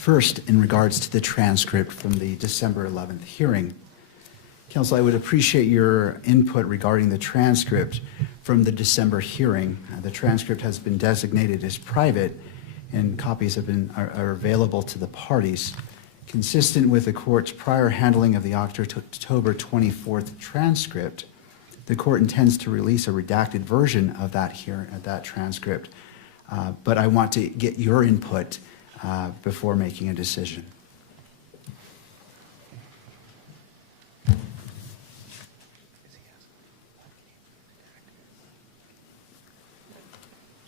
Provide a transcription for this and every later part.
First, in regards to the transcript from the December 11th hearing. Counsel, I would appreciate your input regarding the transcript from the December hearing. The transcript has been designated as private, and copies are available to the parties. Consistent with the court's prior handling of the October 24th transcript, the court intends to release a redacted version of that transcript, but I want to get your input before making a decision.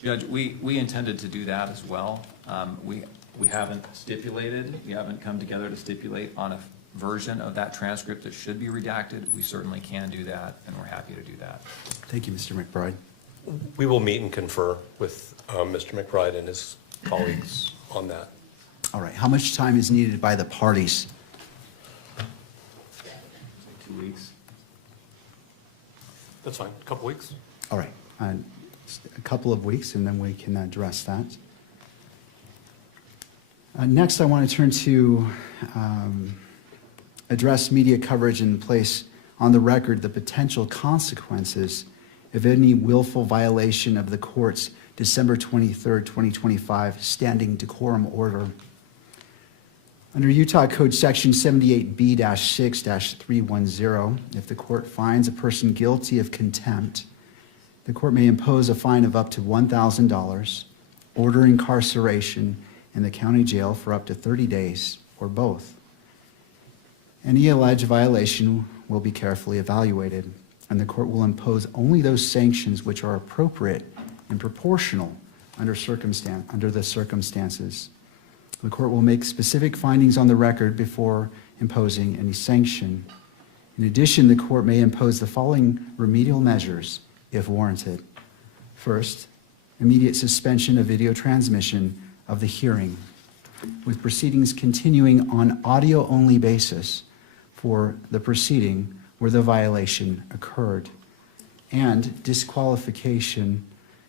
Judge, we intended to do that as well. We haven't stipulated, we haven't come together to stipulate on a version of that transcript that should be redacted. We certainly can do that, and we're happy to do that. Thank you, Mr. McBride. We will meet and confer with Mr. McBride and his colleagues on that. All right, how much time is needed by the parties? 2 weeks. That's fine, a couple weeks. All right, a couple of weeks, and then we can address that. Next, I want to turn to address media coverage and place on the record the potential consequences of any willful violation of the court's December 23rd, 2025 standing decorum order. Under Utah Code Section 78B-6-310, if the court finds a person guilty of contempt, the court may impose a fine of up to $1,000, order incarceration in the county jail for up to 30 days, or both. Any alleged violation will be carefully evaluated, and the court will impose only those sanctions which are appropriate and proportional under the circumstances. The court will make specific findings on the record before imposing any sanction. In addition, the court may impose the following remedial measures if warranted. First, immediate suspension of video transmission of the hearing, with proceedings continuing on audio-only basis for the proceeding where the violation occurred, and disqualification,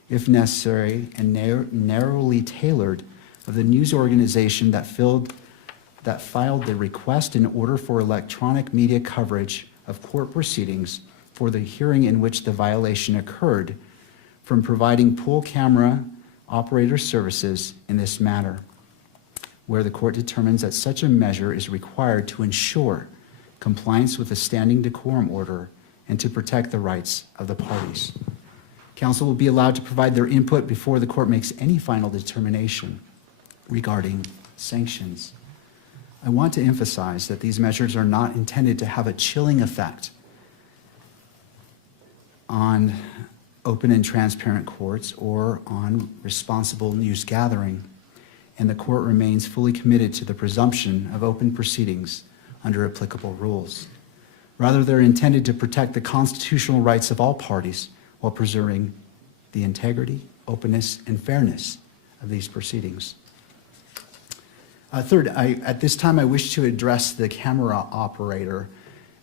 if necessary and narrowly tailored, of the news organization that filed the request in order for electronic media coverage of court proceedings for the hearing in which the violation occurred from providing pool camera operator services in this matter, where the court determines that such a measure is required to ensure compliance with the standing decorum order and to protect the rights of the parties. Counsel will be allowed to provide their input before the court makes any final determination regarding sanctions. I want to emphasize that these measures are not intended to have a chilling effect on open and transparent courts or on responsible news gathering, and the court remains fully committed to the presumption of open proceedings under applicable rules. Rather, they're intended to protect the constitutional rights of all parties while preserving the integrity, openness, and fairness of these proceedings. Third, at this time I wish to address the camera operator.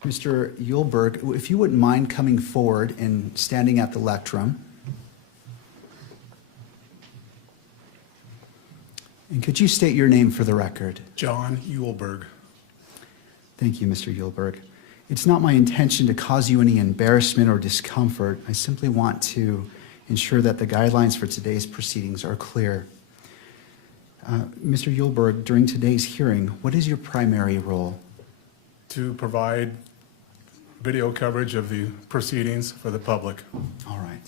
Mr. Yulberg, if you wouldn't mind coming forward and standing at the lectern. And could you state your name for the record? John Yulberg. Thank you, Mr. Yulberg. It's not my intention to cause you any embarrassment or discomfort. I simply want to ensure that the guidelines for today's proceedings are clear. Mr. Yulberg, during today's hearing, what is your primary role? To provide video coverage of the proceedings for the public. All right.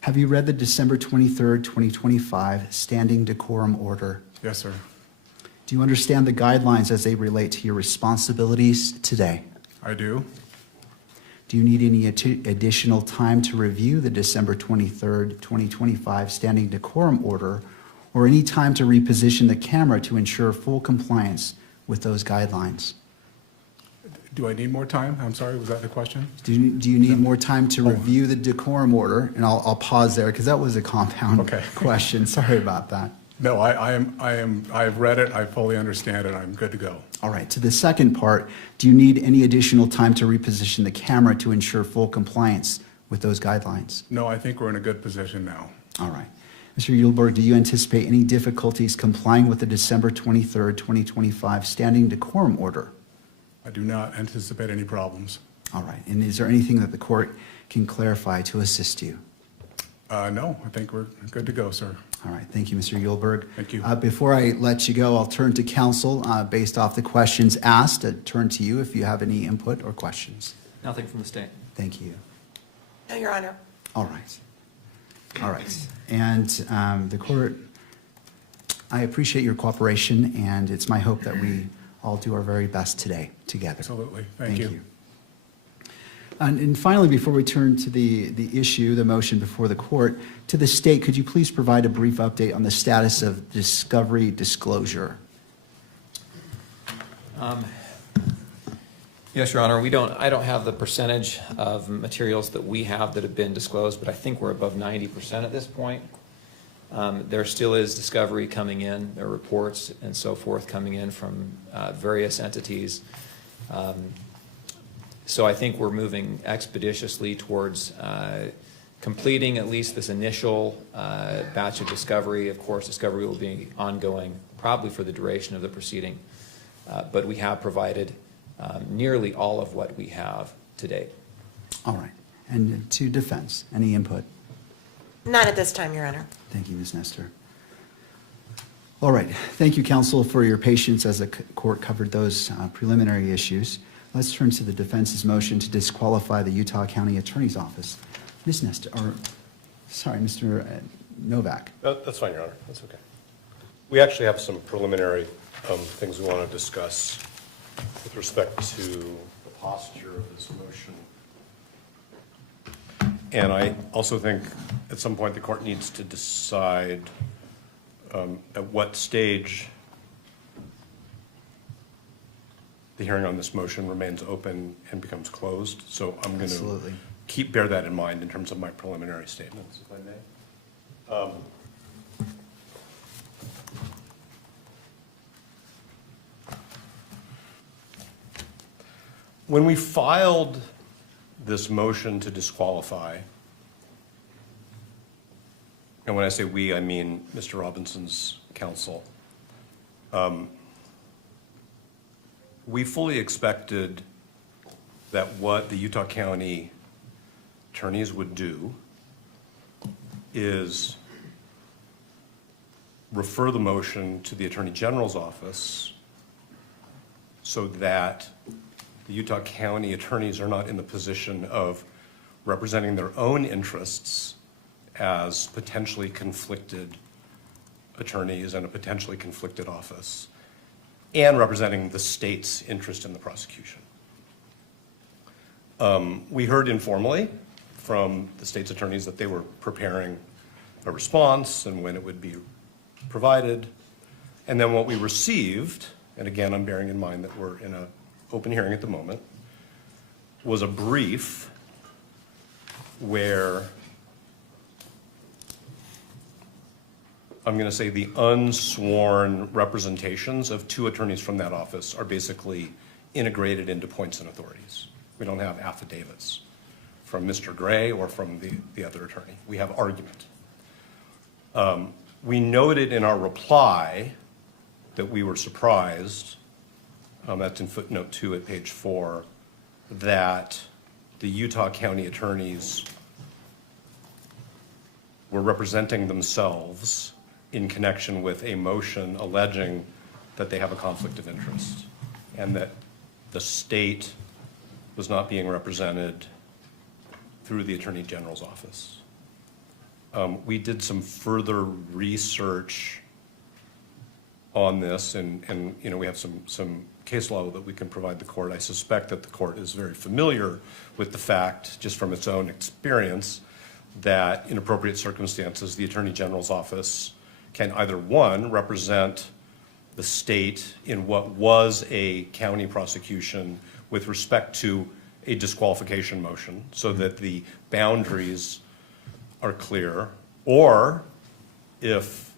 Have you read the December 23rd, 2025 standing decorum order? Yes, sir. Do you understand the guidelines as they relate to your responsibilities today? I do. Do you need any additional time to review the December 23rd, 2025 standing decorum order, or any time to reposition the camera to ensure full compliance with those guidelines? Do I need more time? I'm sorry, was that the question? Do you need more time to review the decorum order? And I'll pause there because that was a compound question. Sorry about that. No, I've read it, I fully understand it, I'm good to go. All right, to the second part, do you need any additional time to reposition the camera to ensure full compliance with those guidelines? No, I think we're in a good position now. All right. Mr. Yulberg, do you anticipate any difficulties complying with the December 23rd, 2025 standing decorum order? I do not anticipate any problems. All right. And is there anything that the court can clarify to assist you? No, I think we're good to go, sir. All right. Thank you, Mr. Yulberg. Thank you. Before I let you go, I'll turn to counsel based off the questions asked. I turn to you if you have any input or questions. Nothing from the state. Thank you. No, Your Honor. All right. All right. And the court, I appreciate your cooperation, and it's my hope that we all do our very best today together. Absolutely. Thank you. And finally, before we turn to the issue, the motion before the court, to the state, could you please provide a brief update on the status of discovery disclosure? Yes, Your Honor, I don't have the percentage of materials that we have that have been disclosed, but I think we're above 90% at this point. There still is discovery coming in, there are reports and so forth coming in from various entities. So I think we're moving expeditiously towards completing at least this initial batch of discovery. Of course, discovery will be ongoing probably for the duration of the proceeding, but we have provided nearly all of what we have to date. All right. And to defense, any input? None at this time, Your Honor. Thank you, Ms. Nestor. All right. Thank you, counsel, for your patience as the court covered those preliminary issues. Let's turn to the defense's motion to disqualify the Utah County Attorney's Office. Ms. Nestor, or, sorry, Mr. Novak. That's fine, Your Honor. That's okay. We actually have some preliminary things we want to discuss with respect to the posture of this motion. And I also think at some point the court needs to decide at what stage the hearing on this motion remains open and becomes closed. So I'm going Absolutely. to bear that in mind in terms of my preliminary statements, if I may. When we filed this motion to disqualify, and when I say we, I mean Mr. Robinson's counsel, we fully expected that what the Utah County attorneys would do is refer the motion to the Attorney General's office so that the Utah County attorneys are not in the position of representing their own interests as potentially conflicted attorneys in a potentially conflicted office, and representing the state's interest in the prosecution. We heard informally from the state's attorneys that they were preparing a response and when it would be provided. And then what we received, and again, I'm bearing in mind that we're in an open hearing at the moment, was a brief where I'm going to say the unsworn representations of two attorneys from that office are basically integrated into points and authorities. We don't have affidavits from Mr. Gray or from the other attorney. We have argument. We noted in our reply that we were surprised, that's in footnote 2 at page 4, that the Utah County attorneys were representing themselves in connection with a motion alleging that they have a conflict of interest and that the state was not being represented through the Attorney General's office. We did some further research on this, and you know, we have some case law that we can provide the court. I suspect that the court is very familiar with the fact, just from its own experience, that in appropriate circumstances, the Attorney General's office can either, one, represent the state in what was a county prosecution with respect to a disqualification motion so that the boundaries are clear, or if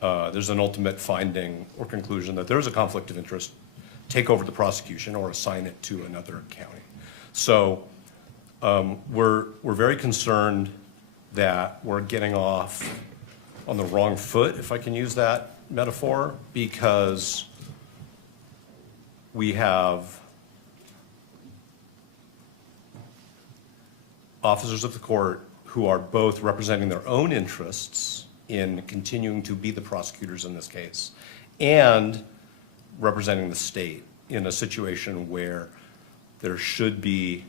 there's an ultimate finding or conclusion that there's a conflict of interest, take over the prosecution or assign it to another county. So we're very concerned that we're getting off on the wrong foot, if I can use that metaphor, because we have officers of the court who are both representing their own interests in continuing to be the prosecutors in this case and representing the state in a situation where there should be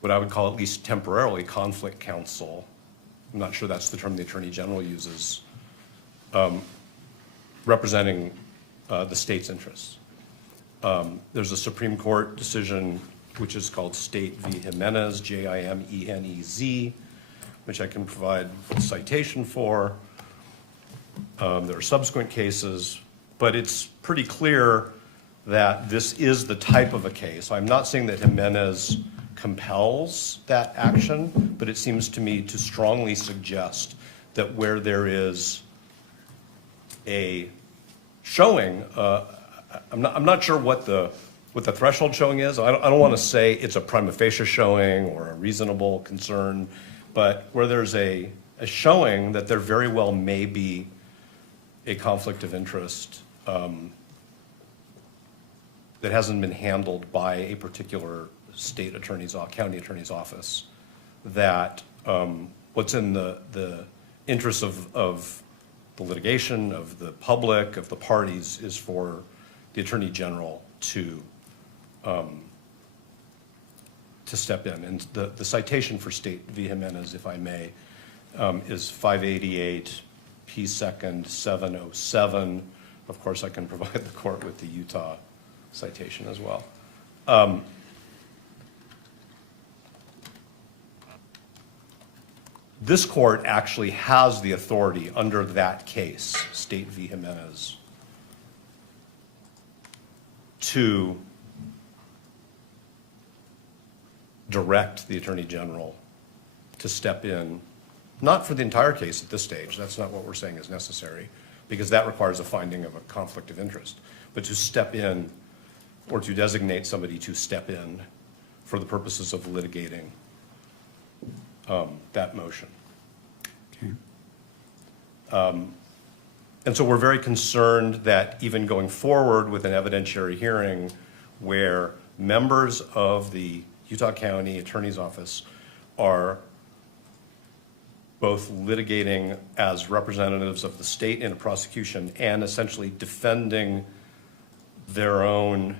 what I would call, at least temporarily, conflict counsel. I'm not sure that's the term the Attorney General uses, representing the state's interests. There's a Supreme Court decision which is called State v. Jimenez, Jimenez, which I can provide a citation for. There are subsequent cases, but it's pretty clear that this is the type of a case. I'm not saying that Jimenez compels that action, but it seems to me to strongly suggest that where there is a showing, I'm not sure what the threshold showing is. I don't want to say it's a prima facie showing or a reasonable concern, but where there's a showing that there very well may be a conflict of interest that hasn't been handled by a particular state attorney's, county attorney's office, that what's in the interest of the litigation, of the public, of the parties, is for the Attorney General to step in. And the citation for State v. Jimenez, if I may, is 588 P. 2nd 707. Of course, I can provide the court with the Utah citation as well. This court actually has the authority under that case, State v. Jimenez, to direct the Attorney General to step in, not for the entire case at this stage, that's not what we're saying is necessary, because that requires a finding of a conflict of interest, but to step in or to designate somebody to step in for the purposes of litigating that motion. Okay. And so we're very concerned that even going forward with an evidentiary hearing where members of the Utah County Attorney's Office are both litigating as representatives of the state in a prosecution and essentially defending their own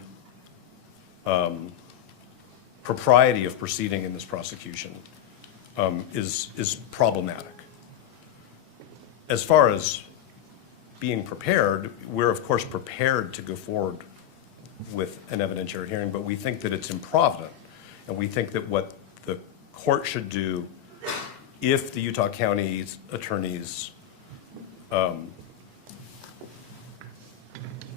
propriety of proceeding in this prosecution is problematic. As far as being prepared, we're of course prepared to go forward with an evidentiary hearing, but we think that it's improvident, and we think that what the court should do if the Utah County attorneys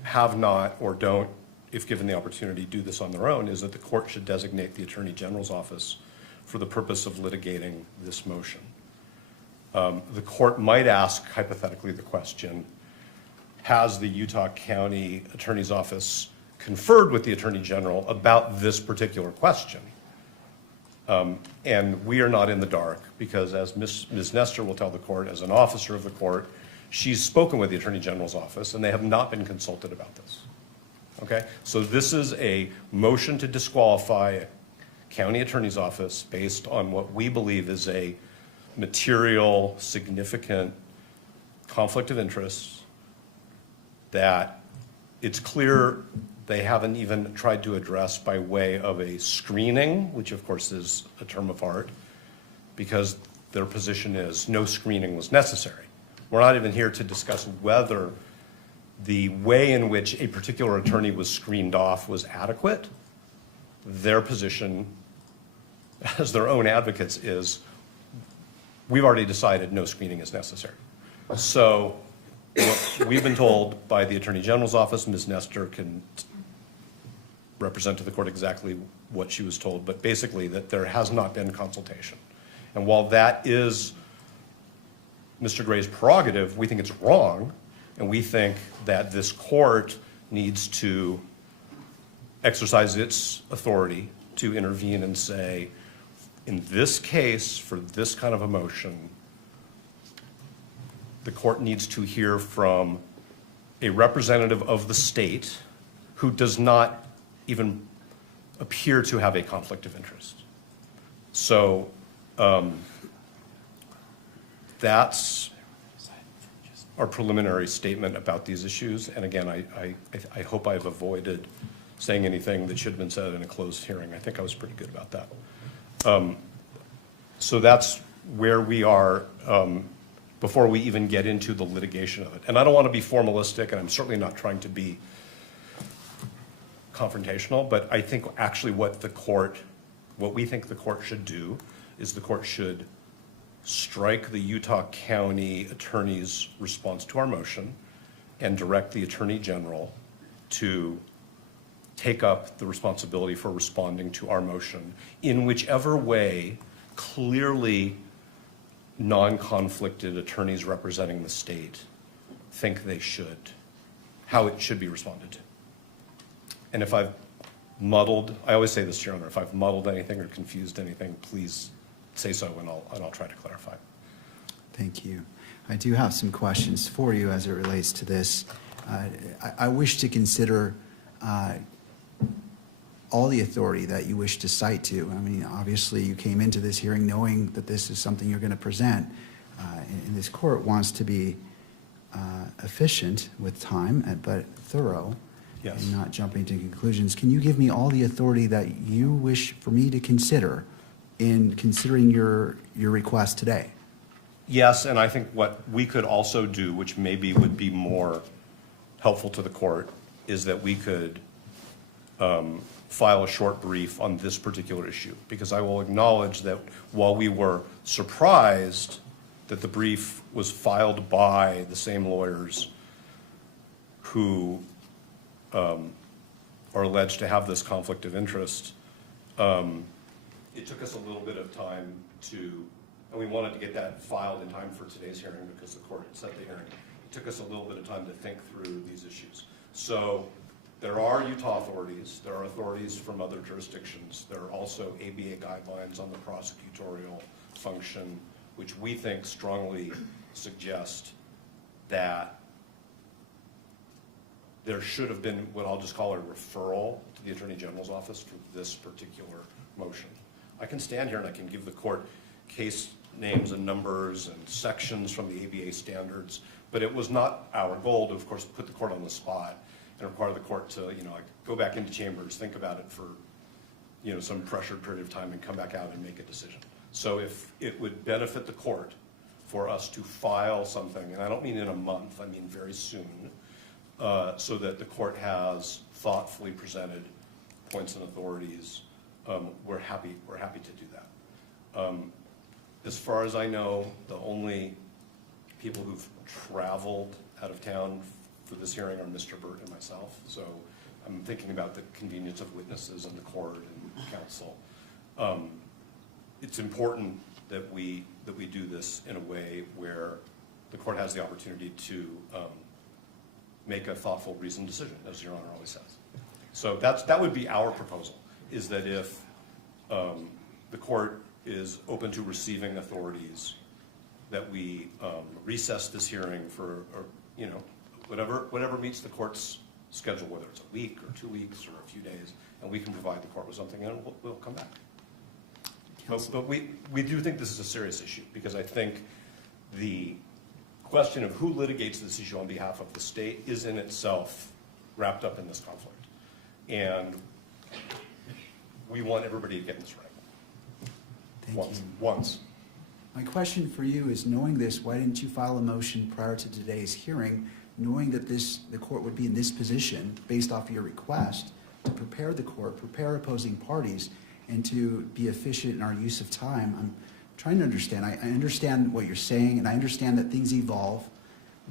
have not or don't, if given the opportunity, do this on their own, is that the court should designate the Attorney General's office for the purpose of litigating this motion. The court might ask, hypothetically, the question, has the Utah County Attorney's Office conferred with the Attorney General about this particular question? And we are not in the dark, because as Ms. Nestor will tell the court, as an officer of the court, she's spoken with the Attorney General's office, and they have not been consulted about this. Okay? So this is a motion to disqualify a county attorney's office based on what we believe is a material, significant conflict of interest that it's clear they haven't even tried to address by way of a screening, which of course is a term of art, because their position is no screening was necessary. We're not even here to discuss whether the way in which a particular attorney was screened off was adequate. Their position, as their own advocates, is we've already decided no screening is necessary. So what we've been told by the Attorney General's office, Ms. Nestor can represent to the court exactly what she was told, but basically that there has not been consultation. And while that is Mr. Gray's prerogative, we think it's wrong, and we think that this court needs to exercise its authority to intervene and say, In this case, for this kind of a motion, the court needs to hear from a representative of the state who does not even appear to have a conflict of interest. So that's our preliminary statement about these issues. And again, I hope I've avoided saying anything that should have been said in a closed hearing. I think I was pretty good about that. So that's where we are before we even get into the litigation of it. And I don't want to be formalistic, and I'm certainly not trying to be confrontational, but I think actually what we think the court should do is the court should strike the Utah County Attorney's response to our motion and direct the Attorney General to take up the responsibility for responding to our motion in whichever way clearly non-conflicted attorneys representing the state think they should, how it should be responded to. And if I've muddled, I always say this, Your Honor, if I've muddled anything or confused anything, please say so and I'll try to clarify. Thank you. I do have some questions for you as it relates to this. I wish to consider all the authority that you wish to cite to. I mean, obviously, you came into this hearing knowing that this is something you're going to present, and this court wants to be efficient with time, but thorough. Yes. And not jumping to conclusions. Can you give me all the authority that you wish for me to consider in considering your request today? Yes, and I think what we could also do, which maybe would be more helpful to the court, is that we could file a short brief on this particular issue. Because I will acknowledge that while we were surprised that the brief was filed by the same lawyers who are alleged to have this conflict of interest, it took us a little bit of time to, and we wanted to get that filed in time for today's hearing because the court had set the hearing. It took us a little bit of time to think through these issues. So there are Utah authorities, there are authorities from other jurisdictions, there are also ABA guidelines on the prosecutorial function, which we think strongly suggest that there should have been what I'll just call a referral to the Attorney General's office for this particular motion. I can stand here and I can give the court case names and numbers and sections from the ABA standards, but it was not our goal to, of course, put the court on the spot and require the court to, like go back into chambers, think about it for, some pressured period of time and come back out and make a decision. So if it would benefit the court for us to file something, and I don't mean in a month, I mean very soon, so that the court has thoughtfully presented points and authorities, we're happy to do that. As far as I know, the only people who've traveled out of town for this hearing are Mr. Burt and myself. So I'm thinking about the convenience of witnesses and the court and counsel. It's important that we do this in a way where the court has the opportunity to make a thoughtful, reasoned decision, as Your Honor always says. So that would be our proposal, is that if the court is open to receiving authorities, that we recess this hearing for, whatever meets the court's schedule, whether it's a week or 2 weeks or a few days, and we can provide the court with something, and we'll come back. But we do think this is a serious issue, because I think the question of who litigates this issue on behalf of the state is in itself wrapped up in this conflict. And we want everybody to get this right. Thank you. Once. My question for you is, knowing this, why didn't you file a motion prior to today's hearing, knowing that the court would be in this position based off of your request to prepare the court, prepare opposing parties, and to be efficient in our use of time? I'm trying to understand. I understand what you're saying, and I understand that things evolve,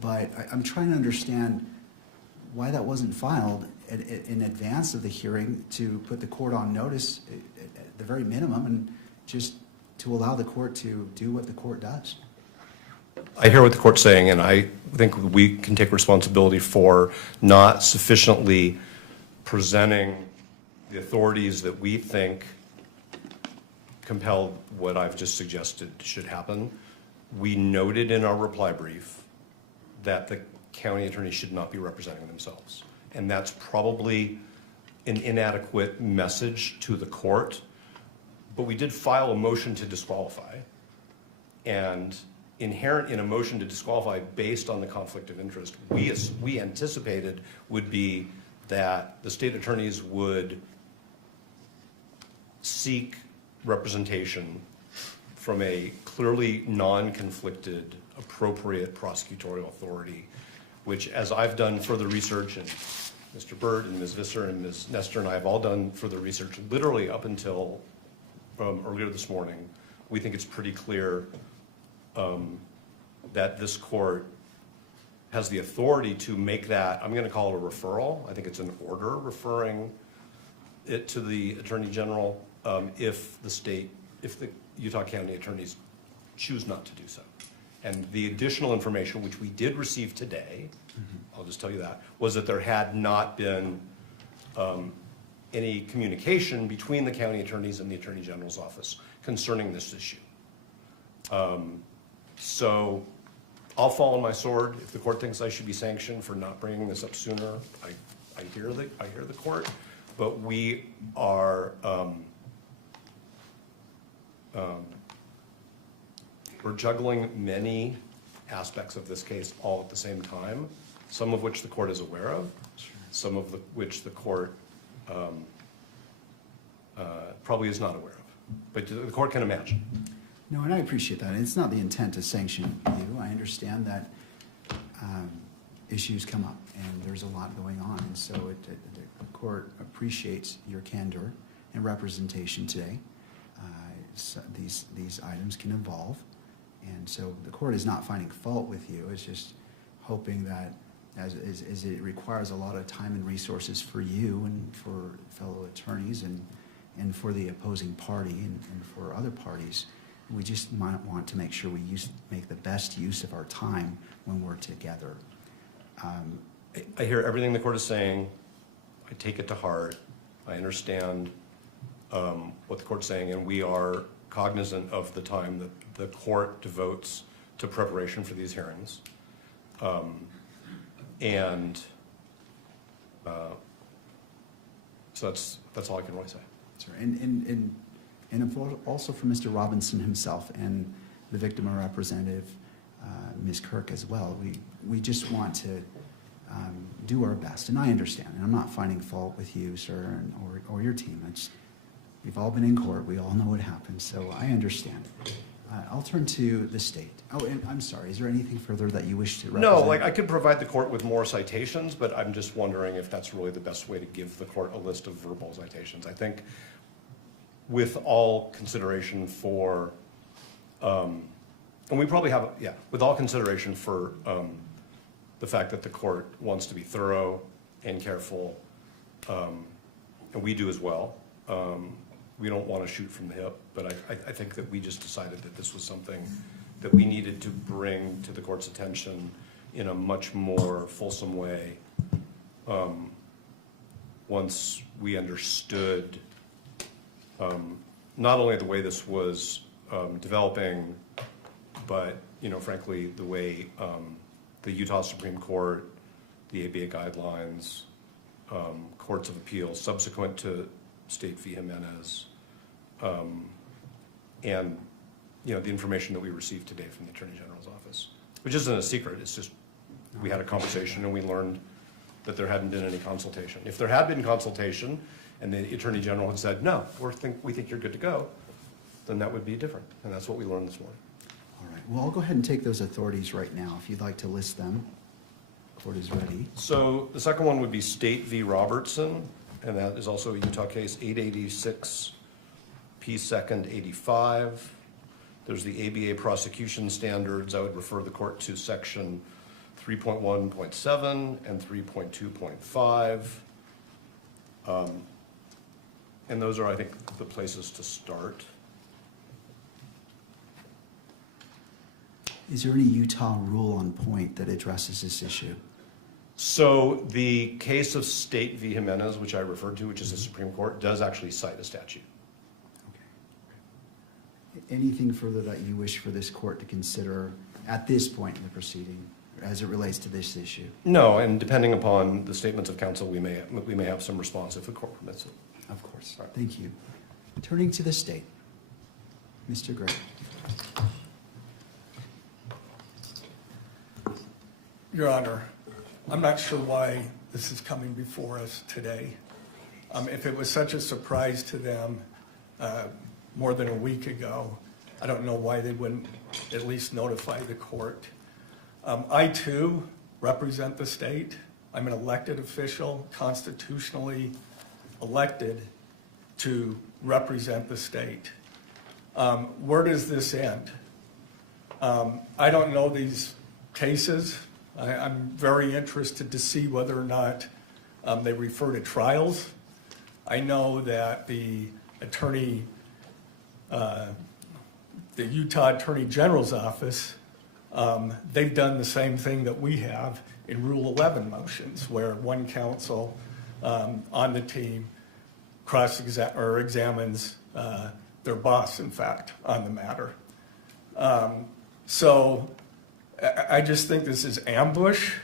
but I'm trying to understand why that wasn't filed in advance of the hearing to put the court on notice at the very minimum, and just to allow the court to do what the court does. I hear what the court's saying, and I think we can take responsibility for not sufficiently presenting the authorities that we think compel what I've just suggested should happen. We noted in our reply brief that the county attorney should not be representing themselves. And that's probably an inadequate message to the court. But we did file a motion to disqualify. And inherent in a motion to disqualify based on the conflict of interest, we anticipated would be that the state attorneys would seek representation from a clearly non-conflicted, appropriate prosecutorial authority, which, as I've done further research, and Mr. Byrd and Ms. Visser and Ms. Nestor and I have all done further research, literally up until earlier this morning, we think it's pretty clear that this court has the authority to make that, I'm going to call it a referral. I think it's an order referring it to the Attorney General if the Utah County attorneys choose not to do so. And the additional information, which we did receive today, I'll just tell you that, was that there had not been any communication between the county attorneys and the Attorney General's office concerning this issue. So I'll fall on my sword. If the court thinks I should be sanctioned for not bringing this up sooner, I hear the court, but we are we're juggling many aspects of this case all at the same time, some of which the court is aware of, some of which the court probably is not aware of, but the court can imagine. No, and I appreciate that. And it's not the intent to sanction you. I understand that issues come up and there's a lot going on. And so the court appreciates your candor and representation today. So these items can evolve. And so the court is not finding fault with you. It's just hoping that as it requires a lot of time and resources for you and for fellow attorneys and for the opposing party and for other parties, we just might want to make sure we make the best use of our time when we're together. I hear everything the court is saying. I take it to heart. I understand what the court's saying, and we are cognizant of the time that the court devotes to preparation for these hearings. So that's all I can really say. Sure. And also for Mr. Robinson himself and the victim representative, Ms. Kirk as well. We just want to do our best, and I understand, and I'm not finding fault with you, sir, or your team. We've all been in court. We all know what happens, so I understand. I'll turn to the state. Oh, and I'm sorry, is there anything further that you wish to represent? No, I could provide the court with more citations, but I'm just wondering if that's really the best way to give the court a list of verbal citations. I think with all consideration for, and we probably have, with all consideration for the fact that the court wants to be thorough and careful, and we do as well. We don't want to shoot from the hip, but I think that we just decided that this was something that we needed to bring to the court's attention in a much more fulsome way once we understood not only the way this was developing, but frankly the way the Utah Supreme Court, the ABA guidelines, courts of appeals subsequent to State v. Jimenez, and the information that we received today from the Attorney General's office, which isn't a secret. It's just we had a conversation and we learned that there hadn't been any consultation. If there had been consultation and the Attorney General had said, no, we think you're good to go, then that would be different. And that's what we learned this morning. All right. Well, I'll go ahead and take those authorities right now if you'd like to list them. The court is ready. So the second one would be State v. Robertson, and that is also a Utah case 886 P. 2nd 85. There's the ABA prosecution standards. I would refer the court to section 3.1.7 and 3.2.5. And those are, I think, the places to start. Is there any Utah rule on point that addresses this issue? So the case of State v. Jimenez, which I referred to, which is the Supreme Court, does actually cite a statute. anything further that you wish for this court to consider at this point in the proceeding as it relates to this issue? No, and depending upon the statements of counsel, we may have some response if the court permits it. Of course. Thank you. Turning to the state. Mr. Gray. Your Honor, I'm not sure why this is coming before us today. If it was such a surprise to them more than a week ago, I don't know why they wouldn't at least notify the court. I too represent the state. I'm an elected official, constitutionally elected to represent the state. Where does this end? I don't know these cases. I'm very interested to see whether or not they refer to trials. I know that the Utah Attorney General's office, they've done the same thing that we have in Rule 11 motions, where one counsel on the team examines their boss, in fact, on the matter. So I just think this is ambush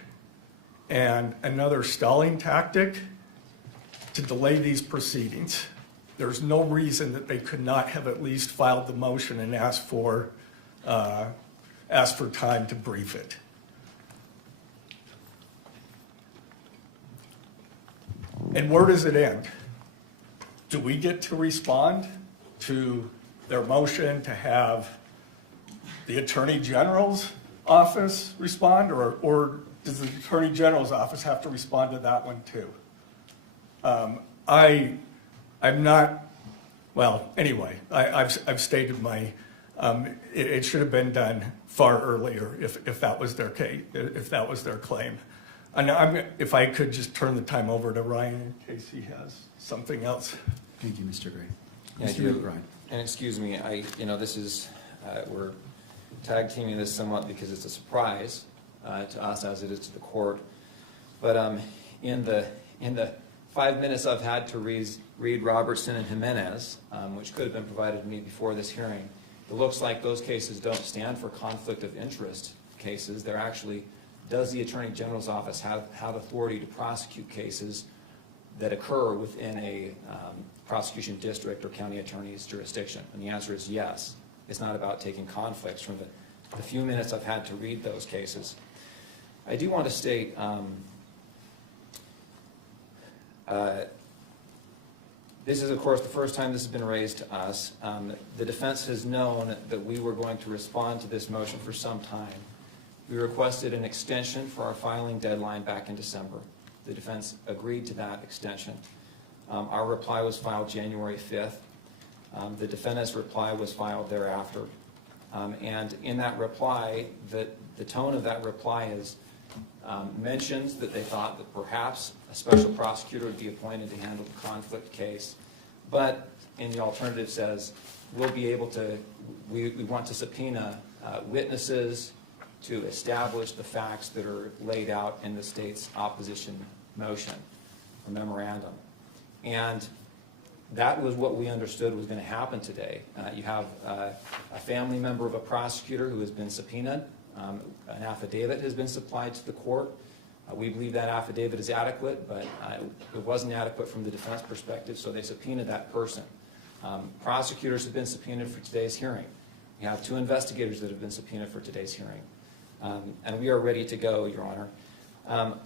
and another stalling tactic to delay these proceedings. There's no reason that they could not have at least filed the motion and asked for time to brief it. And where does it end? Do we get to respond to their motion to have the Attorney General's office respond, or does the Attorney General's office have to respond to that one too? I'm not, well, anyway, I've stated my, it should have been done far earlier if that was their case, if that was their claim. And if I could just turn the time over to Ryan in case he has something else. Thank you, Mr. Gray. Yeah, Mr. McBride. And excuse me, this is, we're tag teaming this somewhat because it's a surprise to us as it is to the court. But in the 5 minutes I've had to read Robertson and Jimenez, which could have been provided to me before this hearing, it looks like those cases don't stand for conflict of interest cases. They're actually, does the Attorney General's office have authority to prosecute cases that occur within a prosecution district or county attorney's jurisdiction? And the answer is yes. It's not about taking conflicts from the few minutes I've had to read those cases. I do want to state this is, of course, the first time this has been raised to us. The defense has known that we were going to respond to this motion for some time. We requested an extension for our filing deadline back in December. The defense agreed to that extension. Our reply was filed January 5th. The defendant's reply was filed thereafter. And in that reply, the tone of that reply is mentions that they thought that perhaps a special prosecutor would be appointed to handle the conflict case. But in the alternative says, we'll be able to, we want to subpoena witnesses to establish the facts that are laid out in the state's opposition motion or memorandum. And that was what we understood was going to happen today. You have a family member of a prosecutor who has been subpoenaed. An affidavit has been supplied to the court. We believe that affidavit is adequate, but it wasn't adequate from the defense perspective, so they subpoenaed that person. Prosecutors have been subpoenaed for today's hearing. We have 2 investigators that have been subpoenaed for today's hearing. And we are ready to go, Your Honor.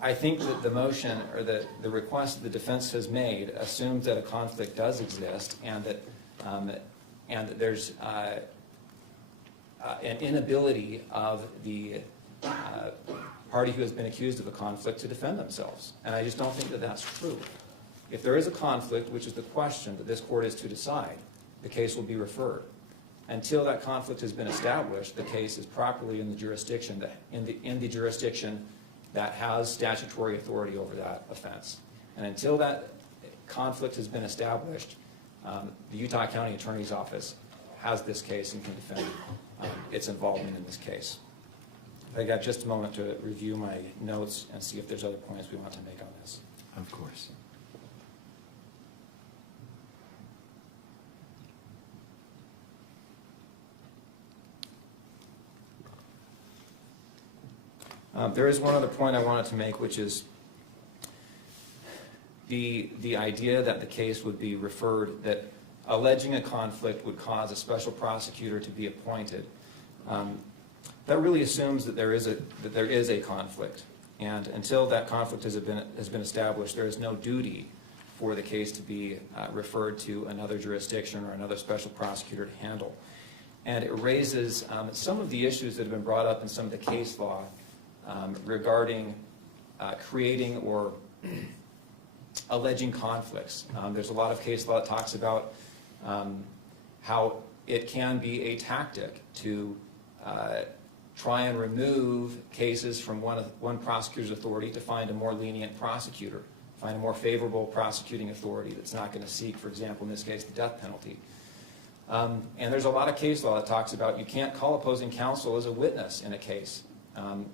I think that the motion or the request the defense has made assumes that a conflict does exist and that there's an inability of the party who has been accused of a conflict to defend themselves. And I just don't think that that's true. If there is a conflict, which is the question that this court is to decide, the case will be referred. Until that conflict has been established, the case is properly in the jurisdiction that has statutory authority over that offense. And until that conflict has been established, the Utah County Attorney's Office has this case and can defend its involvement in this case. I got just a moment to review my notes and see if there's other points we want to make on this. Of course. There is one other point I wanted to make, which is the idea that the case would be referred, that alleging a conflict would cause a special prosecutor to be appointed. That really assumes that there is a conflict, and until that conflict has been established, there is no duty for the case to be referred to another jurisdiction or another special prosecutor to handle. And it raises some of the issues that have been brought up in some of the case law regarding creating or alleging conflicts. There's a lot of case law that talks about how it can be a tactic to try and remove cases from one prosecutor's authority to find a more lenient prosecutor, find a more favorable prosecuting authority that's not going to seek, for example, in this case, the death penalty. And there's a lot of case law that talks about you can't call opposing counsel as a witness in a case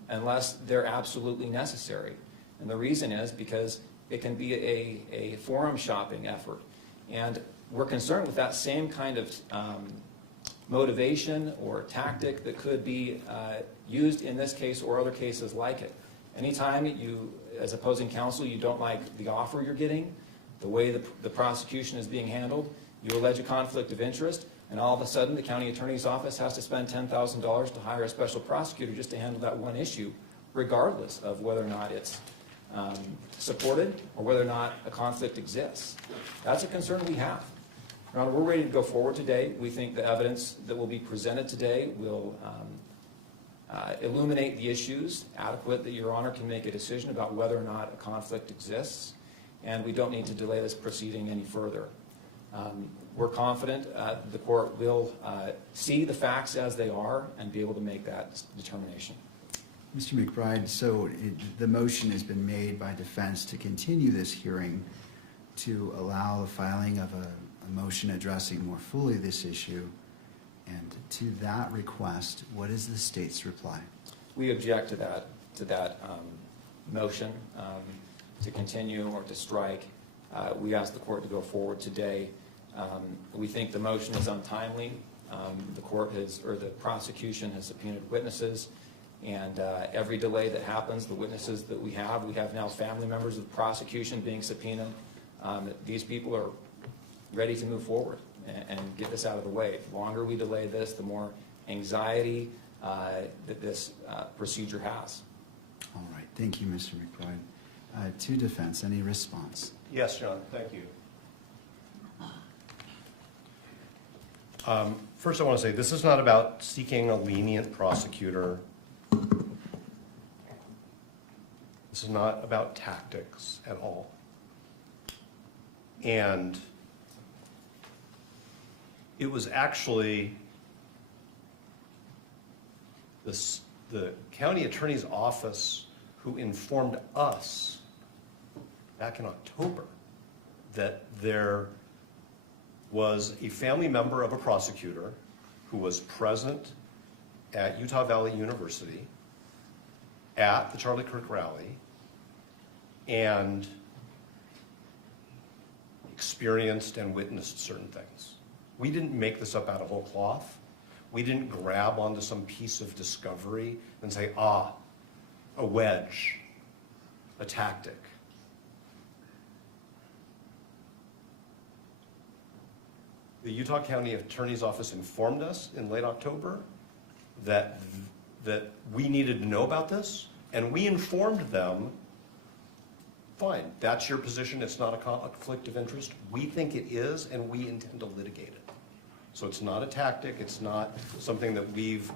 unless they're absolutely necessary. And the reason is because it can be a forum shopping effort. And we're concerned with that same kind of motivation or tactic that could be used in this case or other cases like it. Anytime you, as opposing counsel, you don't like the offer you're getting, the way the prosecution is being handled, you allege a conflict of interest, and all of a sudden the county attorney's office has to spend $10,000 to hire a special prosecutor just to handle that one issue, regardless of whether or not it's supported or whether or not a conflict exists. That's a concern we have. Your Honor, we're ready to go forward today. We think the evidence that will be presented today will illuminate the issues adequate that Your Honor can make a decision about whether or not a conflict exists, and we don't need to delay this proceeding any further. We're confident the court will see the facts as they are and be able to make that determination. Mr. McBride, so the motion has been made by defense to continue this hearing to allow the filing of a motion addressing more fully this issue. And to that request, what is the state's reply? We object to that motion to continue or to strike. We ask the court to go forward today. We think the motion is untimely. The court has, or the prosecution has subpoenaed witnesses, and every delay that happens, the witnesses that we have now family members of the prosecution being subpoenaed. These people are ready to move forward and get this out of the way. The longer we delay this, the more anxiety that this procedure has. All right, thank you, Mr. McBride. To defense, any response? Yes, John, thank you. First, I want to say this is not about seeking a lenient prosecutor. This is not about tactics at all. And it was actually the county attorney's office who informed us back in October that there was a family member of a prosecutor who was present at Utah Valley University at the Charlie Kirk rally and experienced and witnessed certain things. We didn't make this up out of whole cloth. We didn't grab onto some piece of discovery and say, a wedge, a tactic. The Utah County Attorney's Office informed us in late October that we needed to know about this, and we informed them, fine, that's your position, it's not a conflict of interest. We think it is, and we intend to litigate it. So it's not a tactic, it's not something that we've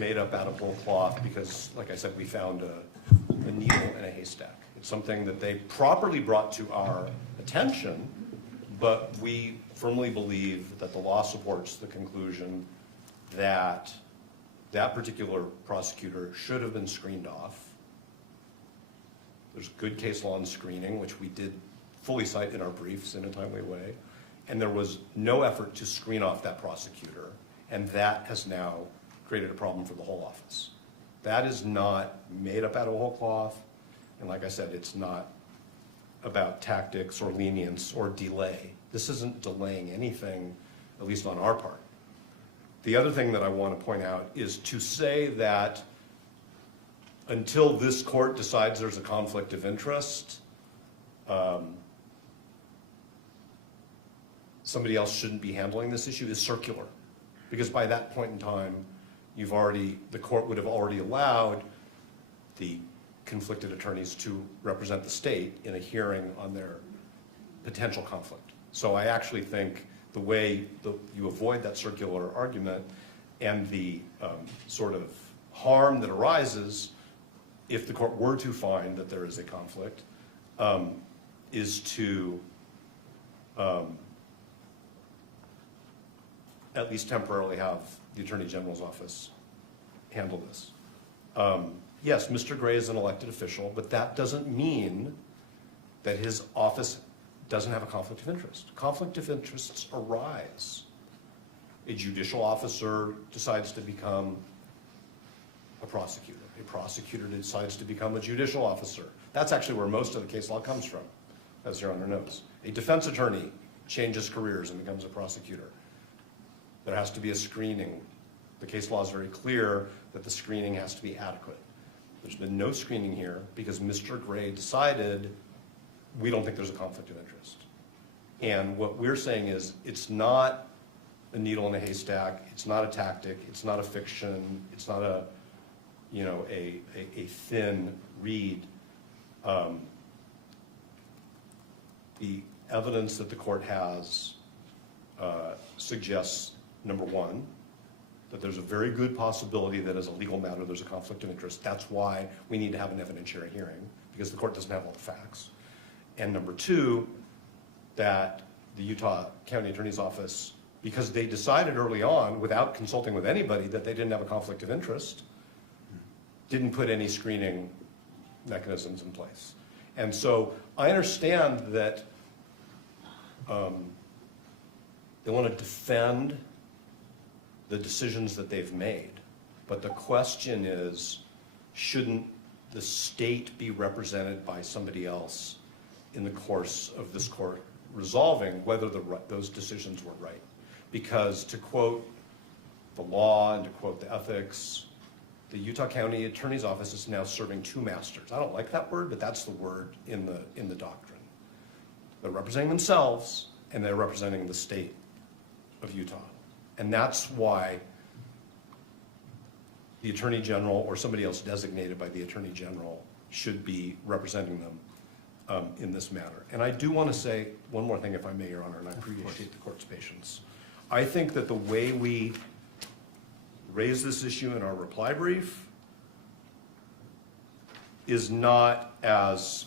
made up out of whole cloth because, like I said, we found a needle in a haystack. It's something that they properly brought to our attention, but we firmly believe that the law supports the conclusion that that particular prosecutor should have been screened off. There's good case law on screening, which we did fully cite in our briefs in a timely way, and there was no effort to screen off that prosecutor, and that has now created a problem for the whole office. That is not made up out of whole cloth, and like I said, it's not about tactics or lenience or delay. This isn't delaying anything, at least on our part. The other thing that I want to point out is to say that until this court decides there's a conflict of interest, somebody else shouldn't be handling this issue is circular. Because by that point in time, the court would have already allowed the conflicted attorneys to represent the state in a hearing on their potential conflict. So I actually think the way you avoid that circular argument and the sort of harm that arises if the court were to find that there is a conflict is to at least temporarily have the Attorney General's office handle this. Yes, Mr. Gray is an elected official, but that doesn't mean that his office doesn't have a conflict of interest. Conflict of interests arise. A judicial officer decides to become a prosecutor. A prosecutor decides to become a judicial officer. That's actually where most of the case law comes from, as Your Honor knows. A defense attorney changes careers and becomes a prosecutor. There has to be a screening. The case law is very clear that the screening has to be adequate. There's been no screening here because Mr. Gray decided we don't think there's a conflict of interest. And what we're saying is it's not a needle in a haystack, it's not a tactic, it's not a fiction, it's not a thin reed. The evidence that the court has suggests, number one, that there's a very good possibility that as a legal matter there's a conflict of interest. That's why we need to have an evidentiary hearing, because the court doesn't have all the facts. And number two, that the Utah County Attorney's Office, because they decided early on, without consulting with anybody, that they didn't have a conflict of interest, didn't put any screening mechanisms in place. And so I understand that they want to defend the decisions that they've made. But the question is, shouldn't the state be represented by somebody else in the course of this court resolving whether those decisions were right? Because to quote the law and to quote the ethics, the Utah County Attorney's Office is now serving two masters. I don't like that word, but that's the word in the doctrine. They're representing themselves and they're representing the state of Utah. And that's why the Attorney General or somebody else designated by the Attorney General should be representing them in this matter. And I do want to say one more thing, if I may, Your Honor, and I appreciate the court's patience. I think that the way we raise this issue in our reply brief is not as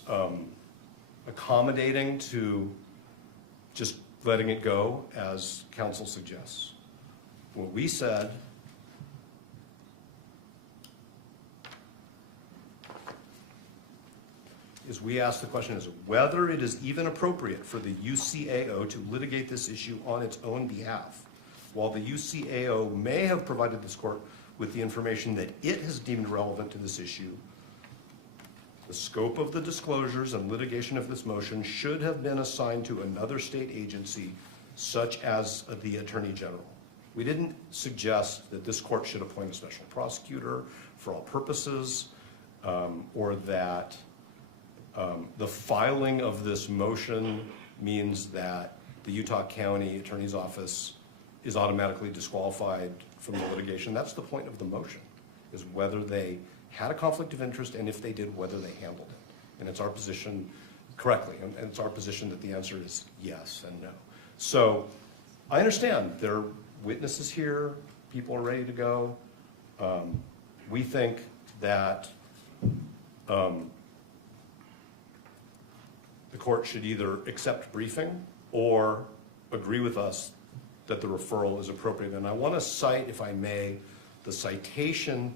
accommodating to just letting it go as counsel suggests. What we said is we asked the question is whether it is even appropriate for the UCAO to litigate this issue on its own behalf. While the UCAO may have provided this court with the information that it has deemed relevant to this issue, the scope of the disclosures and litigation of this motion should have been assigned to another state agency, such as the Attorney General. We didn't suggest that this court should appoint a special prosecutor for all purposes, or that the filing of this motion means that the Utah County Attorney's Office is automatically disqualified from the litigation. That's the point of the motion, is whether they had a conflict of interest, and if they did, whether they handled it. And it's our position correctly, and it's our position that the answer is yes and no. So I understand there are witnesses here, people are ready to go. We think that the court should either accept briefing or agree with us that the referral is appropriate. And I want to cite, if I may, the citation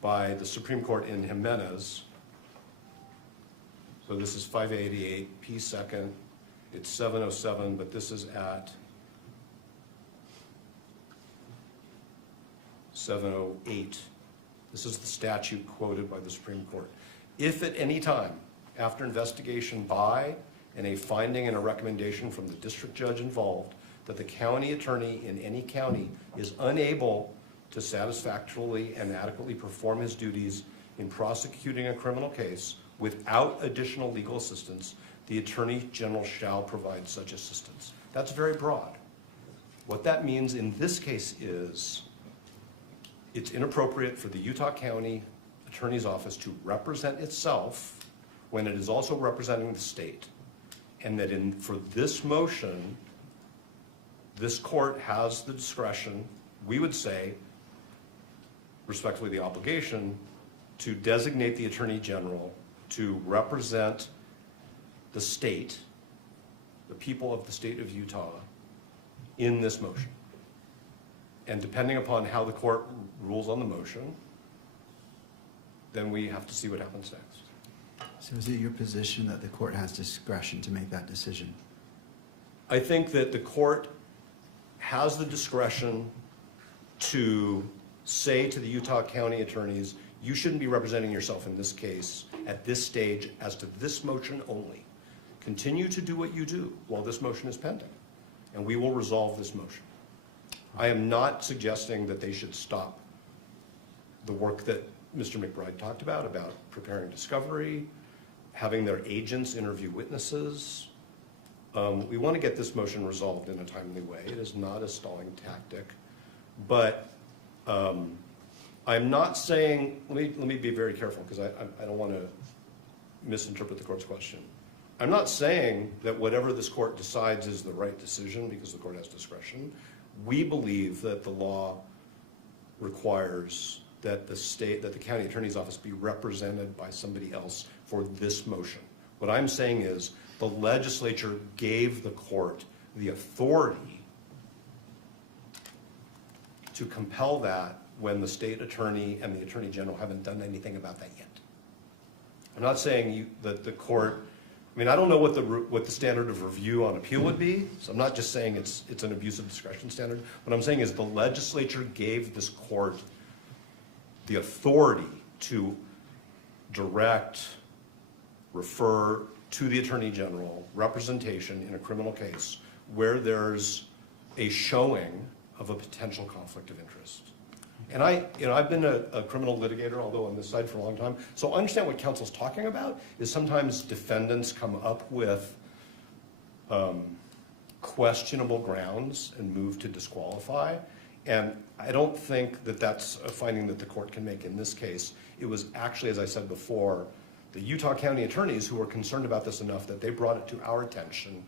by the Supreme Court in Jimenez. So this is 588 P. 2nd. It's 707, but this is at 708. This is the statute quoted by the Supreme Court. If at any time, after investigation by and a finding and a recommendation from the district judge involved, that the county attorney in any county is unable to satisfactorily and adequately perform his duties in prosecuting a criminal case without additional legal assistance, the Attorney General shall provide such assistance. That's very broad. What that means in this case is it's inappropriate for the Utah County Attorney's Office to represent itself when it is also representing the state. And that for this motion, this court has the discretion, we would say, respectfully the obligation, to designate the Attorney General to represent the state, the people of the state of Utah, in this motion. And depending upon how the court rules on the motion, then we have to see what happens next. So is it your position that the court has discretion to make that decision? I think that the court has the discretion to say to the Utah County attorneys, you shouldn't be representing yourself in this case at this stage as to this motion only. Continue to do what you do while this motion is pending, and we will resolve this motion. I am not suggesting that they should stop the work that Mr. McBride talked about preparing discovery, having their agents interview witnesses. We want to get this motion resolved in a timely way. It is not a stalling tactic. But I'm not saying, let me be very careful because I don't want to misinterpret the court's question. I'm not saying that whatever this court decides is the right decision because the court has discretion. We believe that the law requires that the county attorney's office be represented by somebody else for this motion. What I'm saying is the legislature gave the court the authority to compel that when the state attorney and the attorney general haven't done anything about that yet. I'm not saying that the court, I mean, I don't know what the standard of review on appeal would be, so I'm not just saying it's an abuse of discretion standard. What I'm saying is the legislature gave this court the authority to direct, refer to the attorney general representation in a criminal case where there's a showing of a potential conflict of interest. And I've been a criminal litigator, although on this side for a long time, so I understand what counsel's talking about is sometimes defendants come up with questionable grounds and move to disqualify. And I don't think that that's a finding that the court can make in this case. It was actually, as I said before, the Utah County attorneys who were concerned about this enough that they brought it to our attention.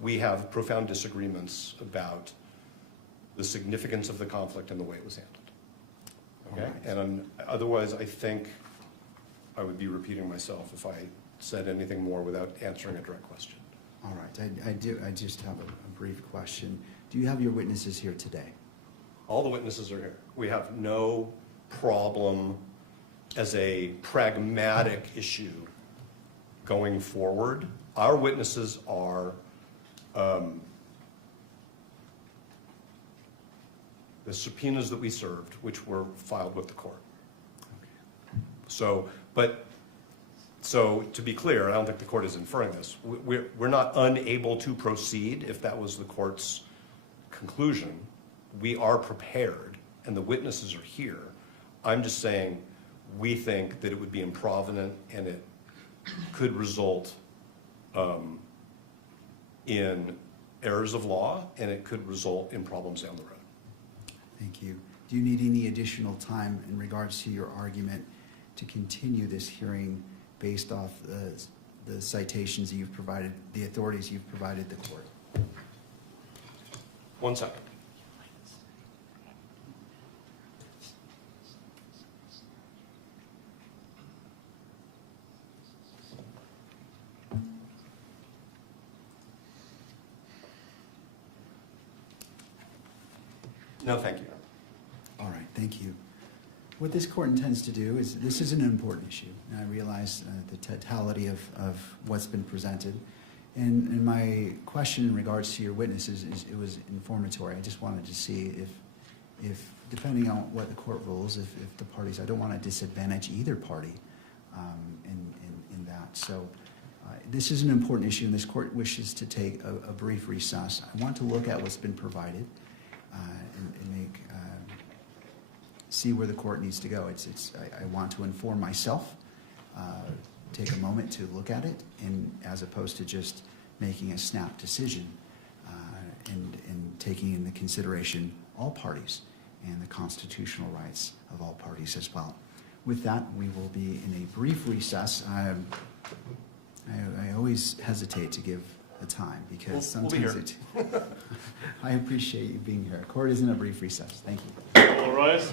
We have profound disagreements about the significance of the conflict and the way it was handled. Okay? And otherwise, I think I would be repeating myself if I said anything more without answering a direct question. All right, I just have a brief question. Do you have your witnesses here today? All the witnesses are here. We have no problem as a pragmatic issue going forward. Our witnesses are the subpoenas that we served, which were filed with the court. So to be clear, I don't think the court is inferring this. We're not unable to proceed if that was the court's conclusion. We are prepared, and the witnesses are here. I'm just saying we think that it would be improvident and it could result in errors of law, and it could result in problems down the road. Thank you. Do you need any additional time in regards to your argument to continue this hearing based off the citations that you've provided, the authorities you've provided the court? 1 second. No, thank you. All right, thank you. What this court intends to do is, this is an important issue, and I realize the totality of what's been presented. And my question in regards to your witnesses it was informatory. I just wanted to see if depending on what the court rules, if the parties, I don't want to disadvantage either party in that. So this is an important issue, and this court wishes to take a brief recess. I want to look at what's been provided and make see where the court needs to go. I want to inform myself, take a moment to look at it, and as opposed to just making a snap decision, and taking into consideration all parties and the constitutional rights of all parties as well. With that, we will be in a brief recess. I always hesitate to give the time because We'll be sometimes I appreciate you being here. Court is in a brief recess. Thank you. All rise.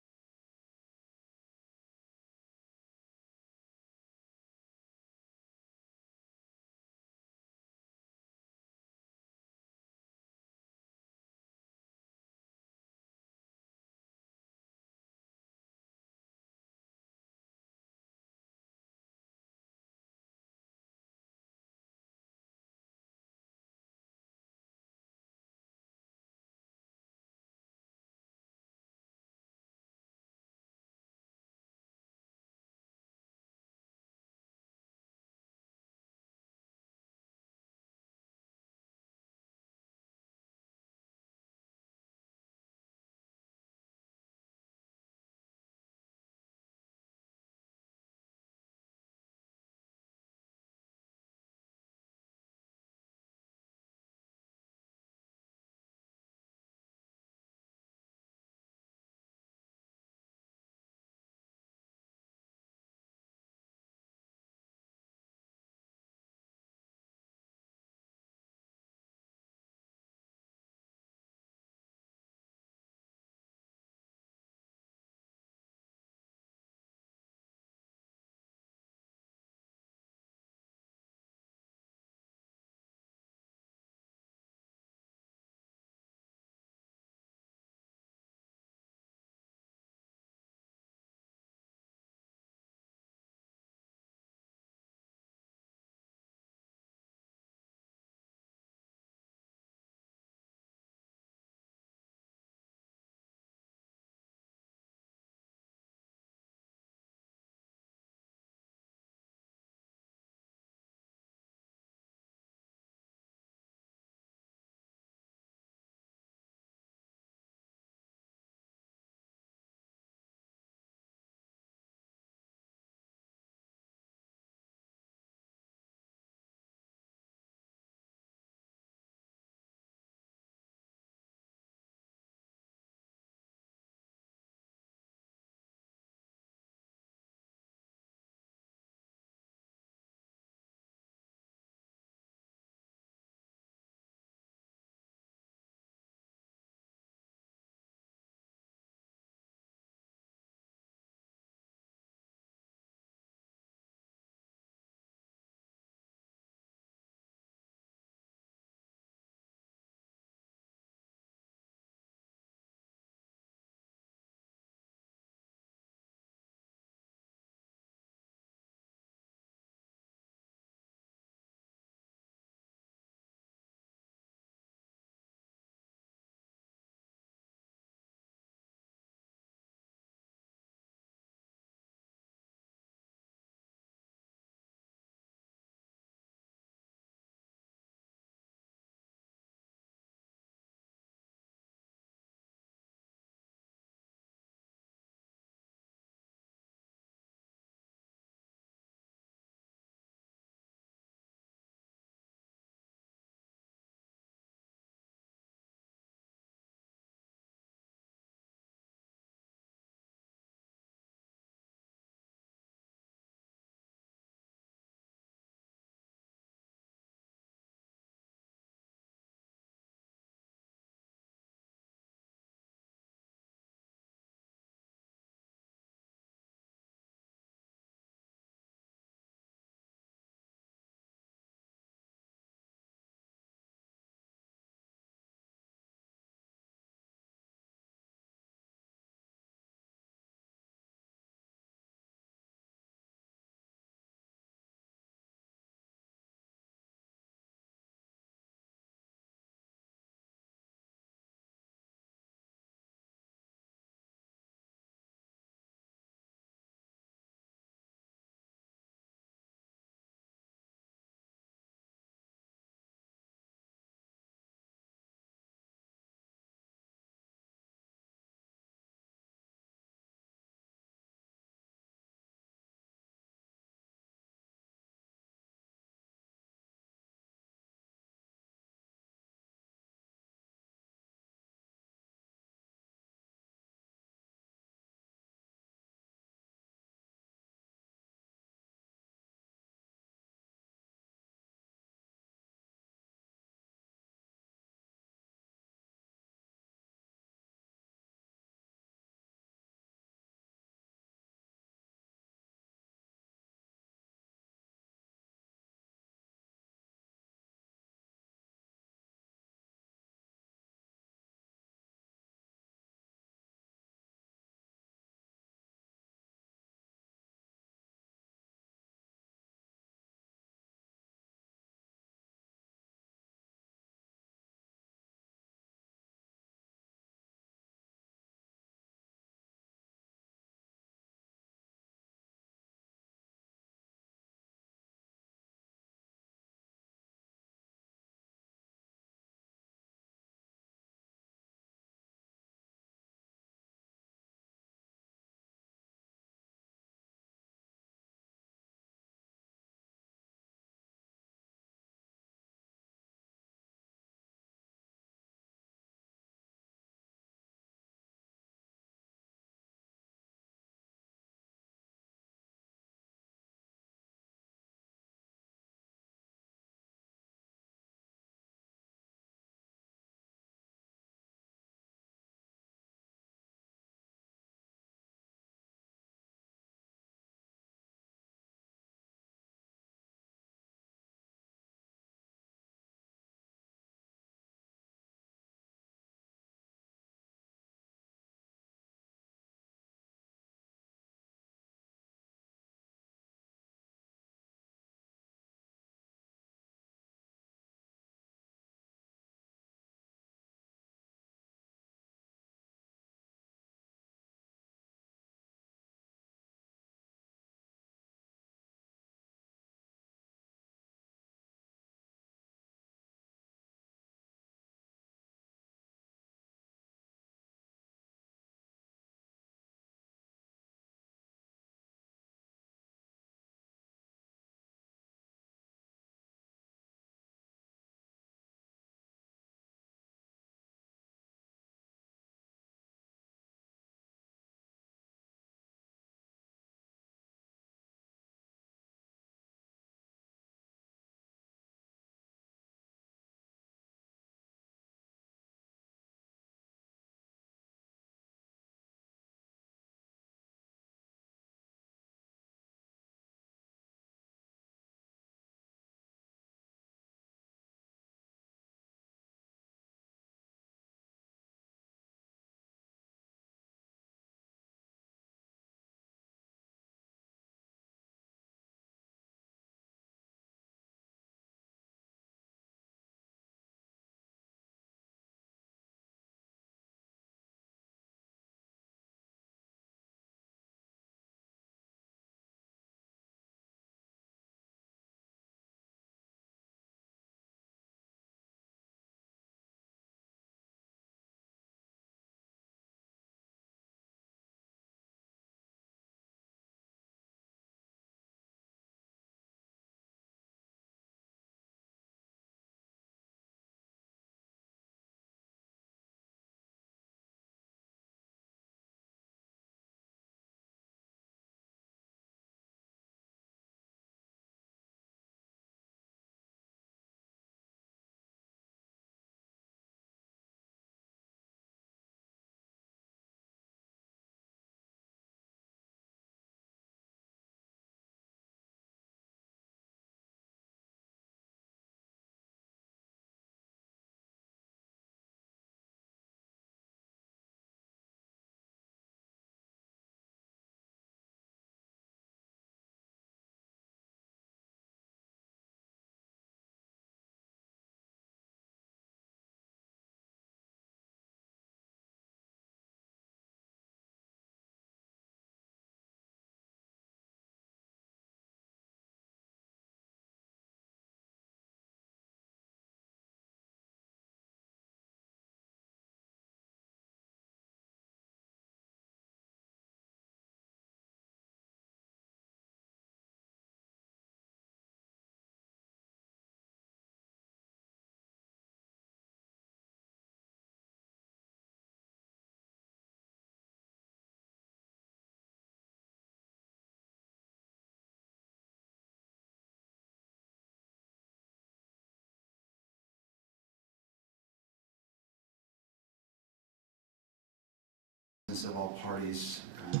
of all parties, and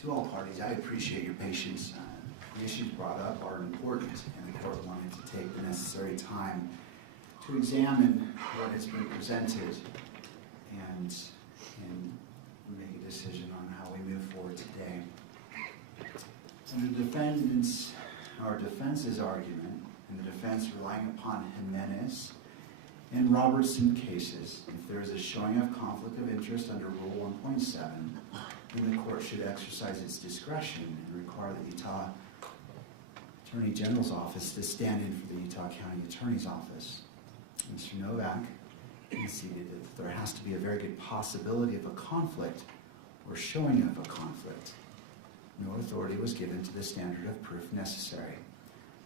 to all parties, I appreciate your patience. The issues brought up are important, and the court wanted to take the necessary time to examine what has been presented and make a decision on how we move forward today. And the defense's argument, and the defense relying upon Jimenez and Robertson cases, if there is a showing of conflict of interest under Rule 1.7, then the court should exercise its discretion and require the Utah Attorney General's office to stand in for the Utah County Attorney's Office. Mr. Novak conceded that there has to be a very good possibility of a conflict or showing of a conflict. No authority was given to the standard of proof necessary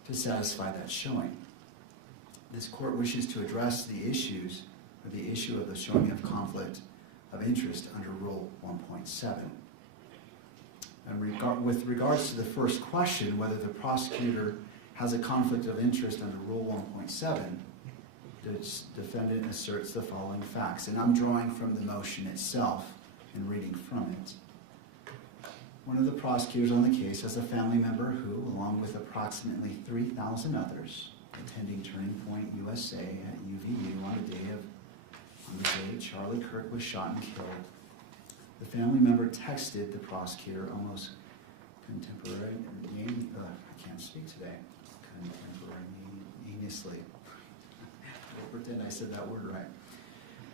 to satisfy that showing. This court wishes to address the issue of the showing of conflict of interest under Rule 1.7. And with regards to the first question, whether the prosecutor has a conflict of interest under Rule 1.7, the defendant asserts the following facts, and I'm drawing from the motion itself and reading from it. One of the prosecutors on the case has a family member who, along with approximately 3,000 others, attending Turning Point USA at UVU on the day Charlie Kirk was shot and killed. The family member texted the prosecutor almost contemporaneously. I'll pretend I said that word right.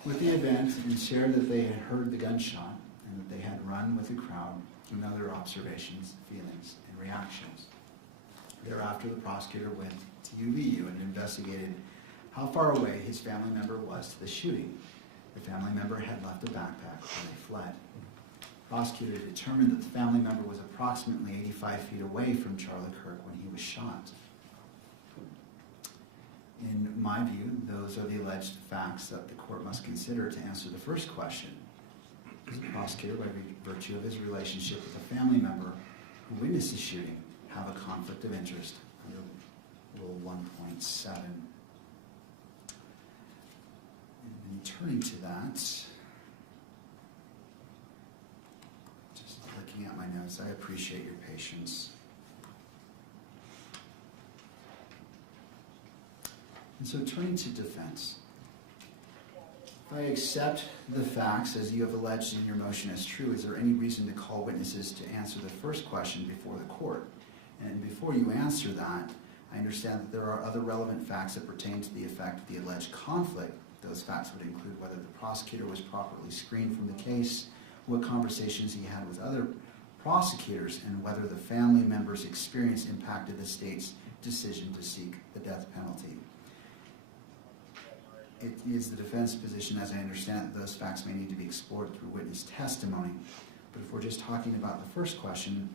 With the event, and shared that they had heard the gunshot and that they had run with the crowd, and other observations, feelings, and reactions. Thereafter, the prosecutor went to UVU and investigated how far away his family member was to the shooting. The family member had left a backpack when they fled. The prosecutor determined that the family member was approximately 85 feet away from Charlie Kirk when he was shot. In my view, those are the alleged facts that the court must consider to answer the first question. Does the prosecutor, by virtue of his relationship with a family member who witnessed the shooting, have a conflict of interest under Rule 1.7? And turning to that, just looking at my notes, I appreciate your patience. And so turning to defense. If I accept the facts as you have alleged in your motion as true, is there any reason to call witnesses to answer the first question before the court? And before you answer that, I understand that there are other relevant facts that pertain to the effect of the alleged conflict. Those facts would include whether the prosecutor was properly screened from the case, what conversations he had with other prosecutors, and whether the family member's experience impacted the state's decision to seek the death penalty. It is the defense position, as I understand it, those facts may need to be explored through witness testimony. But if we're just talking about the first question,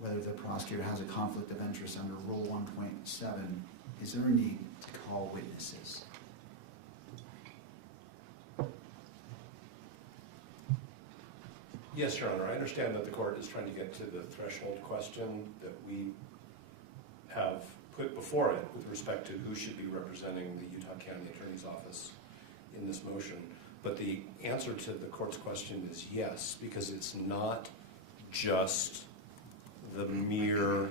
whether the prosecutor has a conflict of interest under Rule 1.7, is there a need to call witnesses? Yes, Your Honor. I understand that the court is trying to get to the threshold question that we have put before it with respect to who should be representing the Utah County Attorney's Office in this motion. But the answer to the court's question is yes, because it's not just the mere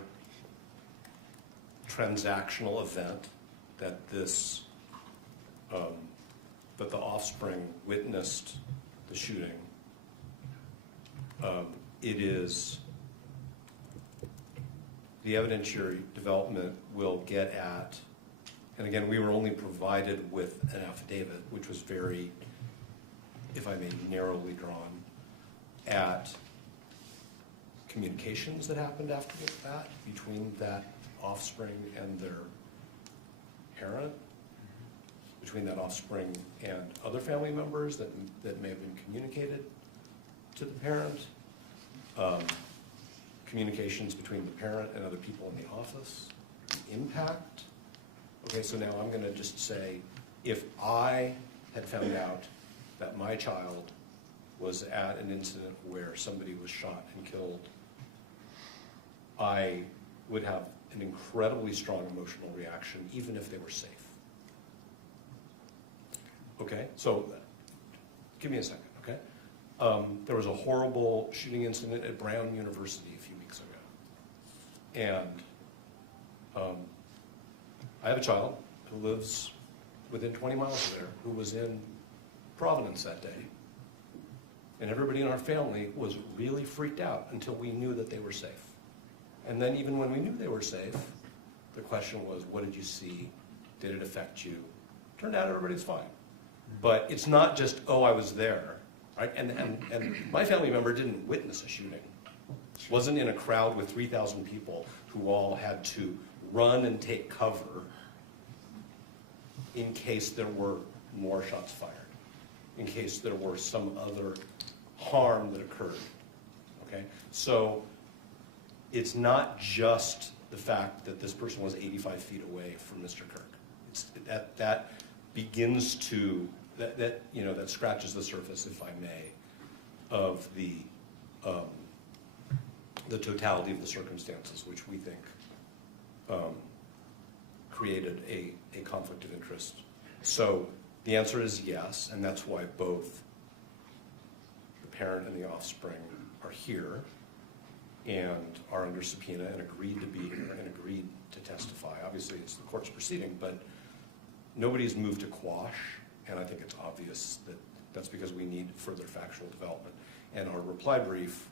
transactional event that this, that the offspring witnessed the shooting. It is the evidentiary development will get at, and again, we were only provided with an affidavit, which was very, if I may, narrowly drawn, at communications that happened after that between that offspring and their parent, between that offspring and other family members that may have been communicated to the parent, communications between the parent and other people in the office, impact. Okay, so now I'm going to just say, if I had found out that my child was at an incident where somebody was shot and killed, I would have an incredibly strong emotional reaction, even if they were safe. Okay, so give me a second, okay? There was a horrible shooting incident at Brown University a few weeks ago. And I have a child who lives within 20 miles of there, who was in Providence that day. And everybody in our family was really freaked out until we knew that they were safe. And then even when we knew they were safe, the question was, what did you see? Did it affect you? Turned out everybody's fine. But it's not just, oh, I was there, right? And my family member didn't witness a shooting. Wasn't in a crowd with 3,000 people who all had to run and take cover in case there were more shots fired, in case there were some other harm that occurred, okay? So it's not just the fact that this person was 85 feet away from Mr. Kirk. It's, that begins to, that scratches the surface, if I may, of the totality of the circumstances, which we think created a conflict of interest. So the answer is yes, and that's why both the parent and the offspring are here and are under subpoena and agreed to be here and agreed to testify. Obviously, it's the court's proceeding, but nobody's moved to quash, and I think it's obvious that that's because we need further factual development. And our reply brief,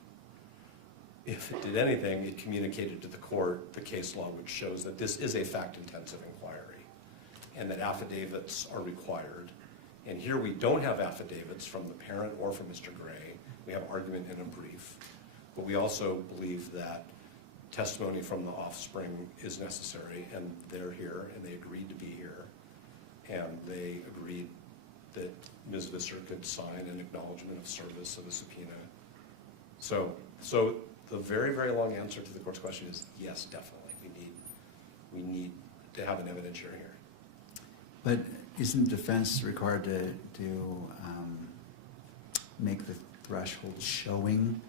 if it did anything, it communicated to the court the case law, which shows that this is a fact-intensive inquiry and that affidavits are required. And here we don't have affidavits from the parent or from Mr. Gray. We have argument in a brief. But we also believe that testimony from the offspring is necessary, and they're here, and they agreed to be here. And they agreed that Ms. Visser could sign an acknowledgement of service of a subpoena. So the very, very long answer to the court's question is yes, definitely. We need to have an evidentiary hearing. But isn't defense required to make the threshold showing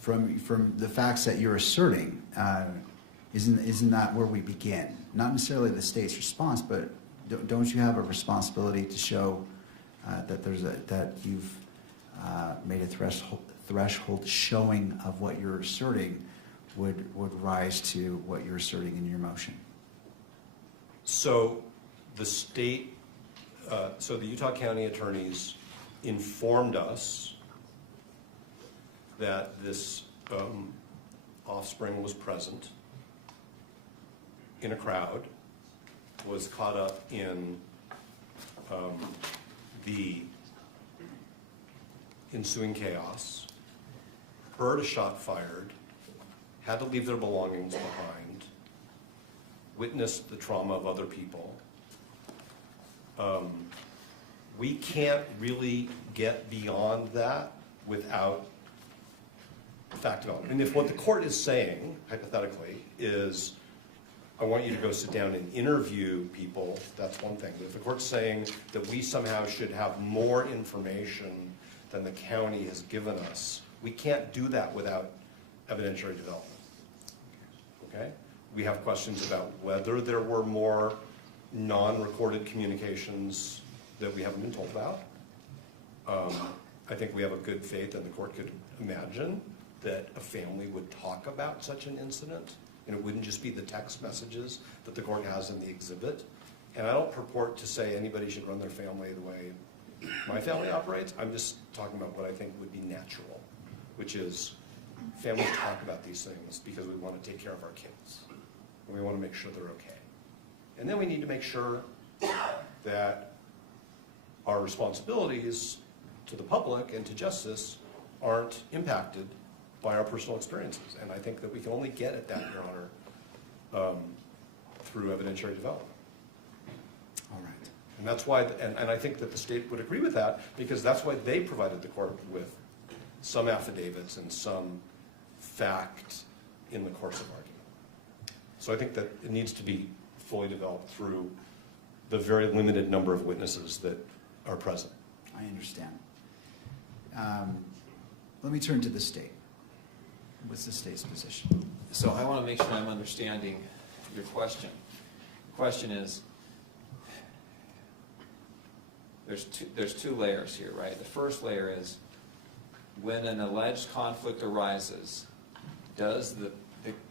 from the facts that you're asserting? Isn't that where we begin? Not necessarily the state's response, but don't you have a responsibility to show that you've made a threshold showing of what you're asserting would rise to what you're asserting in your motion? So the state, so the Utah County attorneys informed us that this offspring was present in a crowd, was caught up in the ensuing chaos, heard a shot fired, had to leave their belongings behind, witnessed the trauma of other people. We can't really get beyond that without fact development. And if what the court is saying, hypothetically, is I want you to go sit down and interview people, that's one thing. But if the court's saying that we somehow should have more information than the county has given us, we can't do that without evidentiary development. Okay? We have questions about whether there were more non-recorded communications that we haven't been told about. I think we have a good faith, and the court could imagine that a family would talk about such an incident, and it wouldn't just be the text messages that the court has in the exhibit. And I don't purport to say anybody should run their family the way my family operates. I'm just talking about what I think would be natural, which is families talk about these things because we want to take care of our kids, and we want to make sure they're okay. And then we need to make sure that our responsibilities to the public and to justice aren't impacted by our personal experiences. And I think that we can only get at that, Your Honor, through evidentiary development. All right. And that's why, and I think that the state would agree with that, because that's why they provided the court with some affidavits and some fact in the course of argument. So I think that it needs to be fully developed through the very limited number of witnesses that are present. I understand. Let me turn to the state. What's the state's position? So I want to make sure I'm understanding your question. The question is, there's two layers here, right? The first layer is when an alleged conflict arises, does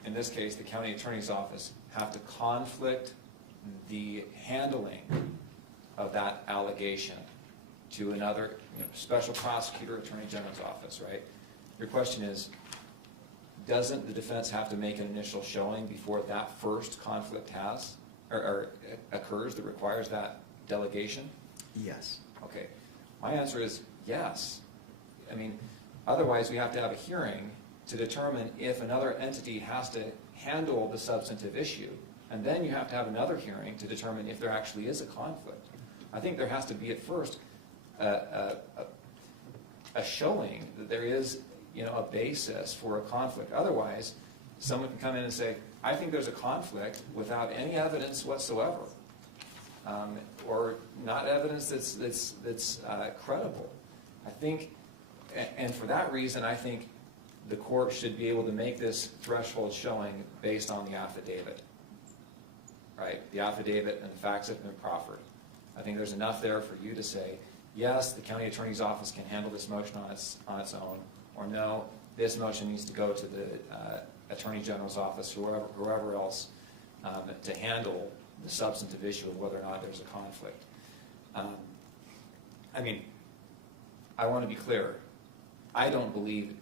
in this case, the county attorney's office have to conflict the handling of that allegation to another, special prosecutor, attorney general's office, right? Your question is, doesn't the defense have to make an initial showing before that first conflict or occurs that requires that delegation? Yes. Okay, my answer is yes. I mean, otherwise we have to have a hearing to determine if another entity has to handle the substantive issue, and then you have to have another hearing to determine if there actually is a conflict. I think there has to be at first a showing that there is, a basis for a conflict. Otherwise, someone can come in and say, I think there's a conflict without any evidence whatsoever, or not evidence that's credible. I think, and for that reason, I think the court should be able to make this threshold showing based on the affidavit, right? The affidavit and the facts have been proffered. I think there's enough there for you to say, yes, the county attorney's office can handle this motion on its own, or no, this motion needs to go to the attorney general's office, whoever else, to handle the substantive issue of whether or not there's a conflict. I mean, I want to be clear. I don't believe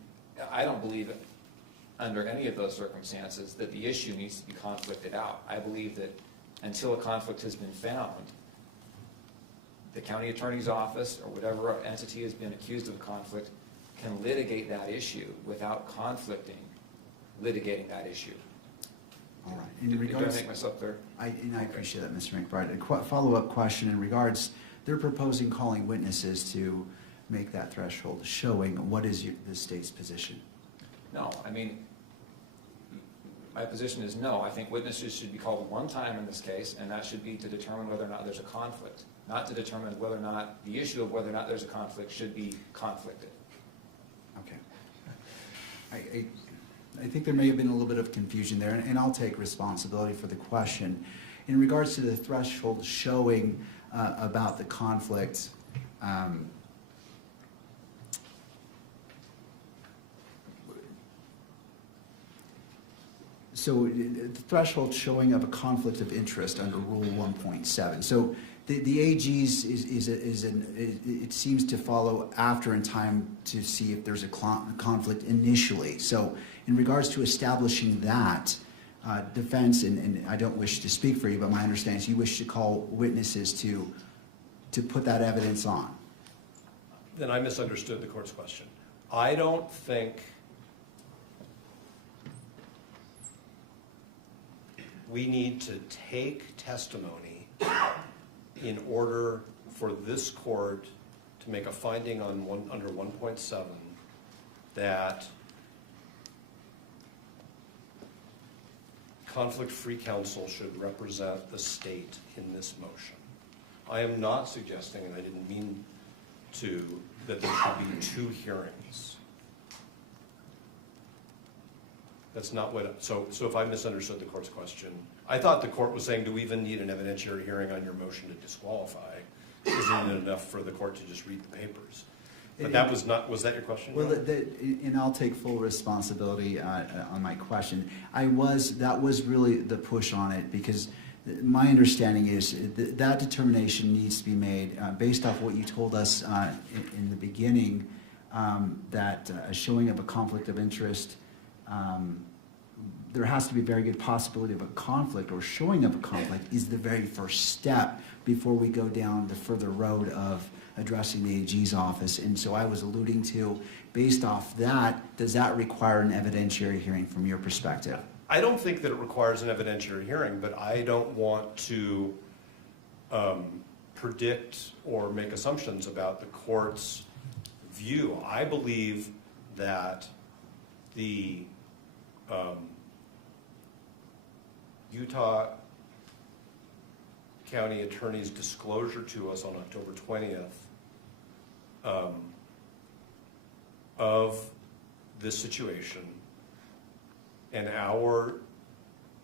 under any of those circumstances that the issue needs to be conflicted out. I believe that until a conflict has been found, the county attorney's office or whatever entity has been accused of a conflict can litigate that issue without litigating that issue. All right. Did I make myself clear? I appreciate that, Mr. McBride. A follow-up question in regards, they're proposing calling witnesses to make that threshold showing. What is the state's position? No, I mean, my position is no. I think witnesses should be called one time in this case, and that should be to determine whether or not there's a conflict, not to determine whether or not the issue of whether or not there's a conflict should be conflicted. Okay. I think there may have been a little bit of confusion there, and I'll take responsibility for the question. In regards to the threshold showing about the conflict, so the threshold showing of a conflict of interest under Rule 1.7. So the AG's it seems to follow after in time to see if there's a conflict initially. So in regards to establishing that, defense, and I don't wish to speak for you, but my understanding is you wish to call witnesses to put that evidence on. Then I misunderstood the court's question. I don't think we need to take testimony in order for this court to make a finding on under 1.7 that conflict-free counsel should represent the state in this motion. I am not suggesting, and I didn't mean to, that there should be 2 hearings. That's not what, so if I misunderstood the court's question, I thought the court was saying, do we even need an evidentiary hearing on your motion to disqualify? Isn't it enough for the court to just read the papers? But that was not, was that your question? Well, and I'll take full responsibility on my question. That was really the push on it, because my understanding is that determination needs to be made based off what you told us in the beginning, that a showing of a conflict of interest, there has to be a very good possibility of a conflict, or showing of a conflict is the very first step before we go down the further road of addressing the AG's office. And so I was alluding to, based off that, does that require an evidentiary hearing from your perspective? I don't think that it requires an evidentiary hearing, but I don't want to predict or make assumptions about the court's view. I believe that the Utah County Attorney's disclosure to us on October 20th of this situation and our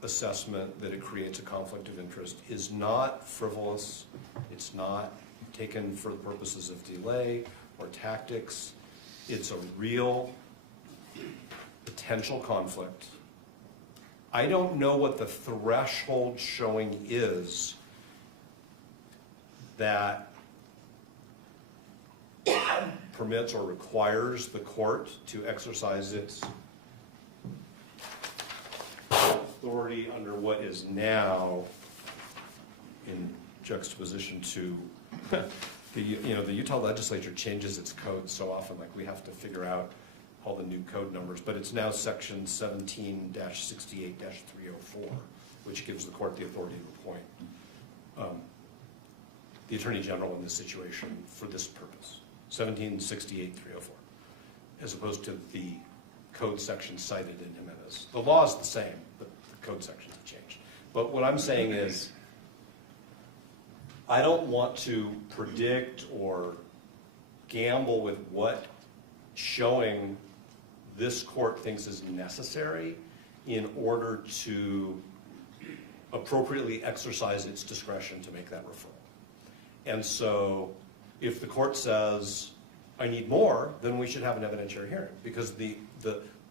assessment that it creates a conflict of interest is not frivolous. It's not taken for the purposes of delay or tactics. it's a real potential conflict. I don't know what the threshold showing is that permits or requires the court to exercise its authority under what is now in juxtaposition to the Utah legislature changes its code so often, like we have to figure out all the new code numbers, but it's now section 17-68-304, which gives the court the authority to appoint the Attorney General in this situation for this purpose, 17-68-304, as opposed to the code section cited in Jimenez. The law is the same, but the code sections have changed. But what I'm saying is, I don't want to predict or gamble with what showing this court thinks is necessary in order to appropriately exercise its discretion to make that referral. And so if the court says, I need more, then we should have an evidentiary hearing, because the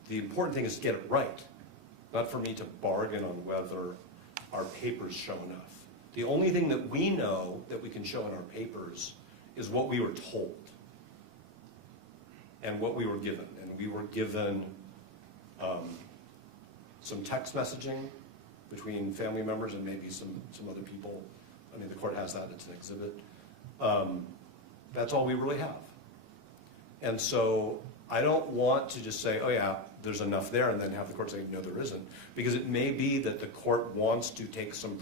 important thing is to get it right, not for me to bargain on whether our papers show enough. The only thing that we know that we can show in our papers is what we were told and what we were given. And we were given some text messaging between family members and maybe some other people. I mean, the court has that, it's an exhibit. That's all we really have. And so I don't want to just say, oh yeah, there's enough there, and then have the court say, no, there isn't. Because it may be that the court wants to take some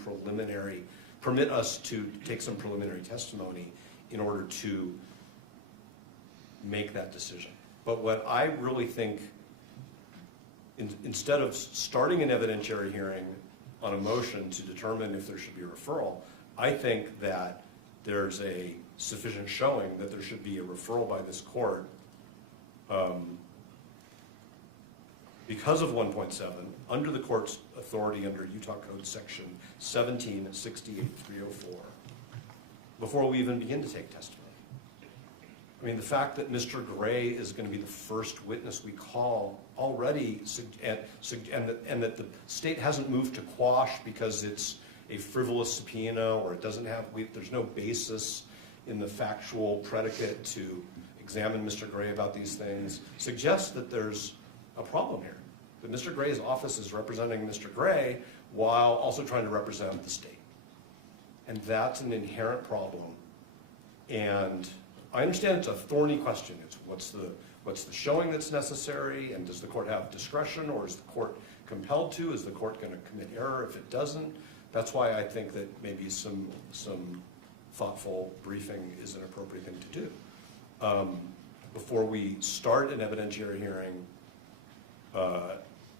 permit us to take some preliminary testimony in order to make that decision. But what I really think, instead of starting an evidentiary hearing on a motion to determine if there should be a referral, I think that there's a sufficient showing that there should be a referral by this court because of 1.7, under the court's authority under Utah Code Section 17-68-304, before we even begin to take testimony. I mean, the fact that Mr. Gray is going to be the first witness we call already, and that the state hasn't moved to quash because it's a frivolous subpoena or it doesn't have, there's no basis in the factual predicate to examine Mr. Gray about these things, suggests that there's a problem here. That Mr. Gray's office is representing Mr. Gray while also trying to represent the state. And that's an inherent problem. And I understand it's a thorny question. It's what's the showing that's necessary, and does the court have discretion, or is the court compelled to? Is the court going to commit error if it doesn't? That's why I think that maybe some thoughtful briefing is an appropriate thing to do. Before we start an evidentiary hearing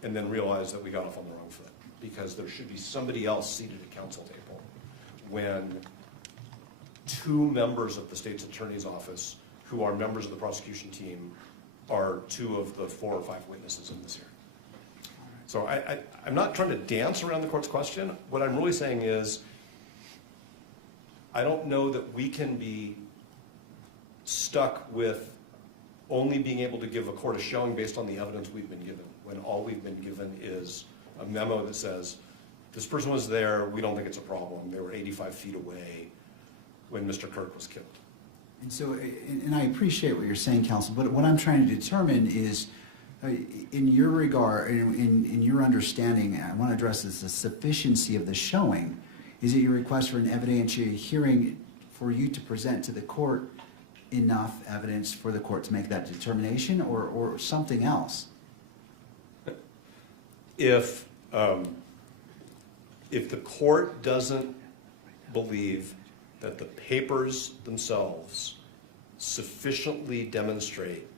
and then realize that we got off on the wrong foot, because there should be somebody else seated at council table when two members of the state's attorney's office, who are members of the prosecution team, are two of the 4 or 5 witnesses in this hearing. So I'm not trying to dance around the court's question. What I'm really saying is, I don't know that we can be stuck with only being able to give a court a showing based on the evidence we've been given, when all we've been given is a memo that says, this person was there, we don't think it's a problem. They were 85 feet away when Mr. Kirk was killed. And so, and I appreciate what you're saying, counsel, but what I'm trying to determine is, in your regard, in your understanding, I want to address this, the sufficiency of the showing. Is it your request for an evidentiary hearing for you to present to the court enough evidence for the court to make that determination, or something else? If the court doesn't believe that the papers themselves sufficiently demonstrate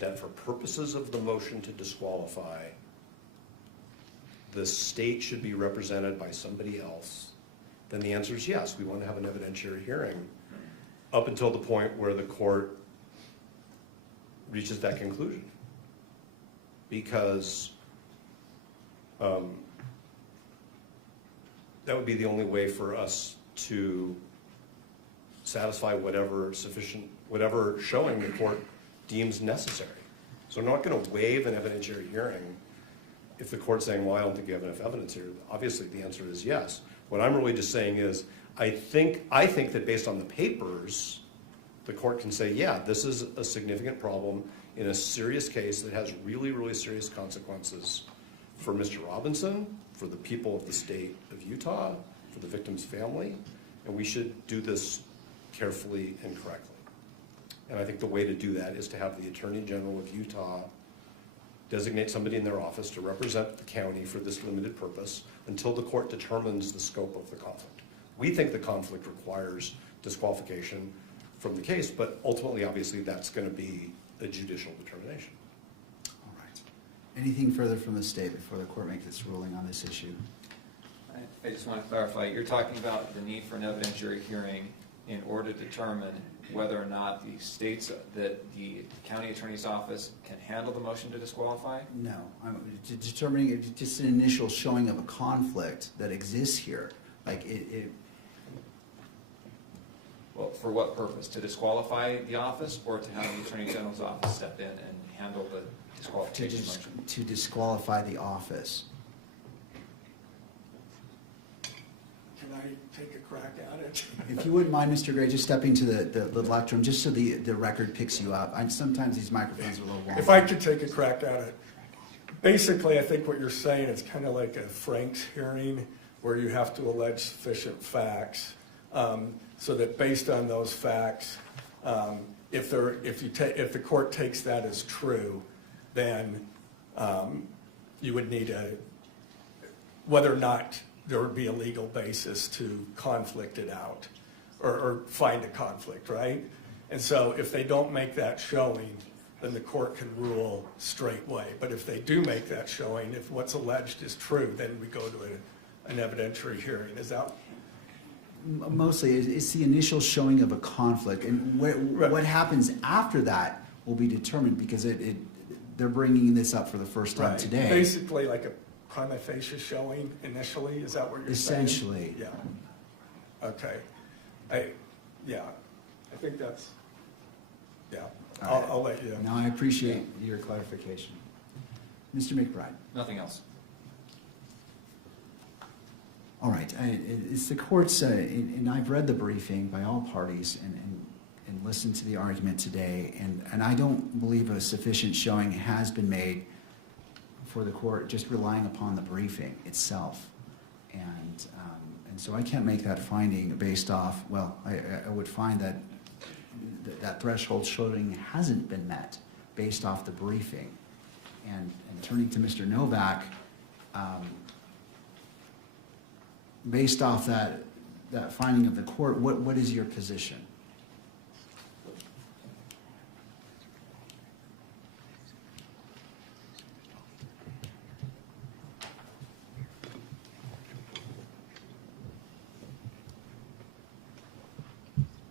that for purposes of the motion to disqualify, the state should be represented by somebody else, then the answer is yes, we want to have an evidentiary hearing up until the point where the court reaches that conclusion. Because that would be the only way for us to satisfy whatever showing the court deems necessary. So we're not going to waive an evidentiary hearing if the court's saying, well, I don't think you have enough evidence here. Obviously, the answer is yes. What I'm really just saying is, I think that based on the papers, the court can say, yeah, this is a significant problem in a serious case that has really, really serious consequences for Mr. Robinson, for the people of the state of Utah, for the victim's family, and we should do this carefully and correctly. And I think the way to do that is to have the Attorney General of Utah designate somebody in their office to represent the county for this limited purpose until the court determines the scope of the conflict. We think the conflict requires disqualification from the case, but ultimately, obviously, that's going to be a judicial determination. All right. Anything further from the state before the court makes its ruling on this issue? I just want to clarify, you're talking about the need for an evidentiary hearing in order to determine whether or not the states, that the county attorney's office can handle the motion to disqualify? No, I'm determining just an initial showing of a conflict that exists here. Like Well, for what purpose? To disqualify the office, or to have the Attorney General's office step in and handle the disqualification motion? to disqualify the office. Can I take a crack at it? If you wouldn't mind, Mr. Gray, just stepping to the lectern, just so the record picks you up. Sometimes these microphones are a little long. If I could take a crack at it. Basically, I think what you're saying is kind of like a Frank's hearing where you have to allege sufficient facts, so that based on those facts, if the court takes that as true, then you would need whether or not there would be a legal basis to conflict it out or find a conflict, right? And so if they don't make that showing, then the court can rule straightway. But if they do make that showing, if what's alleged is true, then we go to an evidentiary hearing. Is that? Mostly, it's the initial showing of a conflict, and what happens after that will be determined, because they're bringing this up for the first time Right. today. Basically like a prima facie showing initially, is that what you're saying? Essentially. Yeah. Okay. I think that's, yeah, All right. I'll let you. No, I appreciate your clarification. Mr. McBride. Nothing else. All right, it's the court's, and I've read the briefing by all parties and listened to the argument today, and I don't believe a sufficient showing has been made for the court just relying upon the briefing itself. And so I can't make that finding based off, well, I would find that that threshold showing hasn't been met based off the briefing. And turning to Mr. Novak, based off that finding of the court, what is your position?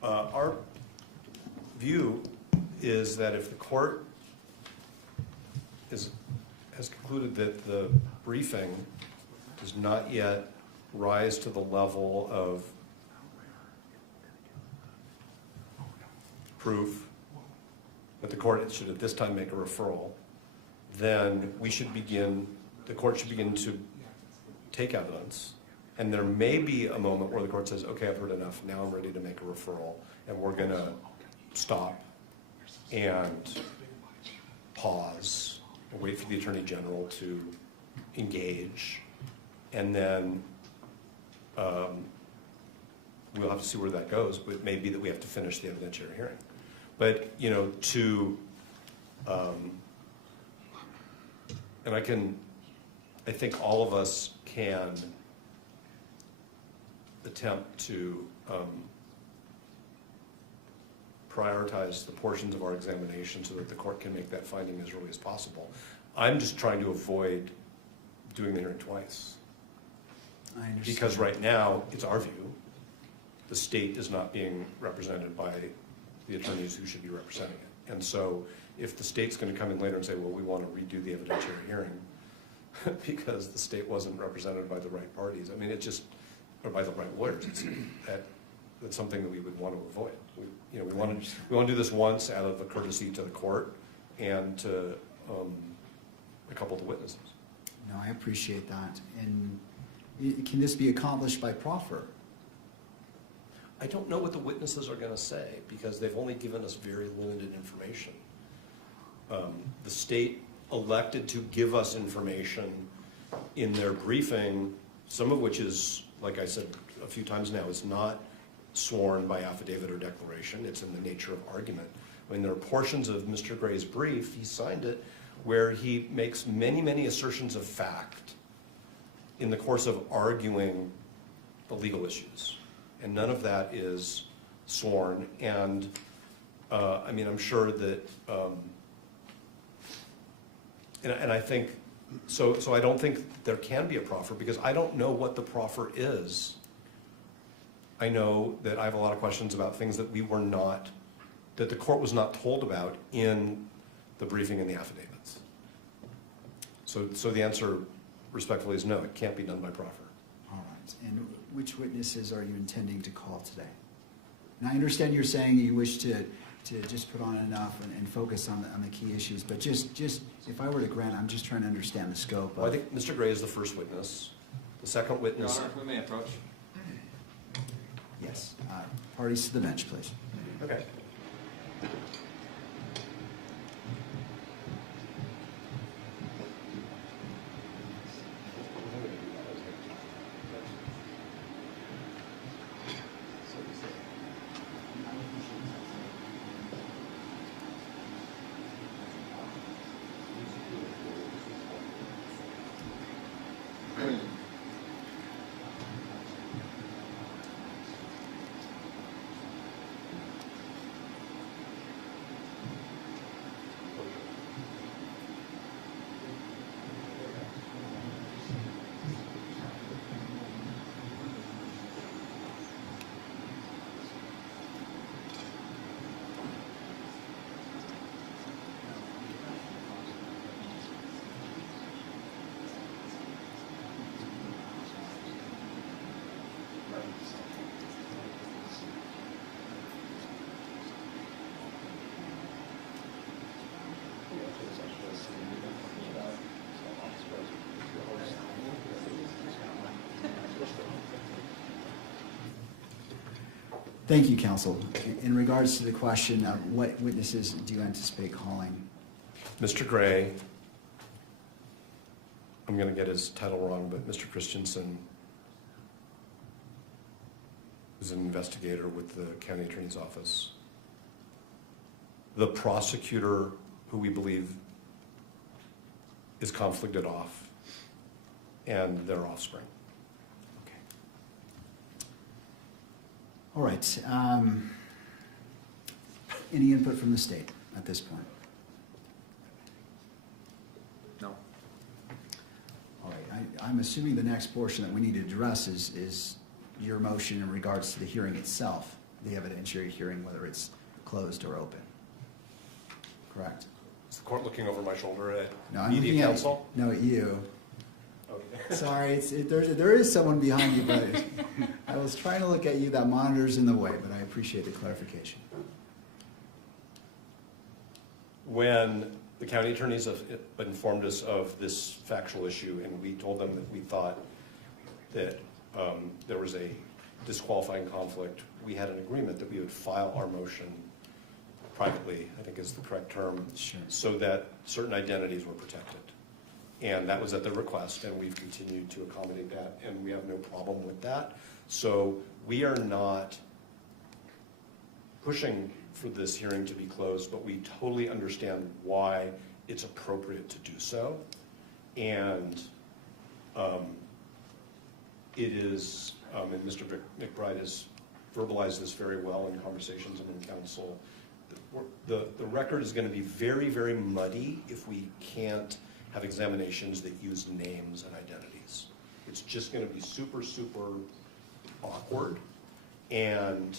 Our view is that if the court has concluded that the briefing does not yet rise to the level of proof, that the court should at this time make a referral, then the court should begin to take evidence. And there may be a moment where the court says, okay, I've heard enough, now I'm ready to make a referral, and we're going to stop and pause and wait for the Attorney General to engage, and then we'll have to see where that goes, but it may be that we have to finish the evidentiary hearing. But, and I think all of us can attempt to prioritize the portions of our examination so that the court can make that finding as early as possible. I'm just trying to avoid doing the hearing twice. I understand. Because right now, it's our view, the state is not being represented by the attorneys who should be representing it. And so if the state's going to come in later and say, well, we want to redo the evidentiary hearing because the state wasn't represented by the right parties, I mean, or by the right lawyers, that's something that we would want to avoid. We want to do this once out of a courtesy to the court and to a couple of the witnesses. No, I appreciate that. And can this be accomplished by proffer? I don't know what the witnesses are going to say because they've only given us very limited information. The state elected to give us information in their briefing, some of which is, like I said a few times now, is not sworn by affidavit or declaration. It's in the nature of argument. I mean, there are portions of Mr. Gray's brief, he signed it, where he makes many, many assertions of fact in the course of arguing the legal issues. And none of that is sworn. And I mean, I'm sure that, and I think, so I don't think there can be a proffer because I don't know what the proffer is. I know that I have a lot of questions about things that that the court was not told about in the briefing and the affidavits. So the answer respectfully is no, it can't be done by proffer. All right. And which witnesses are you intending to call today? And I understand you're saying you wish to just put on enough and focus on the key issues, but just if I were to grant, I'm just trying to understand the scope of... Well, I think Mr. Gray is the first witness. The second witness... Your Honor, if we may approach. Yes. Parties to the bench, please. Okay. Thank you, counsel. In regards to the question of what witnesses do you anticipate calling? Mr. Gray, I'm going to get his title wrong, but Mr. Christensen is an investigator with the county attorney's office. The prosecutor, who we believe is conflicted off, and their offspring. Okay. All right. Any input from the state at this point? No. All right. I'm assuming the next portion that we need to address is your motion in regards to the hearing itself, the evidentiary hearing, whether it's closed or open. Correct? Is the court looking over my shoulder at No, I'm media looking at, counsel? no, at you. Okay. Sorry, there is someone behind you, but I was trying to look at you. That monitor's in the way, but I appreciate the clarification. When the county attorneys have informed us of this factual issue, and we told them that we thought that there was a disqualifying conflict, we had an agreement that we would file our motion privately, I think is the correct term, Sure. so that certain identities were protected. And that was at the request, and we've continued to accommodate that, and we have no problem with that. So we are not pushing for this hearing to be closed, but we totally understand why it's appropriate to do so. And it is, and Mr. McBride has verbalized this very well in conversations and in council, the record is going to be very, very muddy if we can't have examinations that use names and identities. It's just going to be super, super awkward. And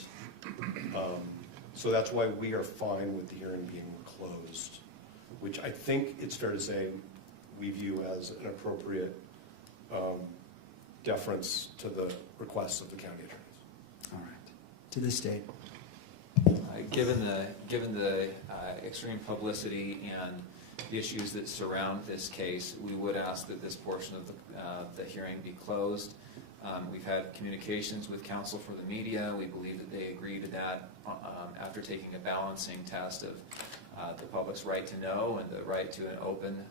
so that's why we are fine with the hearing being closed, which I think it's fair to say we view as an appropriate deference to the requests of the county attorneys. All right. to the state. Given the extreme publicity and the issues that surround this case, we would ask that this portion of the hearing be closed. We've had communications with counsel for the media. We believe that they agree to that after taking a balancing test of the public's right to know and the right to an open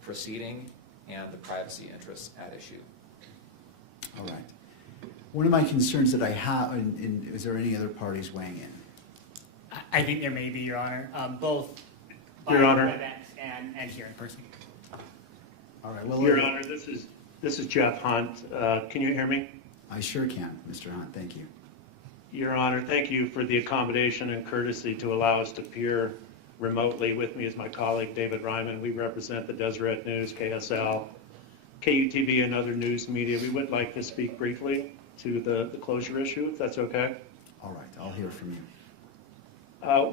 proceeding and the privacy interests at issue. All right. One of my concerns that I have, and is there any other parties weighing in? I think there may be, Your Honor, both by Your Honor. WebEx and here in person. All right. Well, Your Honor, this is Jeff Hunt. Can you hear me? I sure can, Mr. Hunt. Thank you. Your Honor, thank you for the accommodation and courtesy to allow us to appear remotely. With me is my colleague, David Ryman. We represent the Deseret News, KSL, KUTV, and other news media. We would like to speak briefly to the closure issue, if that's okay. All right. I'll hear from you.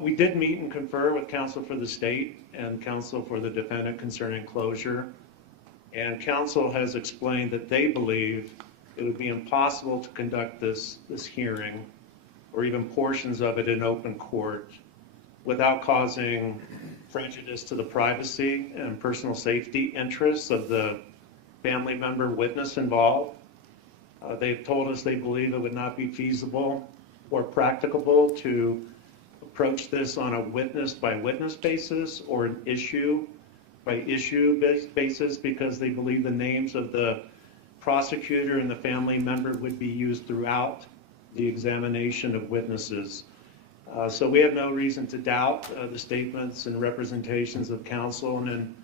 We did meet and confer with counsel for the state and counsel for the defendant concerning closure. And counsel has explained that they believe it would be impossible to conduct this hearing or even portions of it in open court without causing prejudice to the privacy and personal safety interests of the family member witness involved. They've told us they believe it would not be feasible or practicable to approach this on a witness-by-witness basis or an issue-by-issue basis because they believe the names of the prosecutor and the family member would be used throughout the examination of witnesses. So we have no reason to doubt the statements and representations of counsel, and in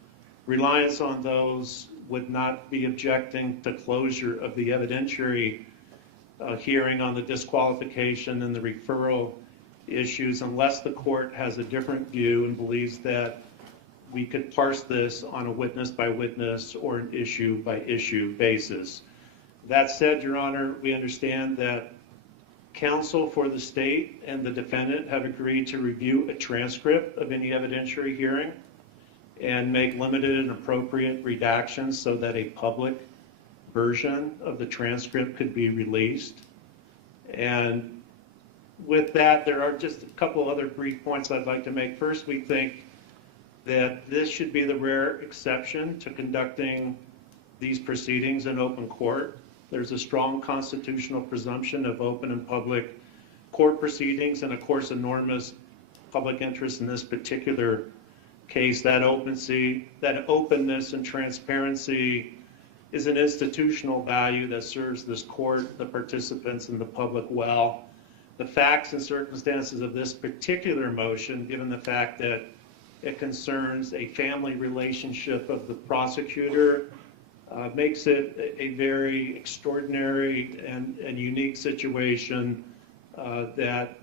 reliance on those would not be objecting to closure of the evidentiary hearing on the disqualification and the referral issues unless the court has a different view and believes that we could parse this on a witness-by-witness or an issue-by-issue basis. That said, Your Honor, we understand that counsel for the state and the defendant have agreed to review a transcript of any evidentiary hearing and make limited and appropriate redactions so that a public version of the transcript could be released. And with that, there are just a couple other brief points I'd like to make. First, we think that this should be the rare exception to conducting these proceedings in open court. There's a strong constitutional presumption of open and public court proceedings, and of course, enormous public interest in this particular case. That openness and transparency is an institutional value that serves this court, the participants, and the public well. The facts and circumstances of this particular motion, given the fact that it concerns a family relationship of the prosecutor, makes it a very extraordinary and unique situation that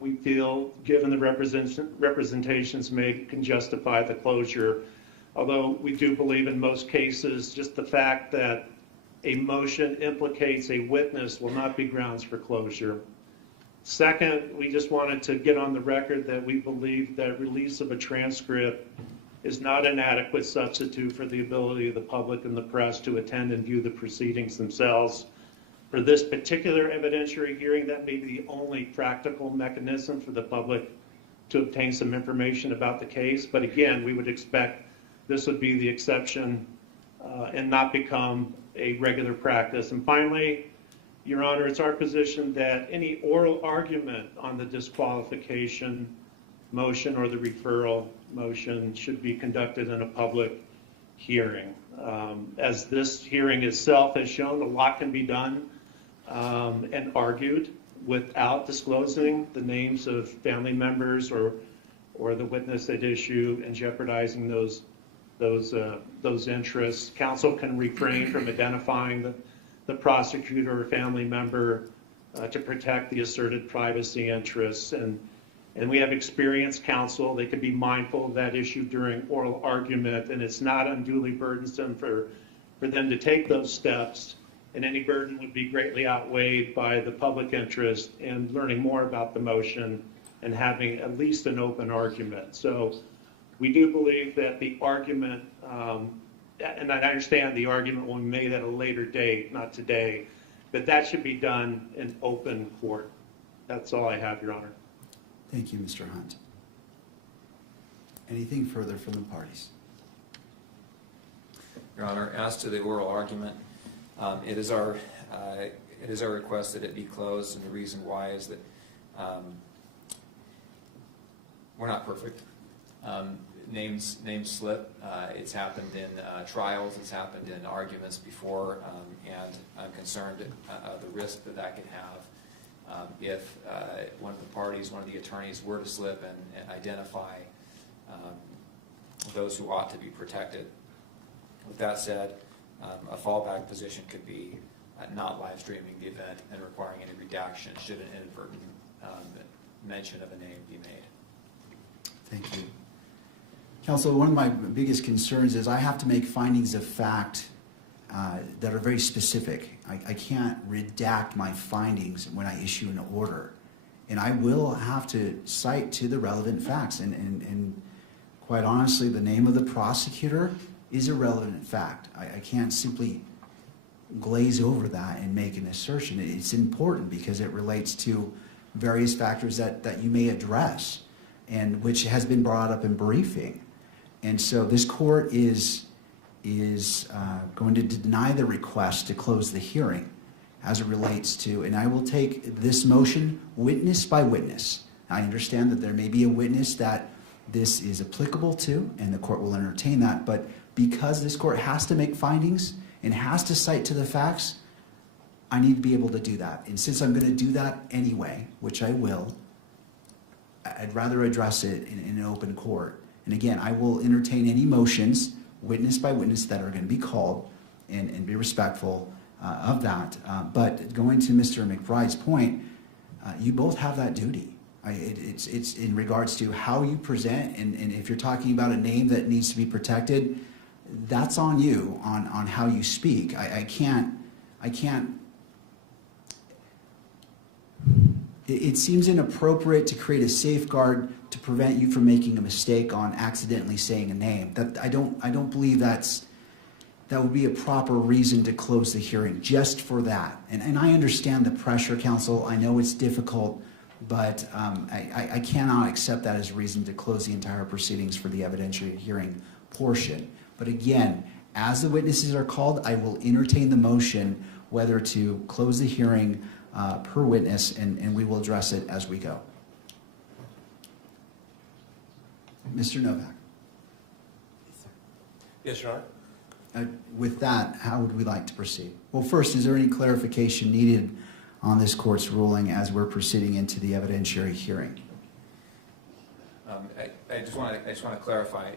we feel, given the representations made, can justify the closure. Although we do believe in most cases, just the fact that a motion implicates a witness will not be grounds for closure. Second, we just wanted to get on the record that we believe that release of a transcript is not an adequate substitute for the ability of the public and the press to attend and view the proceedings themselves. For this particular evidentiary hearing, that may be the only practical mechanism for the public to obtain some information about the case. But again, we would expect this would be the exception and not become a regular practice. And finally, Your Honor, it's our position that any oral argument on the disqualification motion or the referral motion should be conducted in a public hearing. As this hearing itself has shown, a lot can be done and argued without disclosing the names of family members or the witness at issue and jeopardizing those interests. Counsel can refrain from identifying the prosecutor or family member to protect the asserted privacy interests. And we have experienced counsel. They could be mindful of that issue during oral argument, and it's not unduly burdensome for them to take those steps, and any burden would be greatly outweighed by the public interest in learning more about the motion and having at least an open argument. So we do believe that the argument, and I understand the argument will be made at a later date, not today, But that should be done in open court. That's all I have, Your Honor. Thank you, Mr. Hunt. Anything further from the parties? Your Honor, as to the oral argument, it is our request that it be closed, and the reason why is that we're not perfect. Names slip. It's happened in trials. It's happened in arguments before, and I'm concerned of the risk that could have if one of the parties, one of the attorneys, were to slip and identify those who ought to be protected. With that said, a fallback position could be not live streaming the event and requiring any redaction should an inadvertent mention of a name be made. Thank you. Counsel, one of my biggest concerns is I have to make findings of fact that are very specific. I can't redact my findings when I issue an order. And I will have to cite to the relevant facts. And quite honestly, the name of the prosecutor is a relevant fact. I can't simply glaze over that and make an assertion. It's important because it relates to various factors that you may address and which has been brought up in briefing. And so this court is going to deny the request to close the hearing as it relates to, and I will take this motion witness by witness. I understand that there may be a witness that this is applicable to, and the court will entertain that, but because this court has to make findings and has to cite to the facts, I need to be able to do that. And since I'm going to do that anyway, which I will, I'd rather address it in an open court. And again, I will entertain any motions, witness by witness, that are going to be called and be respectful of that. But going to Mr. McBride's point, you both have that duty. It's in regards to how you present, and if you're talking about a name that needs to be protected, that's on you, on how you speak. I can't. It seems inappropriate to create a safeguard to prevent you from making a mistake on accidentally saying a name. That I don't believe that would be a proper reason to close the hearing just for that. And I understand the pressure, counsel. I know it's difficult, but I cannot accept that as a reason to close the entire proceedings for the evidentiary hearing portion. But again, as the witnesses are called, I will entertain the motion whether to close the hearing per witness, and we will address it as we go. Mr. Novak. Yes, Your Honor. With that, how would we like to proceed? Well, first, is there any clarification needed on this court's ruling as we're proceeding into the evidentiary hearing? I just want to clarify.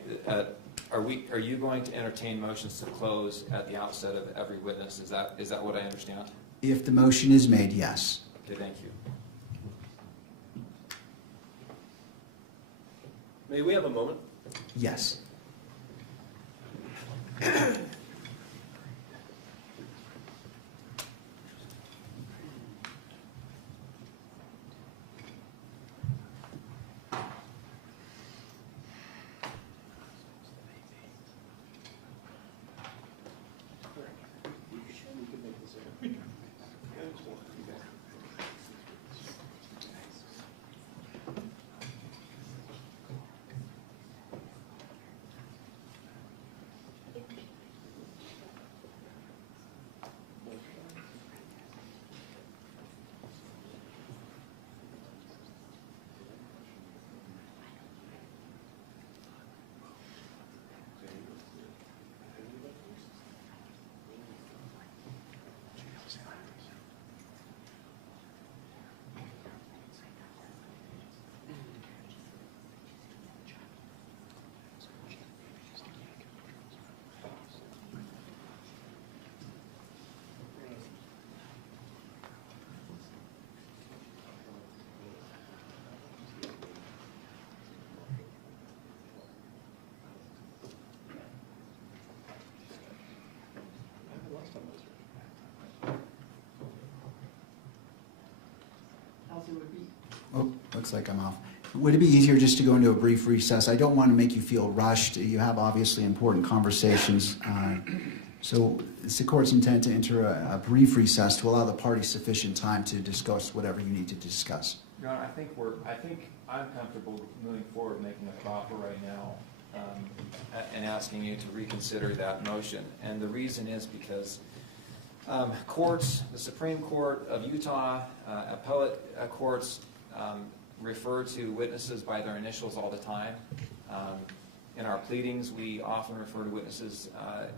Are you going to entertain motions to close at the outset of every witness? Is that what I understand? If the motion is made, yes. Okay, thank you. May we have a moment? Yes. Oh, looks like I'm off. Would it be easier just to go into a brief recess? I don't want to make you feel rushed. You have obviously important conversations So it's the court's intent to enter a brief recess to allow the parties sufficient time to discuss whatever you need to discuss. Your Honor, I think I'm comfortable moving forward, making a proffer right now, and asking you to reconsider that motion. And the reason is because courts, the Supreme Court of Utah, appellate courts refer to witnesses by their initials all the time. In our pleadings, we often refer to witnesses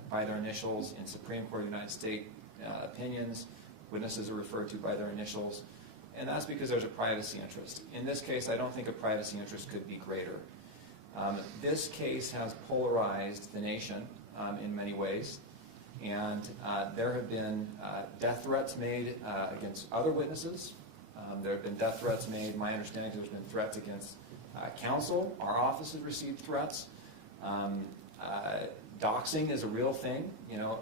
by their initials. In Supreme Court of the United States opinions, witnesses are referred to by their initials. And that's because there's a privacy interest. In this case, I don't think a privacy interest could be greater. This case has polarized the nation in many ways. And there have been death threats made against other witnesses. There have been death threats made. My understanding is there's been threats against counsel. Our office has received threats. Doxing is a real thing. You know,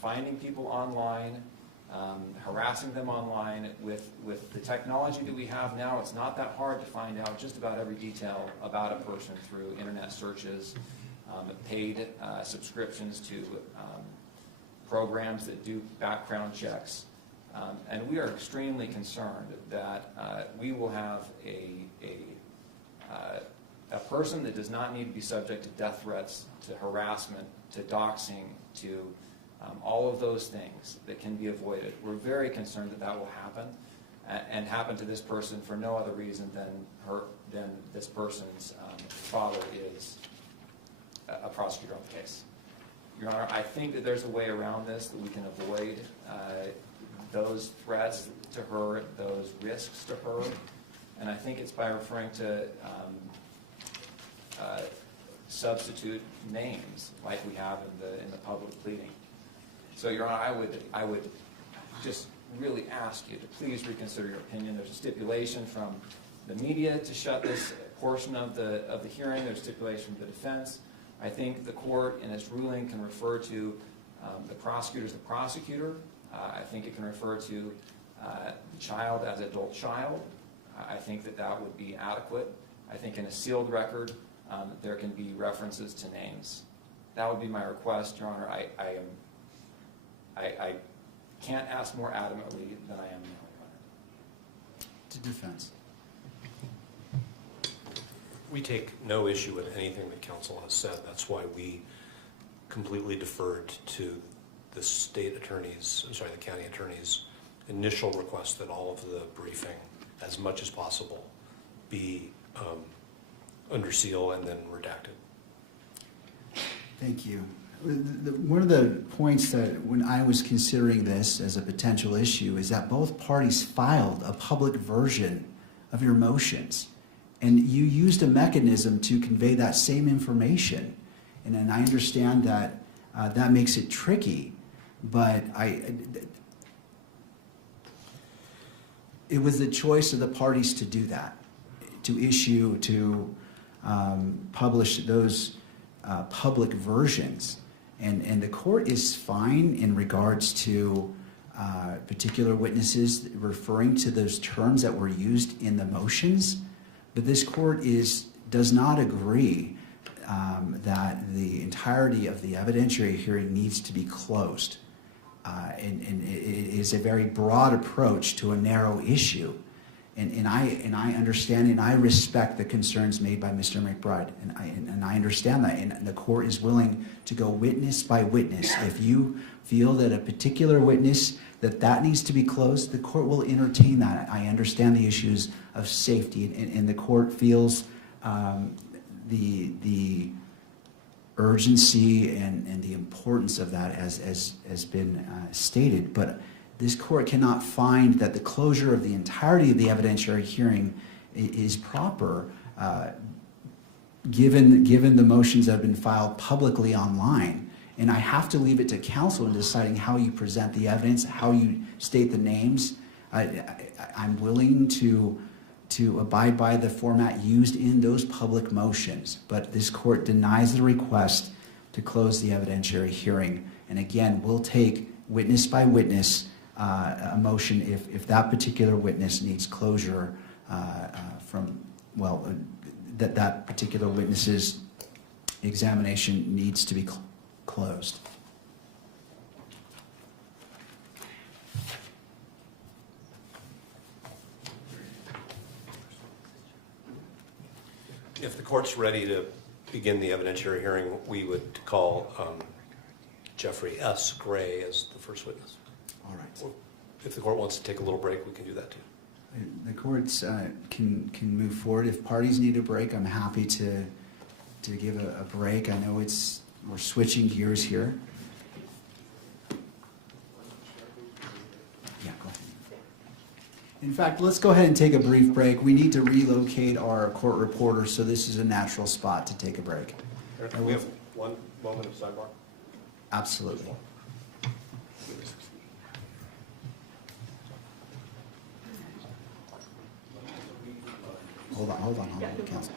finding people online, harassing them online. With the technology that we have now, it's not that hard to find out just about every detail about a person through internet searches, paid subscriptions to programs that do background checks. And we are extremely concerned that we will have a person that does not need to be subject to death threats, to harassment, to doxing, to all of those things that can be avoided. We're very concerned that that will happen, and happen to this person for no other reason than this person's father is a prosecutor on the case. Your Honor, I think that there's a way around this, that we can avoid those threats to her, those risks to her, and I think it's by referring to substitute names like we have in the public pleading. So, Your Honor, I would just really ask you to please reconsider your opinion. There's a stipulation from the media to shut this portion of the hearing. There's stipulation from the defense. I think the court, in its ruling, can refer to the prosecutor as the prosecutor. I think it can refer to the child as adult child. I think that would be adequate. I think in a sealed record, there can be references to names. That would be my request, Your Honor. I can't ask more adamantly than I am now, Your Honor. To defense. We take no issue with anything that counsel has said. That's why we completely deferred to the state attorney's, the county attorney's initial request that all of the briefing, as much as possible, be under seal and then redacted. Thank you. One of the points that when I was considering this as a potential issue is that both parties filed a public version of your motions, and you used a mechanism to convey that same information. And I understand that that makes it tricky, but it was the choice of the parties to do that, to publish those public versions. And the court is fine in regards to particular witnesses referring to those terms that were used in the motions, but this court does not agree that the entirety of the evidentiary hearing needs to be closed. And it is a very broad approach to a narrow issue. And I understand and I respect the concerns made by Mr. McBride, and I understand that, and the court is willing to go witness by witness. If you feel that a particular witness, that needs to be closed, the court will entertain that. I understand the issues of safety, and the court feels the urgency and the importance of that has been stated, but this court cannot find that the closure of the entirety of the evidentiary hearing is proper, given the motions that have been filed publicly online. And I have to leave it to counsel in deciding how you present the evidence, how you state the names. I'm willing to abide by the format used in those public motions, but this court denies the request to close the evidentiary hearing. And again, we'll take witness by witness a motion if that particular witness needs closure that particular witness's examination needs to be closed. If the court's ready to begin the evidentiary hearing, we would call Jeffrey S. Gray as the first witness. All right. Or if the court wants to take a little break, we can do that too. The courts can move forward. If parties need a break, I'm happy to give a break. I know we're switching gears here. Yeah, go ahead. In fact, let's go ahead and take a brief break. We need to relocate our court reporter, so this is a natural spot to take a break. Can we have 1 moment of sidebar? Absolutely. Hold on, counsel.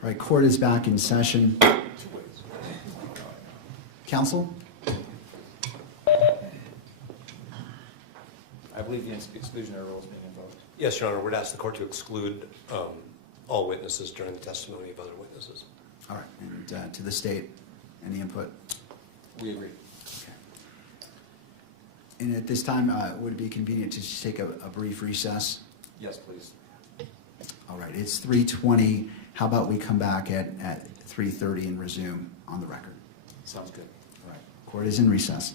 All right, court is back in session. Counsel? I believe the exclusionary rule is being invoked. Yes, Your Honor, we'd ask the court to exclude all witnesses during the testimony of other witnesses. All right, and to the state, any input? We agree. Okay. And at this time, would it be convenient to just take a brief recess? Yes, please. All right, it's 3:20. How about we come back at 3:30 and resume on the record? Sounds good. All right, court is in recess.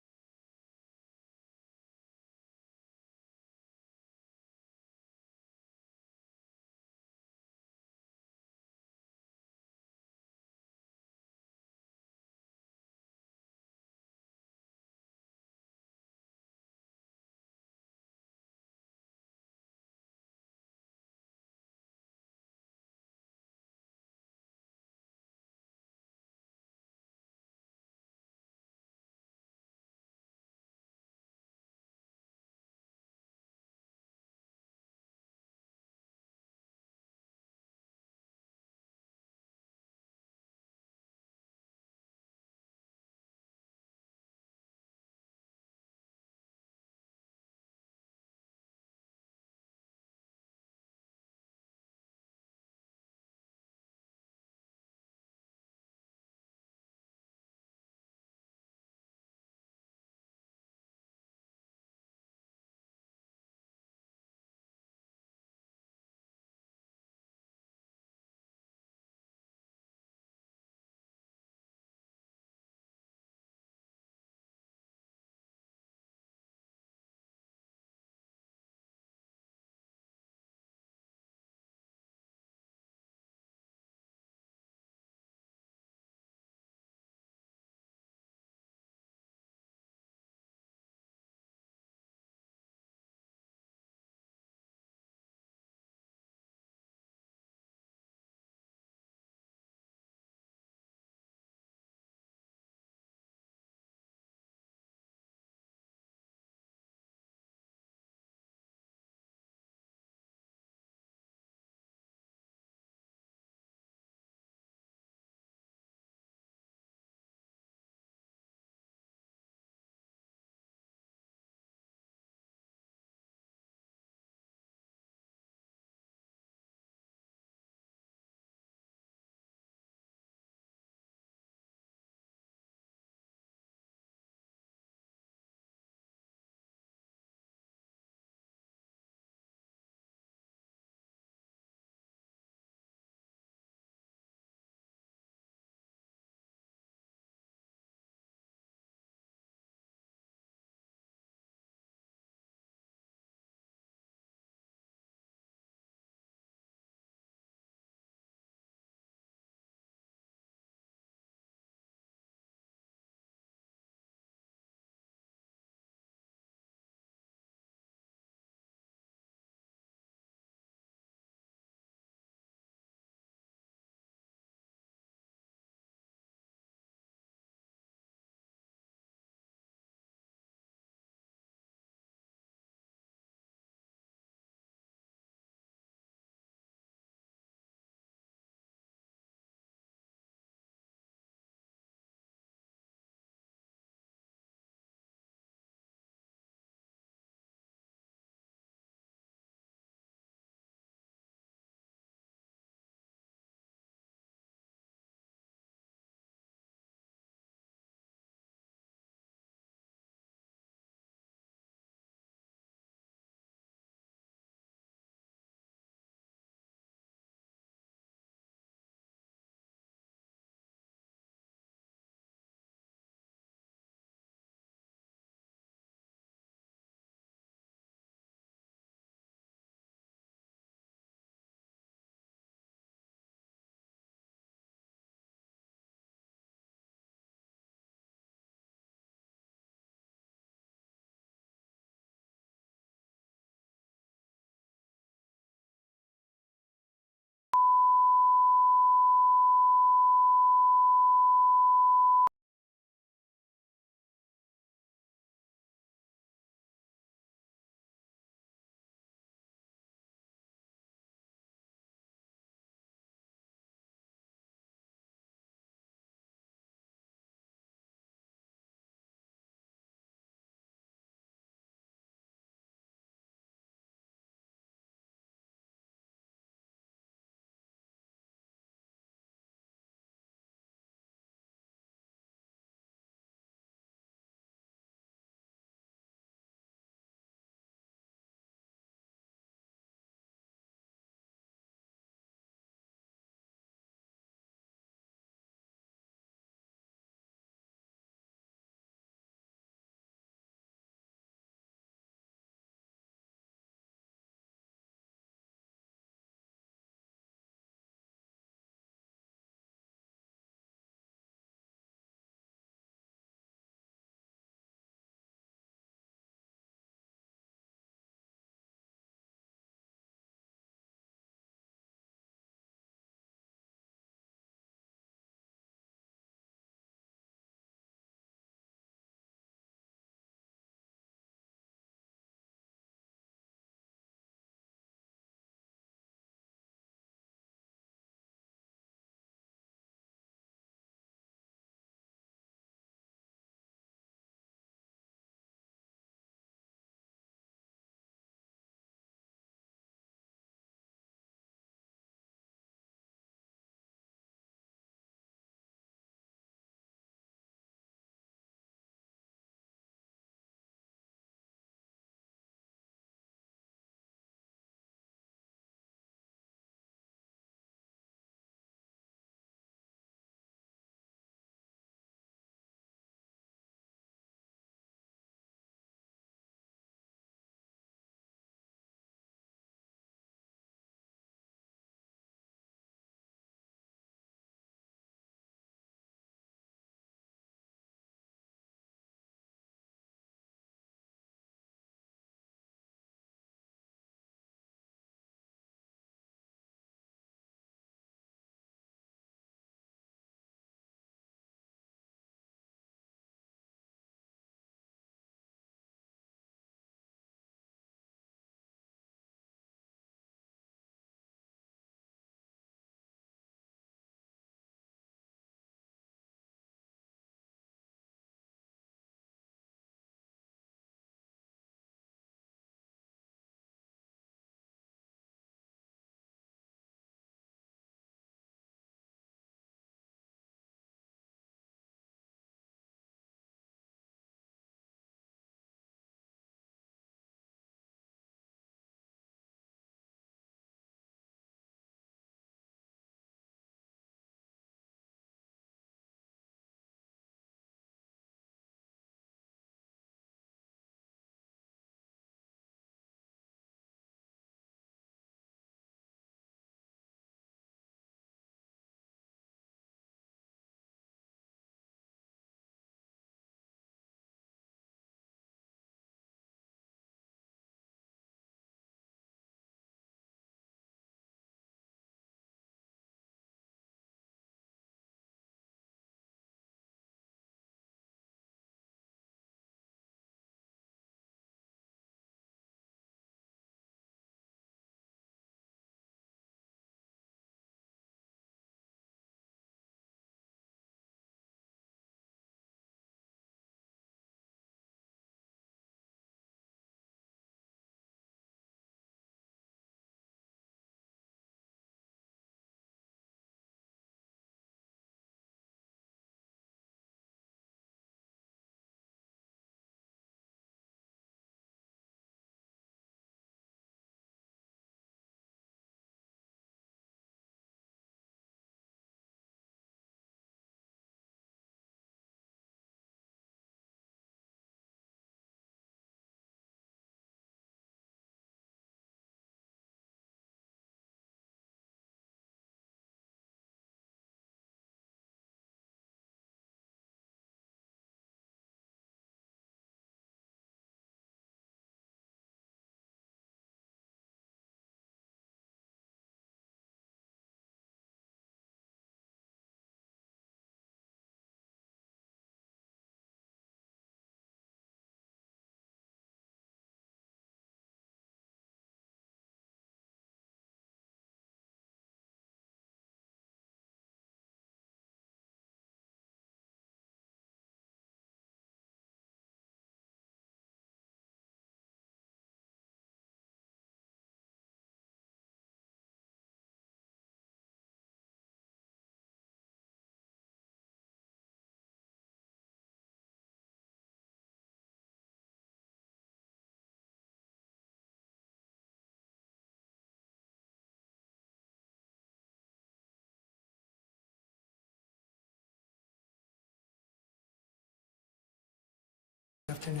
afternoon.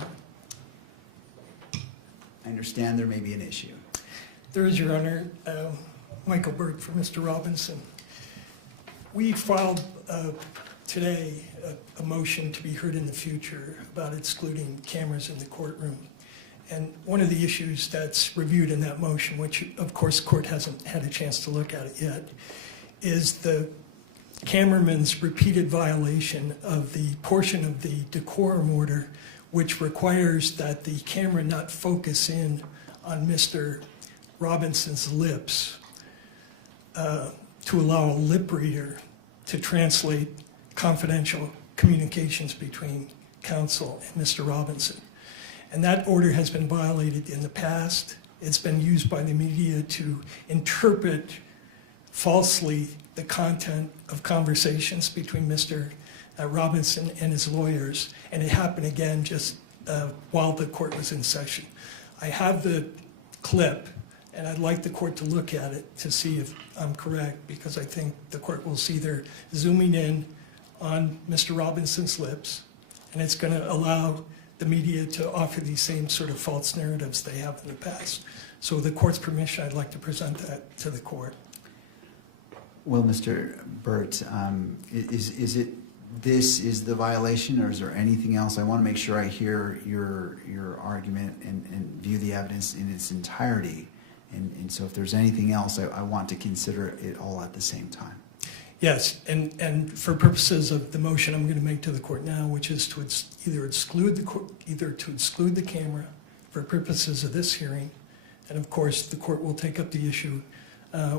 I understand there may be an issue. There is, Your Honor, Michael Burke for Mr. Robinson. We filed today a motion to be heard in the future about excluding cameras in the courtroom. And one of the issues that's reviewed in that motion, which of course the court hasn't had a chance to look at it yet, is the cameraman's repeated violation of the portion of the decorum order which requires that the camera not focus in on Mr. Robinson's lips to allow a lip reader to translate confidential communications between counsel and Mr. Robinson. And that order has been violated in the past. It's been used by the media to interpret falsely the content of conversations between Mr. Robinson and his lawyers, and it happened again just while the court was in session. I have the clip, and I'd like the court to look at it to see if I'm correct, because I think the court will see they're zooming in on Mr. Robinson's lips, and it's going to allow the media to offer these same sort of false narratives they have in the past. So with the court's permission, I'd like to present that to the court. Well, Mr. Burt, is it this is the violation, or is there anything else? I want to make sure I hear your argument and view the evidence in its entirety. And so if there's anything else, I want to consider it all at the same time. Yes, and for purposes of the motion I'm going to make to the court now, which is to either exclude the camera for purposes of this hearing, and of course the court will take up the issue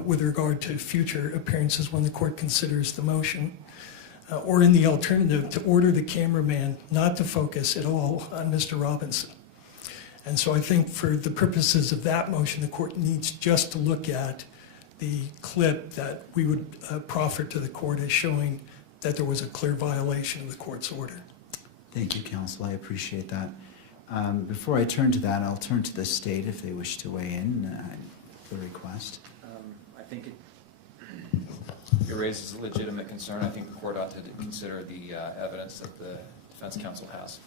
with regard to future appearances when the court considers the motion, or in the alternative, to order the cameraman not to focus at all on Mr. Robinson. And so I think for the purposes of that motion, the court needs just to look at the clip that we would proffer to the court as showing that there was a clear violation of the court's order. Thank you, counsel. I appreciate that. Before I turn to that, I'll turn to the state if they wish to weigh in the request. I think it raises a legitimate concern. I think the court ought to consider the evidence that the defense counsel has.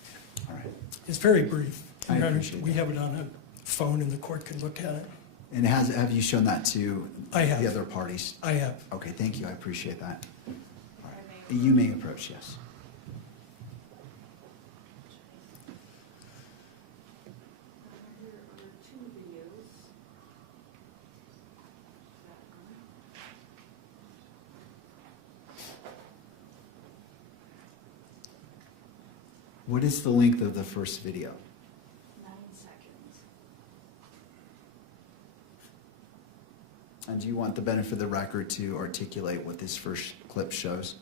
All right. It's very brief. I appreciate We that. have it on a phone and the court can look at it. And have you shown that to I have. the other parties? I have. Okay, thank you. I appreciate that. All right. You may approach, yes. Here are two videos. What is the length of the first video? 9 seconds. And do you want the benefit of the record to articulate what this first clip shows?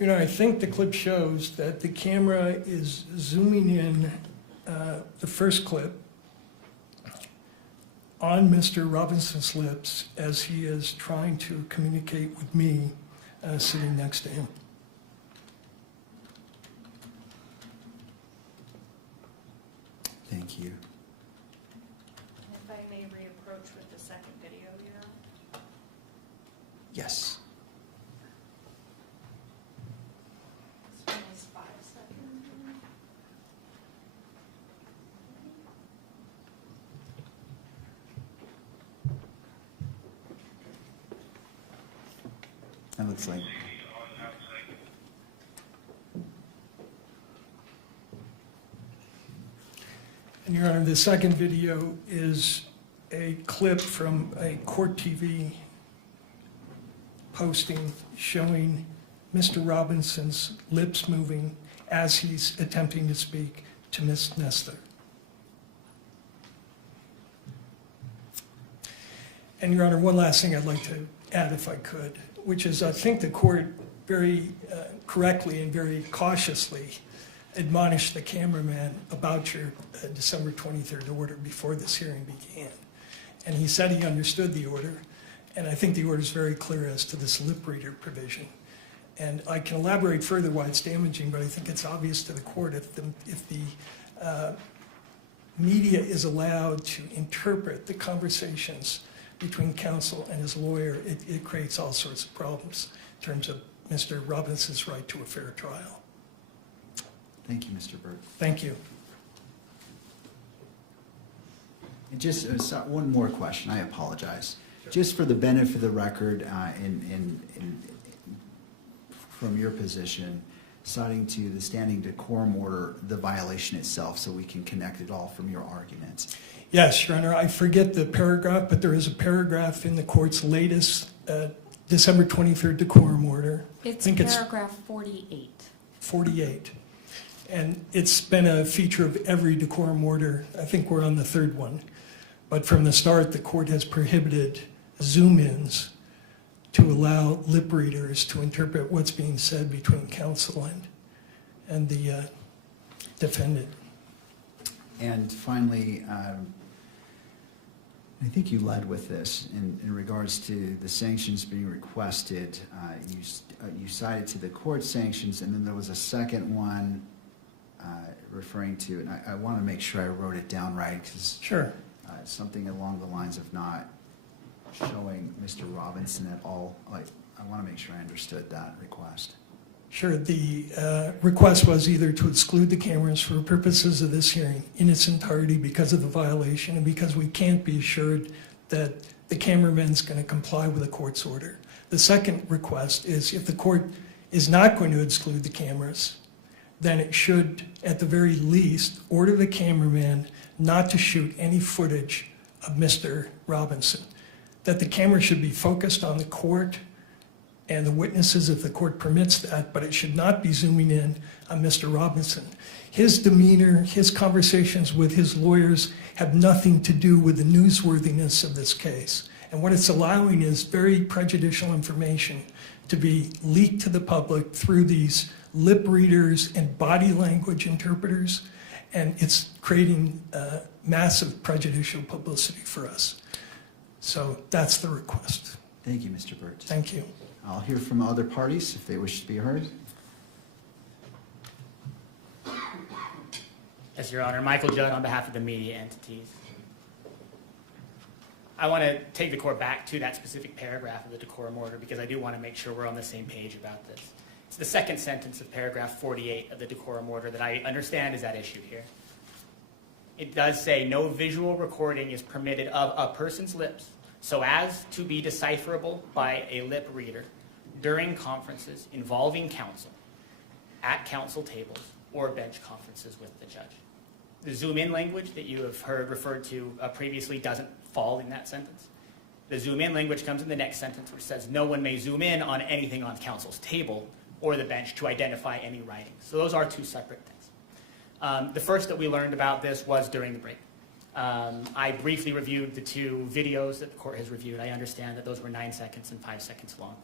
You know, I think the clip shows that the camera is zooming in the first clip on Mr. Robinson's lips as he is trying to communicate with me sitting next to him. Thank you. If I may reapproach with the second video here. Yes. This one is 5 seconds. That looks like. And Your Honor, the second video is a clip from a court TV posting showing Mr. Robinson's lips moving as he's attempting to speak to Ms. Nestor. And Your Honor, one last thing I'd like to add if I could, which is I think the court very correctly and very cautiously admonished the cameraman about your December 23rd order before this hearing began. And he said he understood the order, and I think the order is very clear as to this lip reader provision. And I can elaborate further why it's damaging, but I think it's obvious to the court if the media is allowed to interpret the conversations between counsel and his lawyer, it creates all sorts of problems in terms of Mr. Robinson's right to a fair trial. Thank you, Mr. Burke. Thank you. And just one more question, I apologize. Just for the benefit of the record, from your position, citing to the standing decorum order, the violation itself, so we can connect it all from your arguments. Yes, Your Honor, I forget the paragraph, but there is a paragraph in the court's latest December 23rd decorum order. It's I think paragraph 48. 48. And it's been a feature of every decorum order. I think we're on the third one. But from the start, the court has prohibited zoom-ins to allow lip readers to interpret what's being said between counsel and the defendant. And finally, I think you led with this in regards to the sanctions being requested. You cited to the court sanctions, and then there was a second one referring to, and I want to make sure I wrote it down right, because Sure. something along the lines of not showing Mr. Robinson at all. I want to make sure I understood that request. Sure. The request was either to exclude the cameras for purposes of this hearing in its entirety because of the violation and because we can't be assured that the cameraman's going to comply with the court's order. The second request is if the court is not going to exclude the cameras, then it should, at the very least, order the cameraman not to shoot any footage of Mr. Robinson, that the camera should be focused on the court and the witnesses if the court permits that, but it should not be zooming in on Mr. Robinson. His demeanor, his conversations with his lawyers have nothing to do with the newsworthiness of this case. And what it's allowing is very prejudicial information to be leaked to the public through these lip readers and body language interpreters, and it's creating massive prejudicial publicity for us. So that's the request. Thank you, Mr. Burt. Thank you. I'll hear from other parties if they wish to be heard. Yes, Your Honor. Michael Judd on behalf of the media entities. I want to take the court back to that specific paragraph of the decorum order because I do want to make sure we're on the same page about this. It's the second sentence of paragraph 48 of the decorum order that I understand is at issue here. It does say no visual recording is permitted of a person's lips so as to be decipherable by a lip reader during conferences involving counsel, at counsel tables, or bench conferences with the judge. The zoom-in language that you have heard referred to previously doesn't fall in that sentence. The zoom-in language comes in the next sentence, which says no one may zoom in on anything on counsel's table or the bench to identify any writing. So those are two separate things. The first that we learned about this was during the break. I briefly reviewed the two videos that the court has reviewed. I understand that those were 9 seconds and 5 seconds long.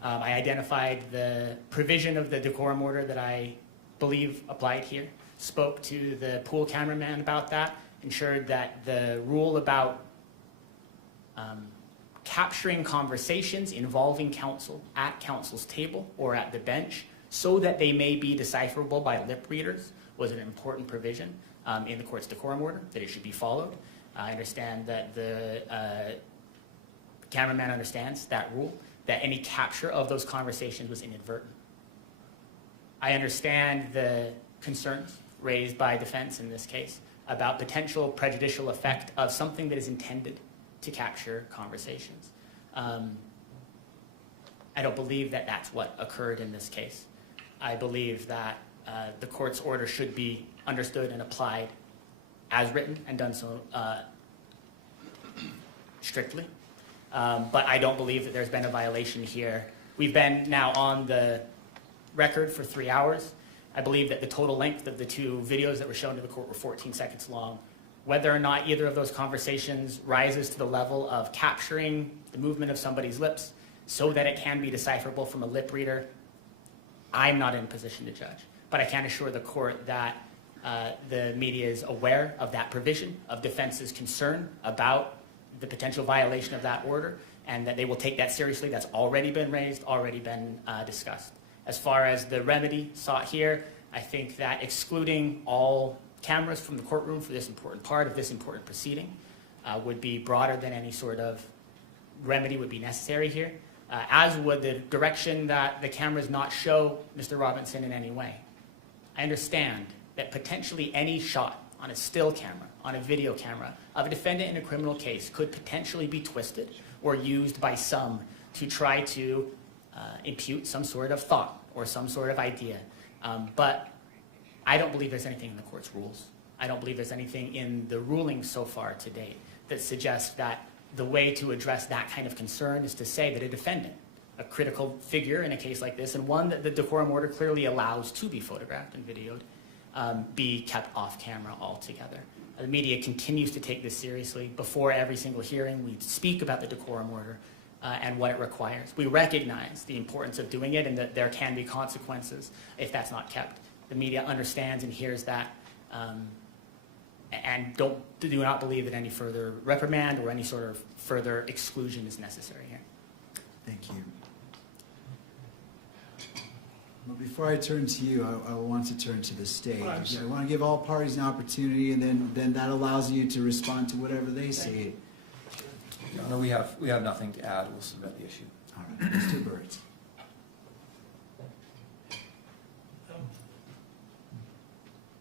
I identified the provision of the decorum order that I believe applied here, spoke to the pool cameraman about that, ensured that the rule about capturing conversations involving counsel at counsel's table or at the bench so that they may be decipherable by lip readers was an important provision in the court's decorum order, that it should be followed. I understand that the cameraman understands that rule, that any capture of those conversations was inadvertent. I understand the concerns raised by defense in this case about potential prejudicial effect of something that is intended to capture conversations. I don't believe that that's what occurred in this case. I believe that the court's order should be understood and applied as written and done so strictly. But I don't believe that there's been a violation here. We've been now on the record for 3 hours. I believe that the total length of the two videos that were shown to the court were 14 seconds long. Whether or not either of those conversations rises to the level of capturing the movement of somebody's lips so that it can be decipherable from a lip reader, I'm not in a position to judge. But I can assure the court that the media is aware of that provision, of defense's concern about the potential violation of that order, and that they will take that seriously. That's already been raised, already been discussed. As far as the remedy sought here, I think that excluding all cameras from the courtroom for this important part of this important proceeding would be broader than any sort of remedy would be necessary here, as would the direction that the cameras not show Mr. Robinson in any way. I understand that potentially any shot on a still camera, on a video camera, of a defendant in a criminal case could potentially be twisted or used by some to try to impute some sort of thought or some sort of idea. But I don't believe there's anything in the court's rules. I don't believe there's anything in the rulings so far to date that suggests that the way to address that kind of concern is to say that a defendant, a critical figure in a case like this, and one that the decorum order clearly allows to be photographed and videoed, be kept off camera altogether. The media continues to take this seriously. Before every single hearing, we speak about the decorum order and what it requires. We recognize the importance of doing it and that there can be consequences if that's not kept. The media understands and hears that, and do not believe that any further reprimand or any sort of further exclusion is necessary here. Thank you. Well, before I turn to you, I want to turn to the state. I'm sorry. I want to give all parties an opportunity, and then that allows you to respond to whatever they say. Your Honor, we have nothing to add. We'll submit the issue. All right, Mr. Burns.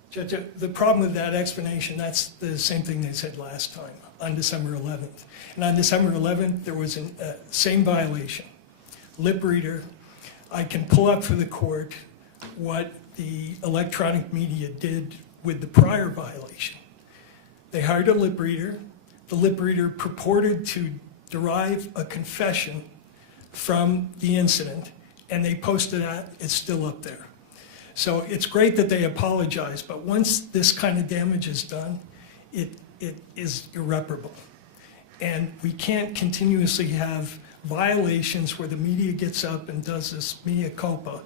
Judge, the problem with that explanation, that's the same thing they said last time, on December 11th. And on December 11th, there was a same violation. Lip reader. I can pull up for the court what the electronic media did with the prior violation. They hired a lip reader. The lip reader purported to derive a confession from the incident, and they posted that. It's still up there. So it's great that they apologize, but once this kind of damage is done, it is irreparable. And we can't continuously have violations where the media gets up and does this mea culpa,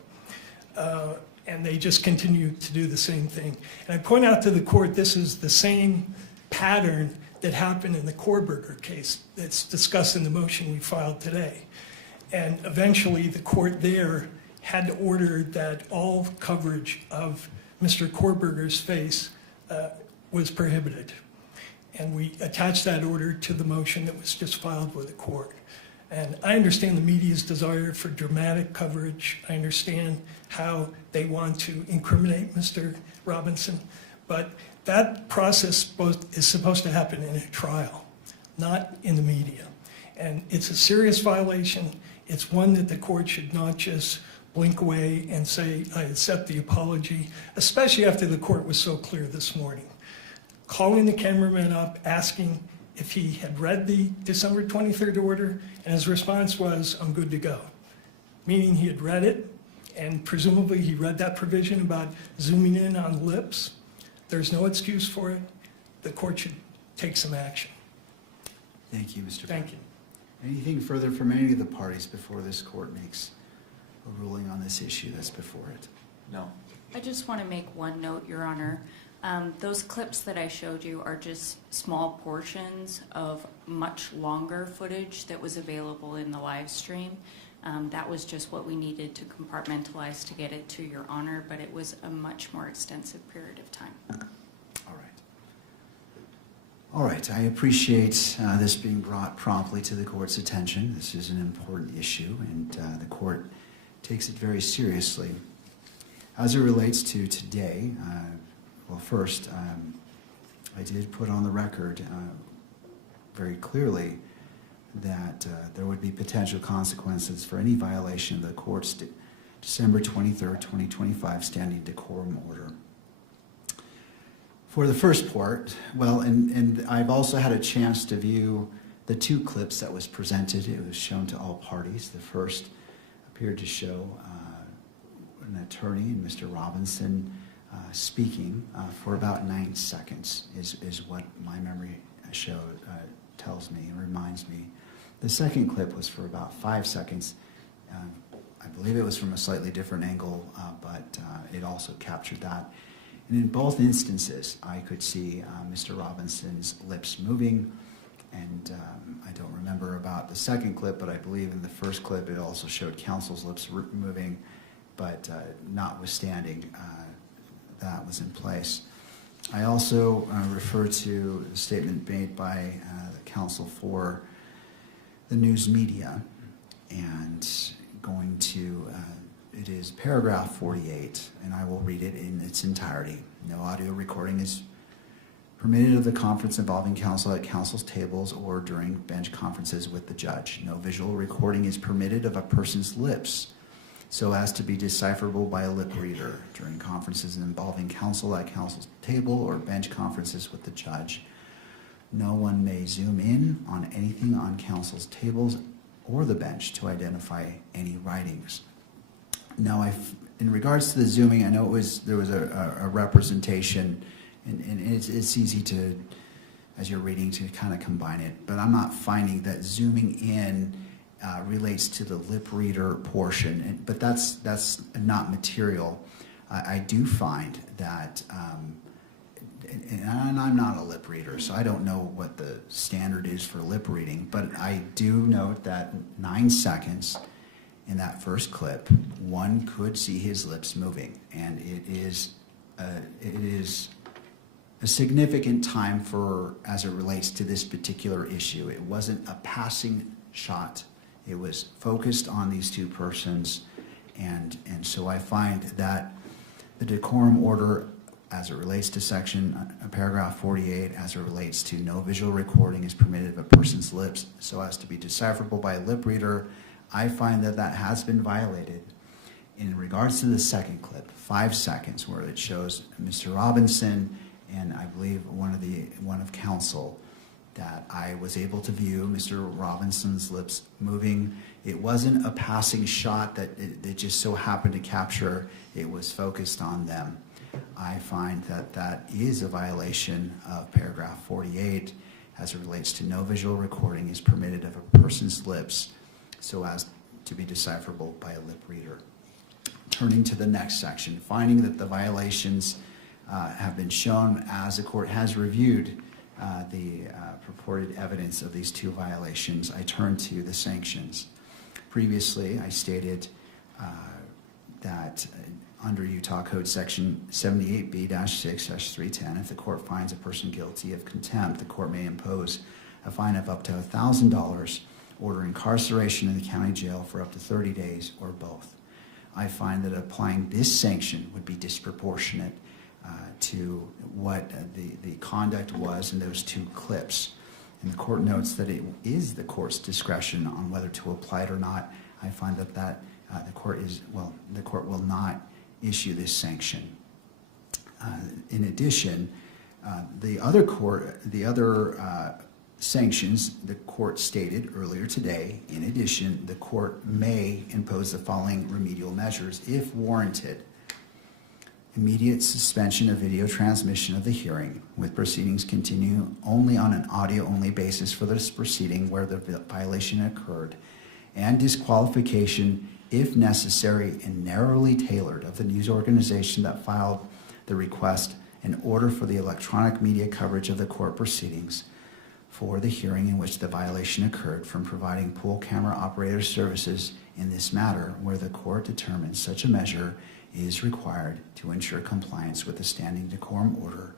and they just continue to do the same thing. And I point out to the court, this is the same pattern that happened in the Korberger case that's discussed in the motion we filed today. And eventually the court there had to order that all coverage of Mr. Korberger's face was prohibited. And we attached that order to the motion that was just filed with the court. And I understand the media's desire for dramatic coverage. I understand how they want to incriminate Mr. Robinson. But that process is supposed to happen in a trial, not in the media. And it's a serious violation. It's one that the court should not just blink away and say, I accept the apology, especially after the court was so clear this morning. Calling the cameraman up, asking if he had read the December 23rd order, and his response was, I'm good to go. Meaning he had read it, and presumably he read that provision about zooming in on lips. There's no excuse for it. The court should take some action. Thank you, Mr. Thank you. Anything further from any of the parties before this court makes a ruling on this issue that's before it? No. I just want to make one note, Your Honor. Those clips that I showed you are just small portions of much longer footage that was available in the live stream. That was just what we needed to compartmentalize to get it to Your Honor, but it was a much more extensive period of time. All right. All right, I appreciate this being brought promptly to the court's attention. This is an important issue, and the court takes it very seriously. As it relates to today, well, first, I did put on the record very clearly that there would be potential consequences for any violation of the court's December 23rd, 2025 standing decorum order. For the first part, well, and I've also had a chance to view the two clips that was presented. It was shown to all parties. The first appeared to show an attorney, Mr. Robinson, speaking for about 9 seconds is what my memory tells me and reminds me. The second clip was for about 5 seconds. I believe it was from a slightly different angle, but it also captured that. And in both instances, I could see Mr. Robinson's lips moving, and I don't remember about the second clip, but I believe in the first clip it also showed counsel's lips moving, but notwithstanding, that was in place. I also refer to a statement made by the counsel for the news media, and going to, it is paragraph 48, and I will read it in its entirety. No audio recording is permitted of the conference involving counsel at counsel's tables or during bench conferences with the judge. No visual recording is permitted of a person's lips so as to be decipherable by a lip reader during conferences involving counsel at counsel's table or bench conferences with the judge. No one may zoom in on anything on counsel's tables or the bench to identify any writings. Now, in regards to the zooming, I know there was a representation, and it's easy to, as you're reading, to kind of combine it, but I'm not finding that zooming in relates to the lip reader portion, but that's not material. I do find that, and I'm not a lip reader, so I don't know what the standard is for lip reading, but I do note that 9 seconds in that first clip, one could see his lips moving, and it is a significant time as it relates to this particular issue. It wasn't a passing shot. It was focused on these two persons, and so I find that the decorum order, as it relates to paragraph 48, as it relates to no visual recording is permitted of a person's lips so as to be decipherable by a lip reader, I find that has been violated. In regards to the second clip, 5 seconds, where it shows Mr. Robinson and I believe one of counsel, that I was able to view Mr. Robinson's lips moving. It wasn't a passing shot that it just so happened to capture. It was focused on them. I find that is a violation of paragraph 48 as it relates to no visual recording is permitted of a person's lips so as to be decipherable by a lip reader. Turning to the next section, finding that the violations have been shown as the court has reviewed the purported evidence of these two violations, I turn to the sanctions. Previously, I stated that under Utah Code Section 78B-6-310, if the court finds a person guilty of contempt, the court may impose a fine of up to $1,000, order incarceration in the county jail for up to 30 days, or both. I find that applying this sanction would be disproportionate to what the conduct was in those two clips. And the court notes that it is the court's discretion on whether to apply it or not. I find that the court will not issue this sanction. In addition, the other sanctions the court stated earlier today, in addition, the court may impose the following remedial measures if warranted. Immediate suspension of video transmission of the hearing, with proceedings continue only on an audio-only basis for this proceeding where the violation occurred, and disqualification, if necessary and narrowly tailored, of the news organization that filed the request in order for the electronic media coverage of the court proceedings for the hearing in which the violation occurred from providing pool camera operator services in this matter where the court determines such a measure is required to ensure compliance with the standing decorum order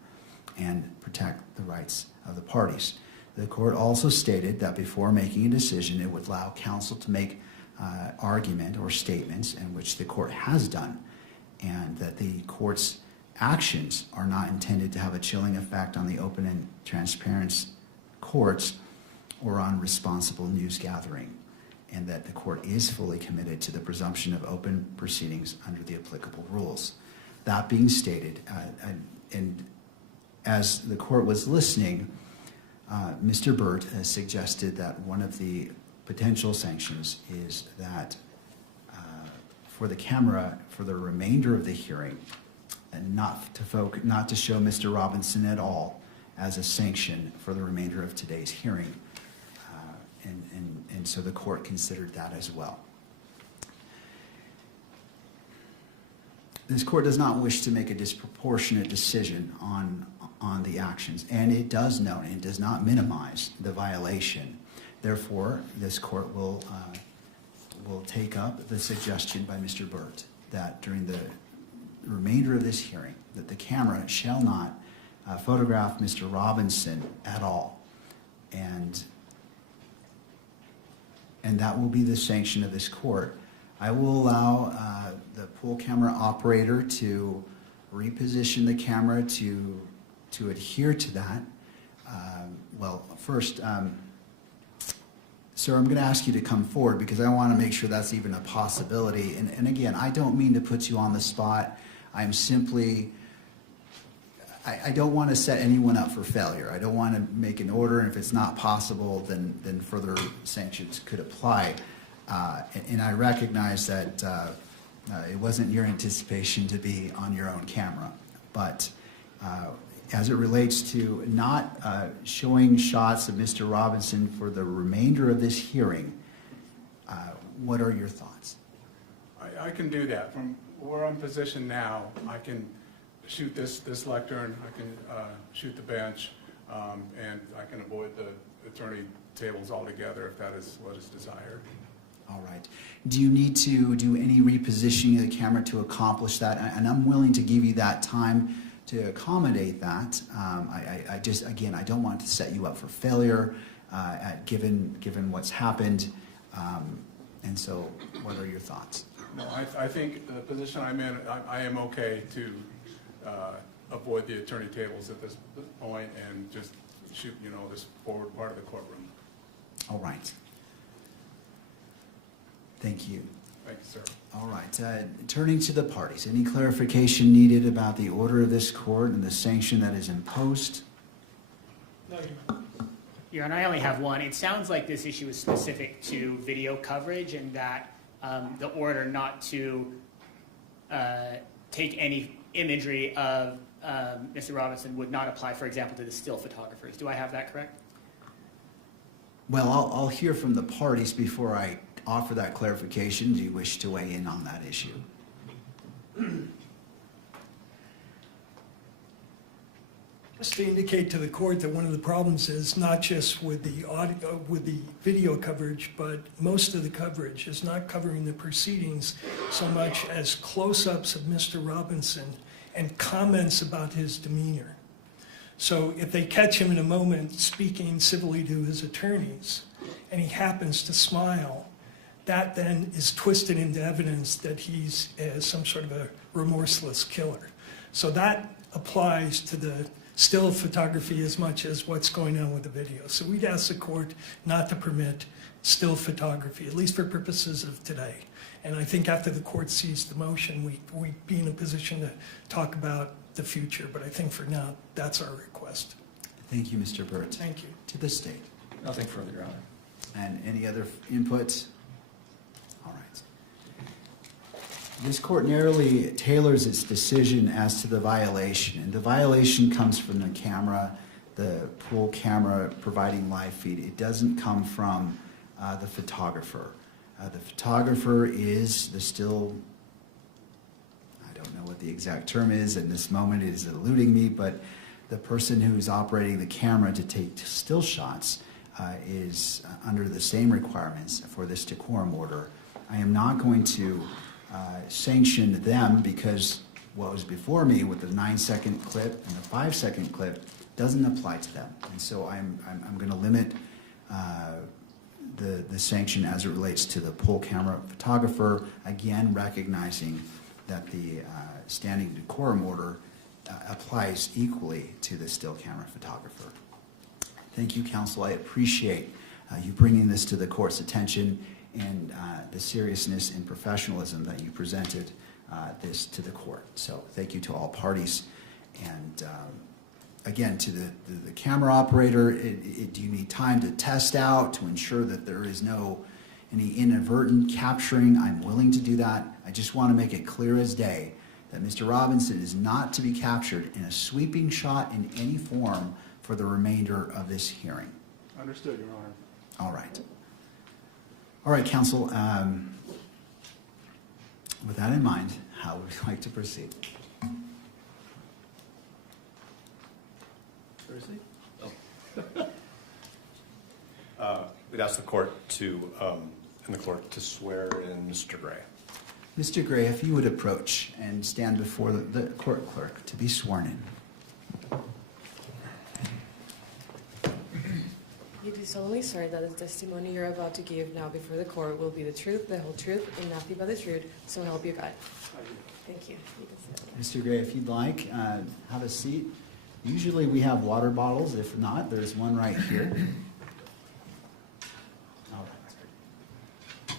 and protect the rights of the parties. The court also stated that before making a decision, it would allow counsel to make argument or statements, in which the court has done, and that the court's actions are not intended to have a chilling effect on the open and transparent courts or on responsible news gathering, and that the court is fully committed to the presumption of open proceedings under the applicable rules. That being stated, and as the court was listening, Mr. Burt has suggested that one of the potential sanctions is that for the camera for the remainder of the hearing, and not to show Mr. Robinson at all as a sanction for the remainder of today's hearing. And so the court considered that as well. This court does not wish to make a disproportionate decision on the actions, and it does note and does not minimize the violation. Therefore, this court will take up the suggestion by Mr. Burt that during the remainder of this hearing, that the camera shall not photograph Mr. Robinson at all, and that will be the sanction of this court. I will allow the pool camera operator to reposition the camera to adhere to that. Well, first, sir, I'm going to ask you to come forward because I want to make sure that's even a possibility. And again, I don't mean to put you on the spot. I'm simply, I don't want to set anyone up for failure. I don't want to make an order, and if it's not possible, then further sanctions could apply. And I recognize that it wasn't your anticipation to be on your own camera. But as it relates to not showing shots of Mr. Robinson for the remainder of this hearing, what are your thoughts? I can do that. From where I'm positioned now, I can shoot this lectern, I can shoot the bench, and I can avoid the attorney tables altogether if that is what is desired. All right. Do you need to do any repositioning of the camera to accomplish that? And I'm willing to give you that time to accommodate that. I just, again, I don't want to set you up for failure given what's happened. And so what are your thoughts? No, I think the position I'm in, I am okay to avoid the attorney tables at this point and just shoot, this forward part of the courtroom. All right. Thank you. Thank you, sir. All right. Turning to the parties, any clarification needed about the order of this court and the sanction that is imposed? No, Your Honor. Your Honor, I only have one. It sounds like this issue is specific to video coverage and that the order not to take any imagery of Mr. Robinson would not apply, for example, to the still photographers. Do I have that correct? Well, I'll hear from the parties before I offer that clarification. Do you wish to weigh in on that issue? Just to indicate to the court that one of the problems is not just with the audio, with the video coverage, but most of the coverage is not covering the proceedings so much as close-ups of Mr. Robinson and comments about his demeanor. So if they catch him in a moment speaking civilly to his attorneys and he happens to smile, that then is twisted into evidence that he's some sort of a remorseless killer. So that applies to the still photography as much as what's going on with the video. So we'd ask the court not to permit still photography, at least for purposes of today. And I think after the court sees the motion, we'd be in a position to talk about the future. But I think for now, that's our request. Thank you, Mr. Burt. Thank you. To the state. Nothing further, Your Honor. And any other input? All right. This court narrowly tailors its decision as to the violation, and the violation comes from the camera, the pool camera providing live feed. It doesn't come from the photographer. The photographer is the still, I don't know what the exact term is at this moment, it is eluding me, but the person who's operating the camera to take still shots is under the same requirements for this decorum order. I am not going to sanction them because what was before me with the 9-second clip and the 5-second clip doesn't apply to them. And so I'm going to limit the sanction as it relates to the pool camera photographer, again recognizing that the standing decorum order applies equally to the still camera photographer. Thank you, counsel. I appreciate you bringing this to the court's attention and the seriousness and professionalism that you presented this to the court. So thank you to all parties. And again, to the camera operator, do you need time to test out to ensure that there is any inadvertent capturing? I'm willing to do that. I just want to make it clear as day that Mr. Robinson is not to be captured in a sweeping shot in any form for the remainder of this hearing. Understood, Your Honor. All right. All right, counsel. With that in mind, how would you like to proceed? We'd ask the court and the clerk to swear in Mr. Gray. Mr. Gray, if you would approach and stand before the court clerk to be sworn in. You do solemnly swear that the testimony you're about to give now before the court will be the truth, the whole truth, and nothing but the truth, so help you God. Thank you. You can sit. Mr. Gray, if you'd like, have a seat. Usually we have water bottles. If not, there's one right here. All right.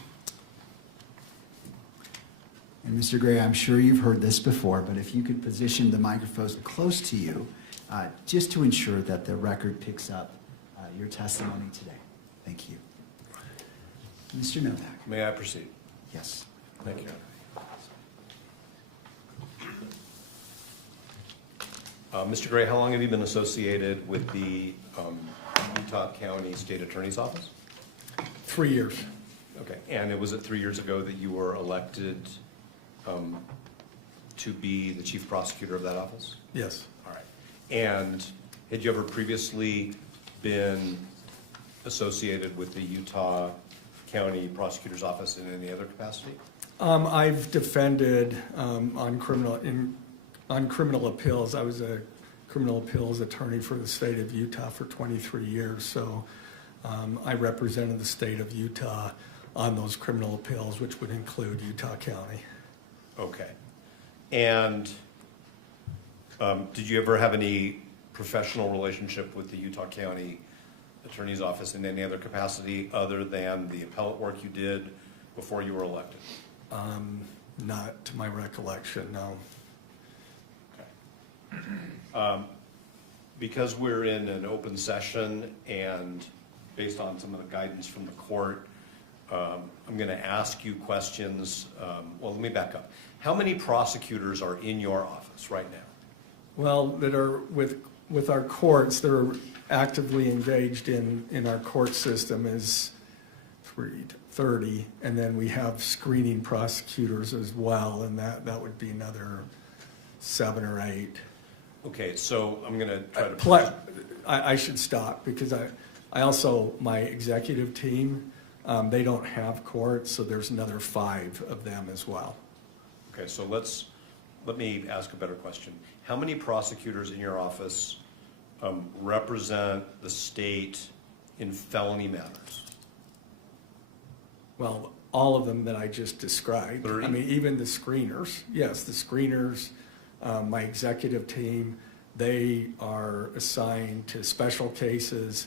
And Mr. Gray, I'm sure you've heard this before, but if you could position the microphone close to you, just to ensure that the record picks up your testimony today. Thank you. Mr. Novak. May I proceed? Yes. Thank you. Mr. Gray, how long have you been associated with the Utah County State Attorney's Office? 3 years. Okay, and was it 3 years ago that you were elected to be the chief prosecutor of that office? Yes. All right. And had you ever previously been associated with the Utah County Prosecutor's Office in any other capacity? I've defended on criminal appeals. I was a criminal appeals attorney for the state of Utah for 23 years, so I represented the state of Utah on those criminal appeals, which would include Utah County. Okay. And did you ever have any professional relationship with the Utah County Attorney's Office in any other capacity other than the appellate work you did before you were elected? Not to my recollection, no. Okay. Because we're in an open session and based on some of the guidance from the court, I'm going to ask you questions. Well, let me back up. How many prosecutors are in your office right now? Well, that are with our courts, that are actively engaged in our court system is 30, and then we have screening prosecutors as well, and that would be another 7 or 8. Okay, so I'm going to try to... I should stop because I also, my executive team, they don't have courts, so there's another 5 of them as well. Okay, so let me ask a better question. How many prosecutors in your office represent the state in felony matters? Well, all of them that I just described. 30? I mean, even the screeners. Yes, the screeners, my executive team, they are assigned to special cases.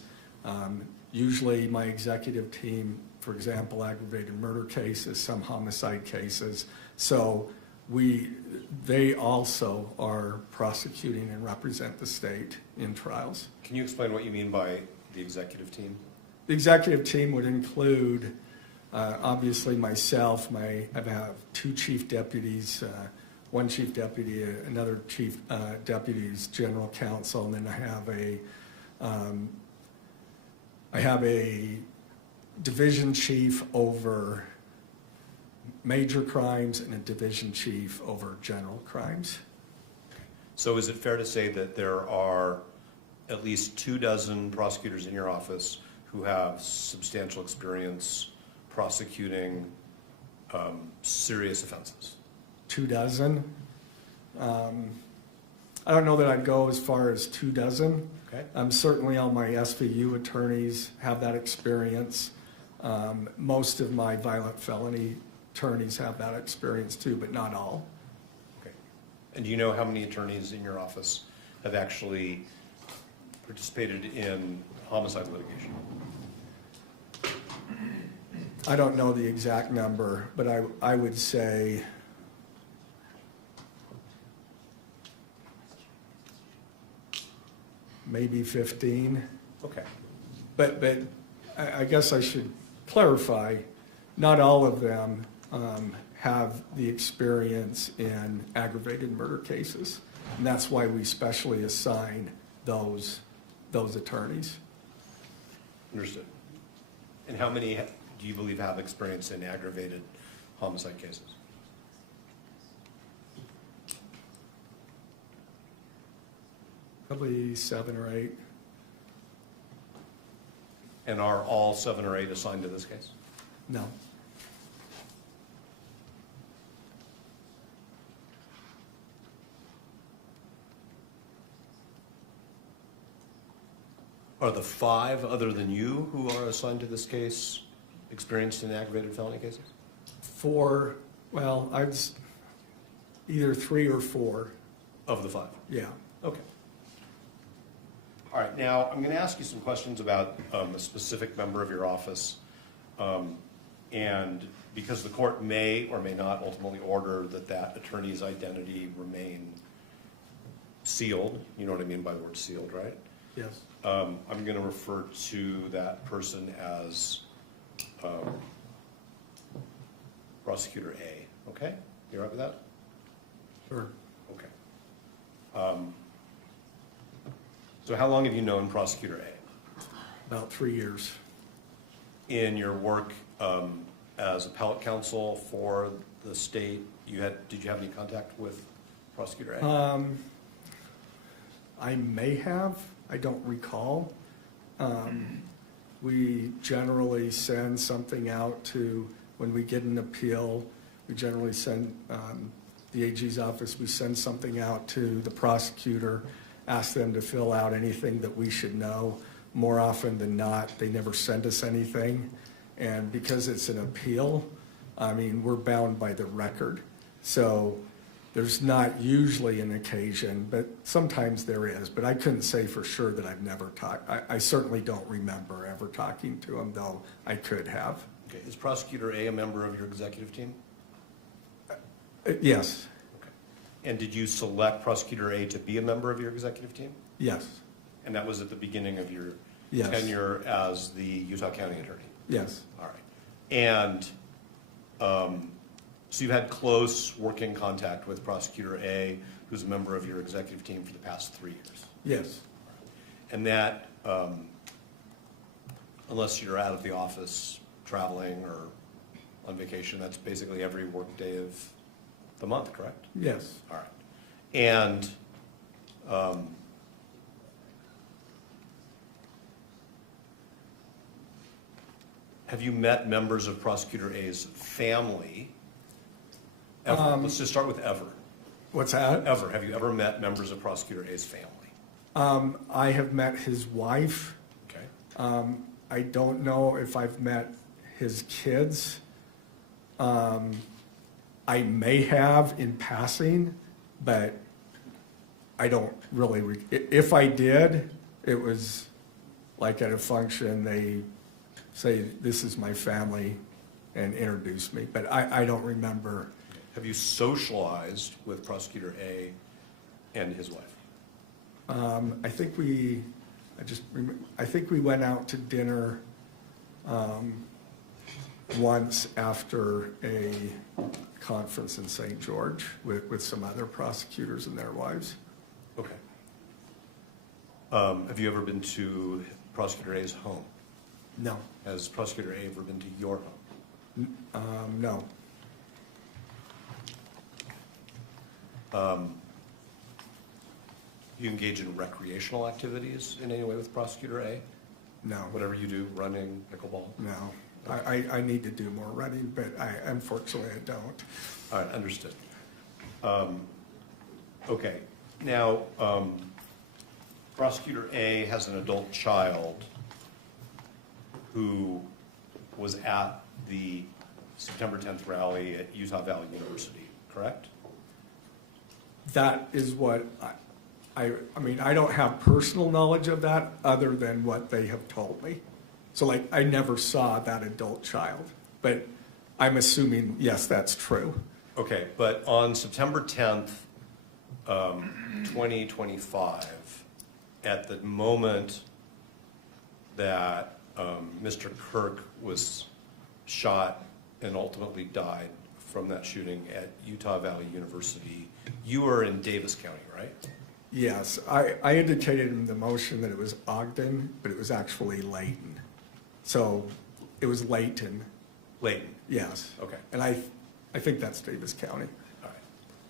Usually my executive team, for example, aggravated murder cases, some homicide cases. So they also are prosecuting and represent the state in trials. Can you explain what you mean by the executive team? The executive team would include, obviously, myself. I have 2 chief deputies, one chief deputy, another chief deputy's general counsel, and then I have a division chief over major crimes and a division chief over general crimes. So is it fair to say that there are at least 24 prosecutors in your office who have substantial experience prosecuting serious offenses? 24? I don't know that I'd go as far as 24. Okay. Certainly all my SVU attorneys have that experience. Most of my violent felony attorneys have that experience too, but not all. Okay. And do you know how many attorneys in your office have actually participated in homicide litigation? I don't know the exact number, but I would say maybe 15. Okay. But I guess I should clarify, not all of them have the experience in aggravated murder cases. And that's why we specially assign those attorneys. Understood. And how many do you believe have experience in aggravated homicide cases? Probably 7 or 8. And are all 7 or 8 assigned to this case? No. Are the 5 other than you who are assigned to this case experienced in aggravated felony cases? 4, well, either 3 or 4, Of the 5? yeah. Okay. All right, now I'm going to ask you some questions about a specific member of your office. And because the court may or may not ultimately order that that attorney's identity remain sealed, you know what I mean by the word sealed, right? Yes. I'm going to refer to that person as Prosecutor A, okay? You all right with that? Sure. Okay. So how long have you known Prosecutor A? About 3 years. In your work as appellate counsel for the state, did you have any contact with Prosecutor A? I may have, I don't recall. We generally send something out to, when we get an appeal, we generally send, the AG's office, we send something out to the prosecutor, ask them to fill out anything that we should know. More often than not, they never send us anything. And because it's an appeal, I mean, we're bound by the record. So there's not usually an occasion, but sometimes there is. But I couldn't say for sure that I've never talked. I certainly don't remember ever talking to him, though I could have. Okay. Is Prosecutor A member of your executive team? Yes, Okay. And did you select Prosecutor A to be a member of your executive team? yes, And that was at the beginning of your Yes. tenure as the Utah County Attorney? yes, All right. And so you've had close working contact with Prosecutor A, who's a member of your executive team for the past 3 years? yes, And that, unless you're out of the office traveling or on vacation, that's basically every work day of the month, correct? yes. All right. And have you met members of Prosecutor A's family? Ever? Let's just start with ever. What's that? Ever. Have you ever met members of Prosecutor A's family? I have met his wife. Okay. I don't know if I've met his kids. I may have in passing, but I don't really, if I did, it was like at a function, they say, this is my family, and introduce me, but I don't remember. Have you socialized with Prosecutor A and his wife? I think we went out to dinner once after a conference in St. George with some other prosecutors and their wives. Okay. Have you ever been to Prosecutor A's home? No, Has Prosecutor A ever been to your home? no, You engage in recreational activities in any way with Prosecutor A? no, Whatever you do, running, pickleball? no. I need to do more running, but unfortunately I don't. All right, understood. Okay, now, Prosecutor A has an adult child who was at the September 10th rally at Utah Valley University, correct? That is what I mean, I don't have personal knowledge of that other than what they have told me. So like, I never saw that adult child, but I'm assuming, yes, that's true. Okay, but on September 10th, 2025, at the moment that Mr. Kirk was shot and ultimately died from that shooting at Utah Valley University, you were in Davis County, right? Yes, I indicated in the motion that it was Ogden, but it was actually Layton. So it was Layton, Layton. yes. Okay, And I think that's Davis County. all right,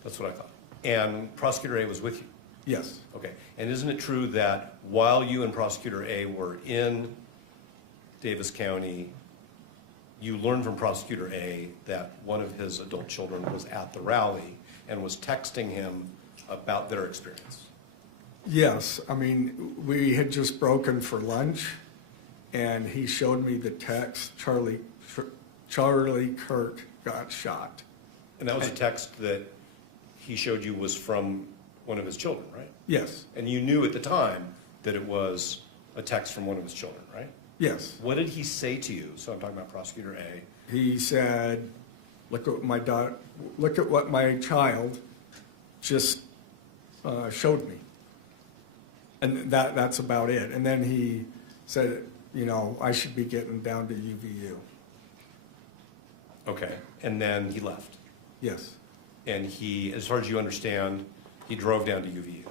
that's what I thought. And Prosecutor A was with you? Yes, Okay, and isn't it true that while you and Prosecutor A were in Davis County, you learned from Prosecutor A that one of his adult children was at the rally and was texting him about their experience? Yes, I mean, we had just broken for lunch, and he showed me the text, Charlie Kirk got shot. And that was a text that he showed you was from one of his children, right? Yes, And you knew at the time that it was a text from one of his children, right? yes. What did he say to you? So I'm talking about Prosecutor A. He said, look at what my child just showed me. And that's about it. And then he said, I should be getting down to UVU. Okay. And then he left. Yes. And he, as far as you understand, he drove down to UVU.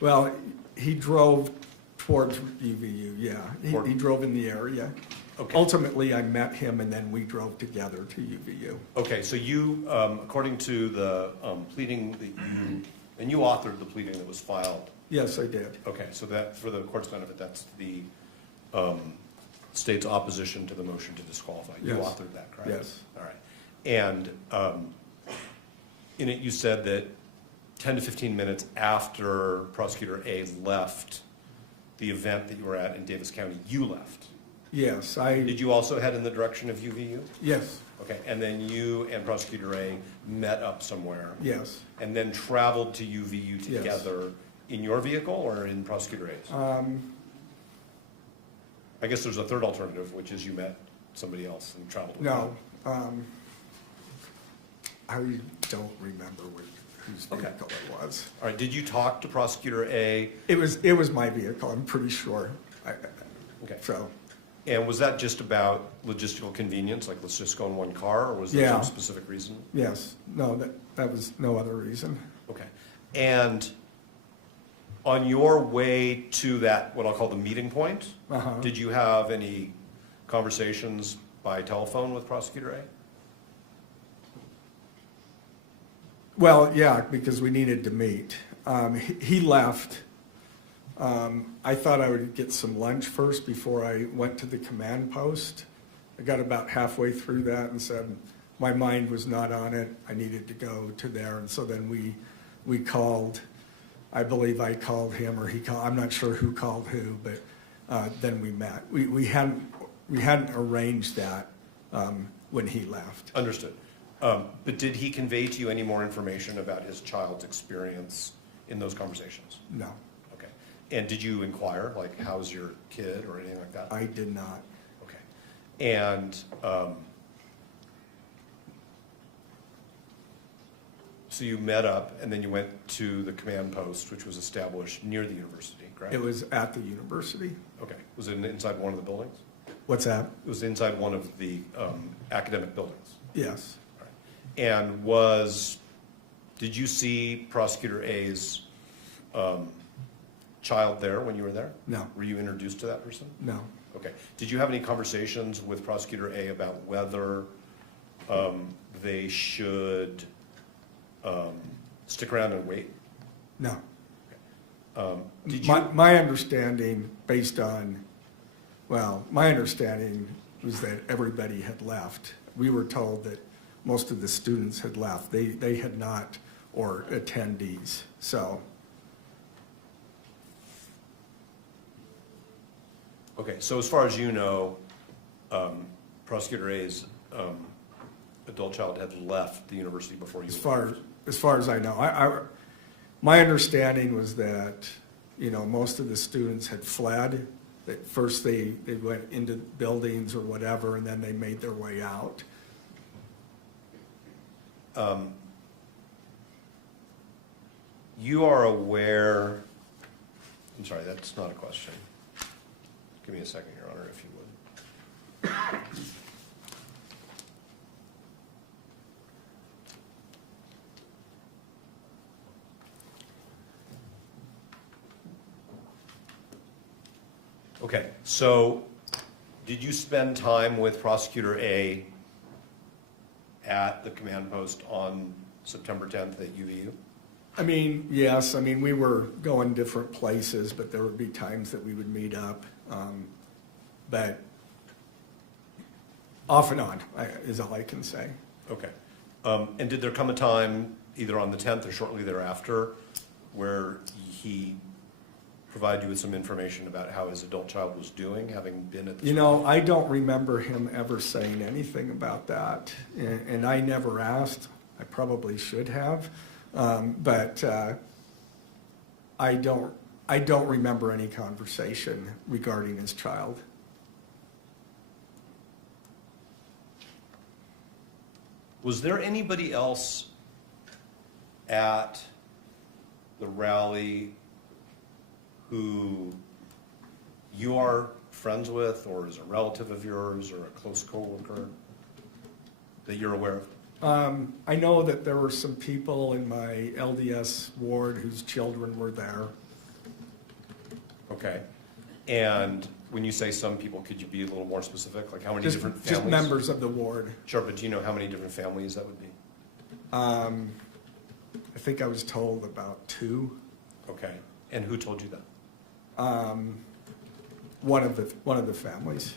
Well, he drove towards UVU, yeah. He drove in the area. Okay. Ultimately, I met him, and then we drove together to UVU. Okay, so you, according to the pleading that and you authored the pleading that was filed. Yes, I did. Okay, so that, for the court's benefit, that's the state's opposition to the motion to disqualify. You Yes. authored that, correct? Yes. All right. And in it, you said that 10 to 15 minutes after Prosecutor A left the event that you were at in Davis County, you left. Yes, Did you also head in the direction of UVU? yes, Okay, and then you and Prosecutor A met up somewhere? yes. And then traveled to UVU Yes. together in your vehicle or in Prosecutor A's? I guess there's a third alternative, which is you met somebody else and traveled with them. No, I don't remember whose Okay. vehicle it was. All right, did you talk to Prosecutor A? It was my vehicle, I'm pretty sure. Okay. So, And was that just about logistical convenience, like let's just go in one car, or was there Yeah. some specific reason? yes, no, that was no other reason. Okay. And on your way to that, what I'll call the meeting point, Uh-huh. did you have any conversations by telephone with Prosecutor A? Well, yeah, because we needed to meet. He left. I thought I would get some lunch first before I went to the command post. I got about halfway through that and said my mind was not on it. I needed to go to there. And so then we called. I believe I called him or he called. I'm not sure who called who, but then we met. We hadn't arranged that when he left. Understood. But did he convey to you any more information about his child's experience in those conversations? No, Okay. And did you inquire, like, how's your kid or anything like that? I did not. Okay. And so you met up and then you went to the command post, which was established near the university, correct? It was at the university. Okay. Was it inside one of the buildings? What's that? It was inside one of the academic buildings. Yes. All right. And did you see Prosecutor A's child there when you were there? No. Were you introduced to that person? No. Okay. Did you have any conversations with Prosecutor A about whether they should stick around and wait? No. Did you? My understanding, based on, my understanding was that everybody had left. We were told that most of the students had left. They had not, or attendees, so. Okay, so as far as you know, Prosecutor A's adult child had left the university before you. As far as I know, my understanding was that, most of the students had fled. That first they went into buildings or whatever, and then they made their way out. You are aware, I'm sorry, that's not a question. Give me a second, Your Honor, if you would. Okay, so did you spend time with Prosecutor A at the command post on September 10th at UVU? Yes, we were going different places, but there would be times that we would meet up. But off and on is all I can say. Okay. And did there come a time, either on the 10th or shortly thereafter, where he provide you with some information about how his adult child was doing, having been at this? You know, I don't remember him ever saying anything about that, and I never asked. I probably should have, but I don't remember any conversation regarding his child. Was there anybody else at the rally who you are friends with, or is a relative of yours, or a close coworker that you're aware of? I know that there were some people in my LDS ward whose children were there. Okay. And when you say some people, could you be a little more specific? Like how many different families? Just members of the ward. Sure, but do you know how many different families that would be? I think I was told about 2. Okay. And who told you that? One of the families.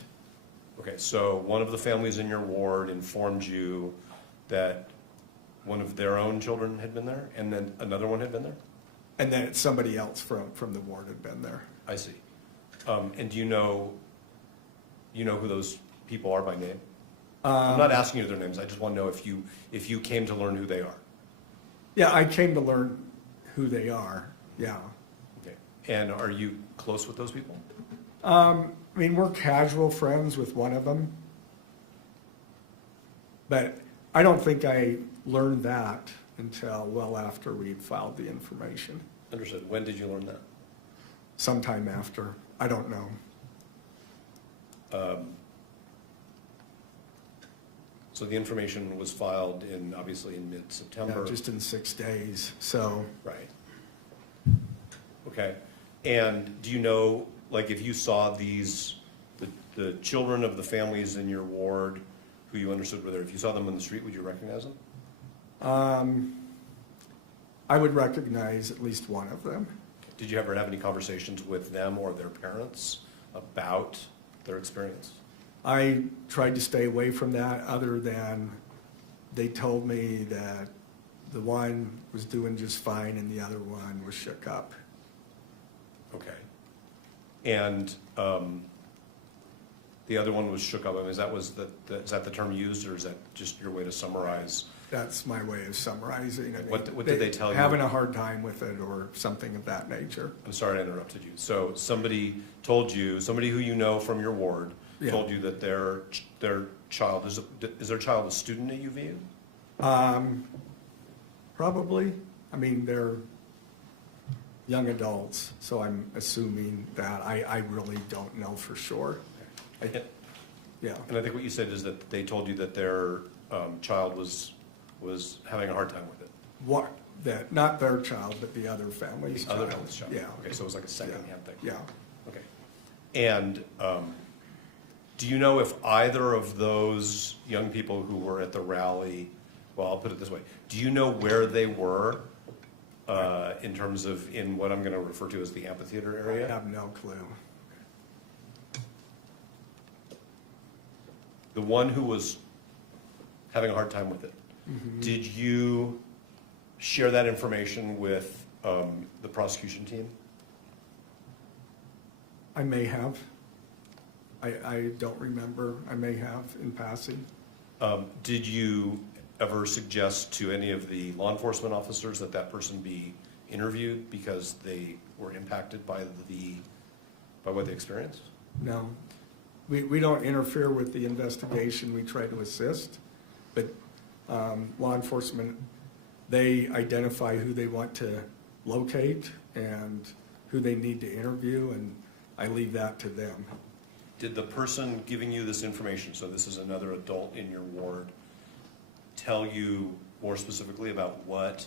Okay, so one of the families in your ward informed you that one of their own children had been there, and then another one had been there? And then somebody else from the ward had been there. I see. And do you know who those people are by name? I'm not asking you their names. I just want to know if you came to learn who they are. Yeah, I came to learn who they are. Yeah. Okay. And are you close with those people? I mean, we're casual friends with one of them, but I don't think I learned that until well after we'd filed the information. Understood. When did you learn that? Sometime after. I don't know. So the information was filed obviously in mid-September. Yeah, just in 6 days. So Right. Okay. And do you know, like, if you saw the children of the families in your ward who you understood were there, if you saw them on the street, would you recognize them? I would recognize at least one of them. Did you ever have any conversations with them or their parents about their experience? I tried to stay away from that, other than they told me that the one was doing just fine and the other one was shook up. Okay. And the other one was shook up. I mean, is that the term used, or is that just your way to summarize? That's my way of summarizing it. What did they tell you? Having a hard time with it or something of that nature. I'm sorry I interrupted you. So somebody told you, somebody who you know from your ward, Yeah. told you that their child, is their child a student at UVU? Probably. I mean, they're young adults, so I'm assuming that. I really don't know for sure. Yeah. And I think what you said is that they told you that their child was having a hard time with it. What, that, not their child, but the other family's The other child. family's child. Yeah. Okay, so it was like a second-hand thing. Yeah. Okay. And do you know if either of those young people who were at the rally, well, I'll put it this way, do you know where they were in terms of in what I'm going to refer to as the amphitheater I area? have no clue. The one who was having a hard time with it, did you share that information with the prosecution team? I may have. I don't remember. I may have in passing. Did you ever suggest to any of the law enforcement officers that that person be interviewed because they were impacted by what they experienced? No. We don't interfere with the investigation. We try to assist. But law enforcement, they identify who they want to locate and who they need to interview, and I leave that to them. Did the person giving you this information, so this is another adult in your ward, tell you more specifically about what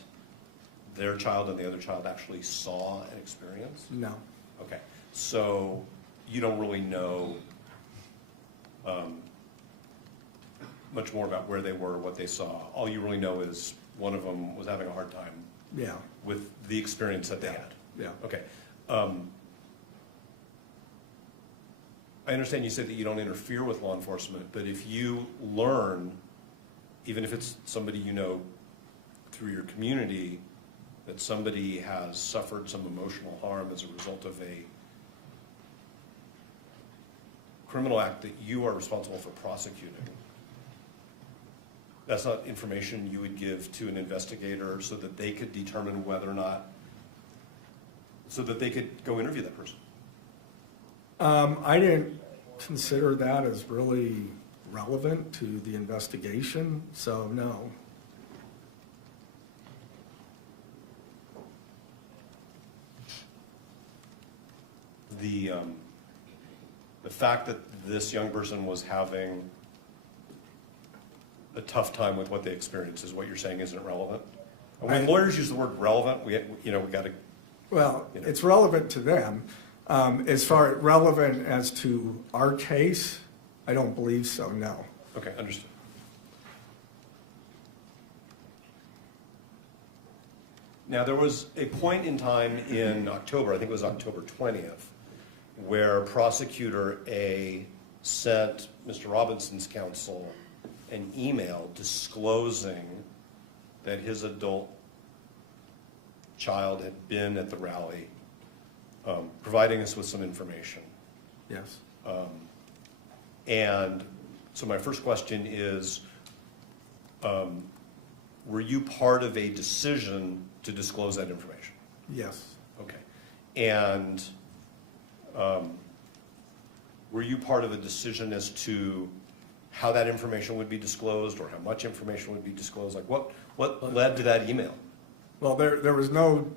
their child and the other child actually saw and experienced? No. Okay, so you don't really know much more about where they were, what they saw. All you really know is one of them was having a hard time Yeah. with the experience that they had. Yeah. Okay. I understand you said that you don't interfere with law enforcement, but if you learn, even if it's somebody you know through your community, that somebody has suffered some emotional harm as a result of a criminal act that you are responsible for prosecuting, that's not information you would give to an investigator so that they could determine whether or not, so that they could go interview that person? I didn't consider that as really relevant to the investigation, so no. The fact that this young person was having a tough time with what they experienced is what you're saying isn't relevant? When lawyers use the word relevant, we got to. Well, it's relevant to them. As far as relevant as to our case, I don't believe so, no. Okay, understood. Now, there was a point in time in October, I think it was October 20th, where Prosecutor A sent Mr. Robinson's counsel an email disclosing that his adult child had been at the rally, providing us with some information. Yes. And so my first question is, were you part of a decision to disclose that information? Yes. Okay. And were you part of a decision as to how that information would be disclosed or how much information would be disclosed? Like what led to that email? Well, there was no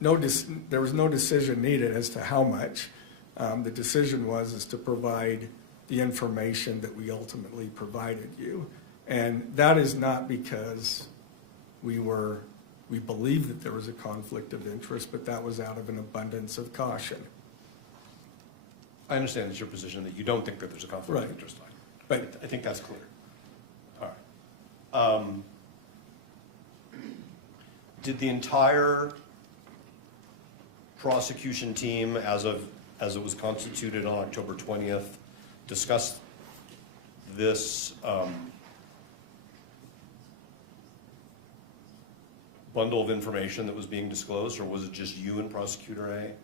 decision needed as to how much. The decision was to provide the information that we ultimately provided you. And that is not because we believed that there was a conflict of interest, but that was out of an abundance of caution. I understand it's your position that you don't think that there's a conflict of Right. interest. But I think that's clear. All right. Did the entire prosecution team, as it was constituted on October 20th, discuss this bundle of information that was being disclosed, or was it just you and Prosecutor A?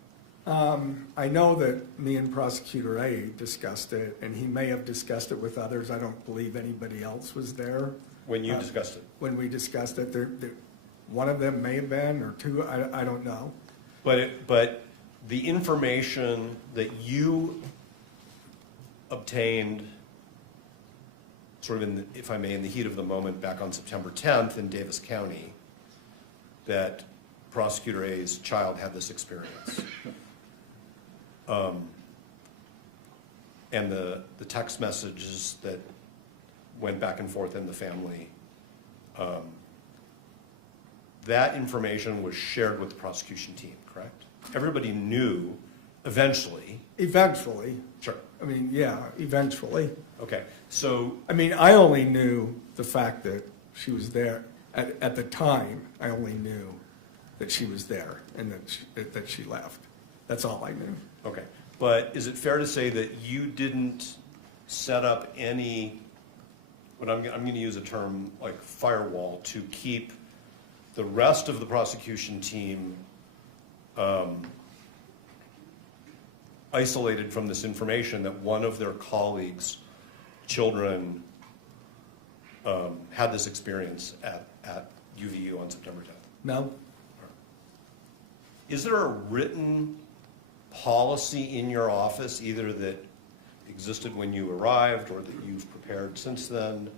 I know that me and Prosecutor A discussed it, and he may have discussed it with others. I don't believe anybody else was there. When you discussed it? When we discussed it, one of them may have been, or two, I don't know. But the information that you obtained, sort of if I may, in the heat of the moment back on September 10th in Davis County, that Prosecutor A's child had this experience. And the text messages that went back and forth in the family, that information was shared with the prosecution team, correct? Everybody knew eventually. Eventually. Sure. I mean, yeah, eventually. Okay, so, I mean, I only knew the fact that she was there. At the time, I only knew that she was there and that she left. That's all I knew. okay. But is it fair to say that you didn't set up any, I'm going to use a term like firewall, to keep the rest of the prosecution team isolated from this information that one of their colleagues' children had this experience at UVU on September 10th? No? Is there a written policy in your office, either that existed when you arrived or that you've prepared since then,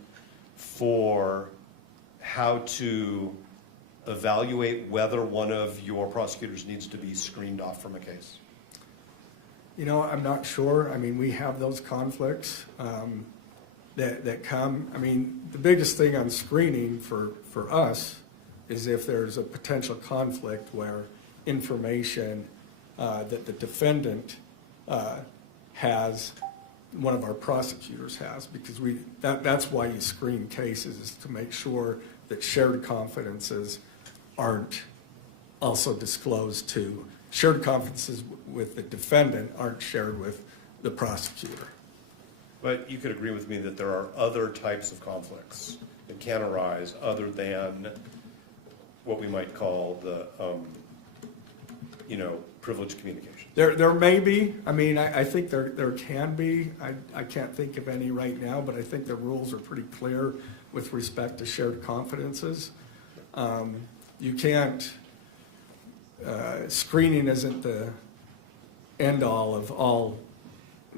for how to evaluate whether one of your prosecutors needs to be screened off from a case? You know, I'm not sure. I mean, we have those conflicts that come. I mean, the biggest thing on screening for us is if there's a potential conflict where information that the defendant has, one of our prosecutors has, because that's why you screen cases, is to make sure that shared confidences aren't also disclosed to, shared confidences with the defendant aren't shared with the prosecutor. But you could agree with me that there are other types of conflicts that can arise other than what we might call the, privileged communication. There may be, I mean, I think there can be, I can't think of any right now, but I think the rules are pretty clear with respect to shared confidences. You can't, screening isn't the end-all of all,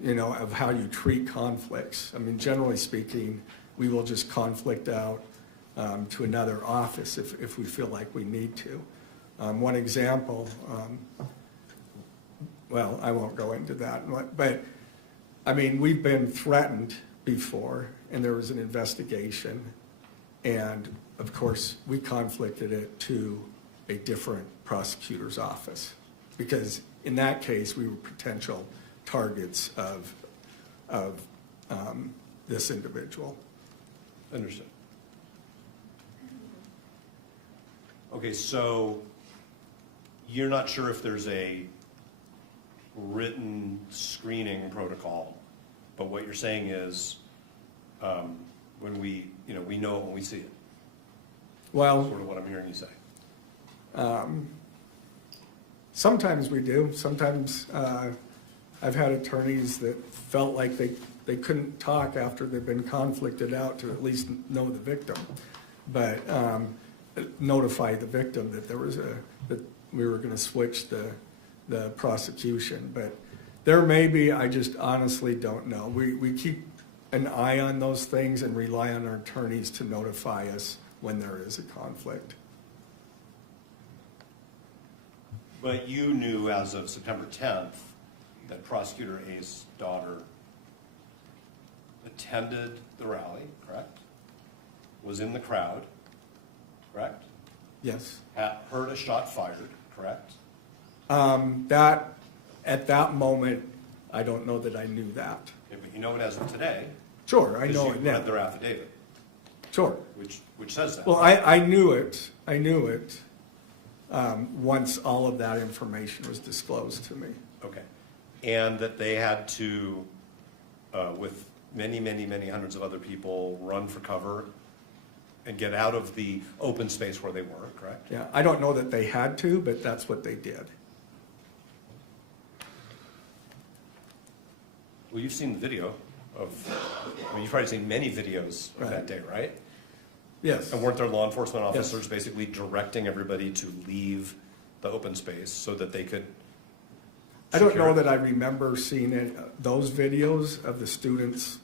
of how you treat conflicts. I mean, generally speaking, we will just conflict out to another office if we feel like we need to. One example, well, I won't go into that, but, I mean, we've been threatened before, and there was an investigation, and, of course, we conflicted it to a different prosecutor's office, because in that case, we were potential targets of this individual. Understood. Okay, so you're not sure if there's a written screening protocol, but what you're saying is when we know it when we see it. Well, Sort of what I'm hearing you say. sometimes we do. Sometimes I've had attorneys that felt like they couldn't talk after they've been conflicted out to at least know the victim, but notify the victim that that we were going to switch the prosecution. But there may be, I just honestly don't know. We keep an eye on those things and rely on our attorneys to notify us when there is a conflict. But you knew as of September 10th that Prosecutor A's daughter attended the rally, correct? Was in the crowd, correct? Yes. Heard a shot fired, correct? That, at that moment, I don't know that I knew that. Okay, but you know it as of today. Sure, I because know you it read now. their affidavit, Sure. which says that. Well, I knew it once all of that information was disclosed to me. Okay. And that they had to, with many, many, many hundreds of other people, run for cover and get out of the open space where they were, correct? Yeah, I don't know that they had to, but that's what they did. Well, you've seen the video you've probably seen many videos of that day, right? Yes. And weren't there law enforcement Yes. officers basically directing everybody to leave the open space so that they could I don't secure know it? that I remember seeing those videos of the students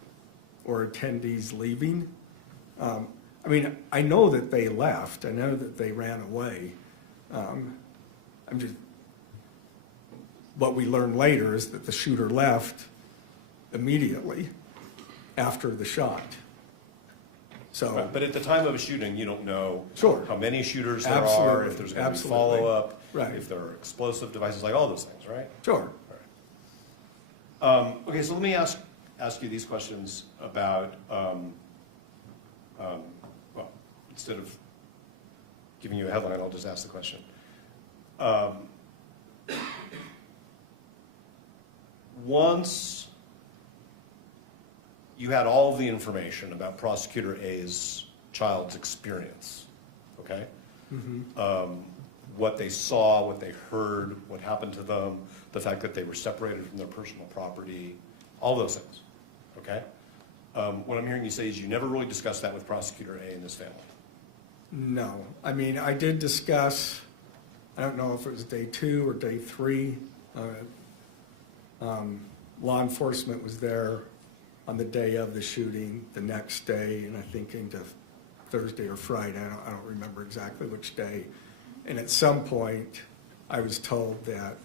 or attendees leaving. I mean, I know that they left. I know that they ran away. What we learned later is that the shooter left immediately after the shot. So, Right, but at the time of a shooting, you don't know Sure. how many shooters there are, Absolutely, if there's going to be absolutely. follow-up, Right. if there are explosive devices, like all those things, right? sure. Okay, so let me ask you these questions about, well, instead of giving you a headline, I'll just ask the question. Once you had all of the information about Prosecutor A's child's experience, okay? What they saw, what they heard, what happened to them, the fact that they were separated from their personal property, all those things, okay? What I'm hearing you say is you never really discussed that with Prosecutor A and his family. No. I mean, I did discuss, I don't know if it was day 2 or day 3. Law enforcement was there on the day of the shooting, the next day, and I think into Thursday or Friday. I don't remember exactly which day. And at some point, I was told that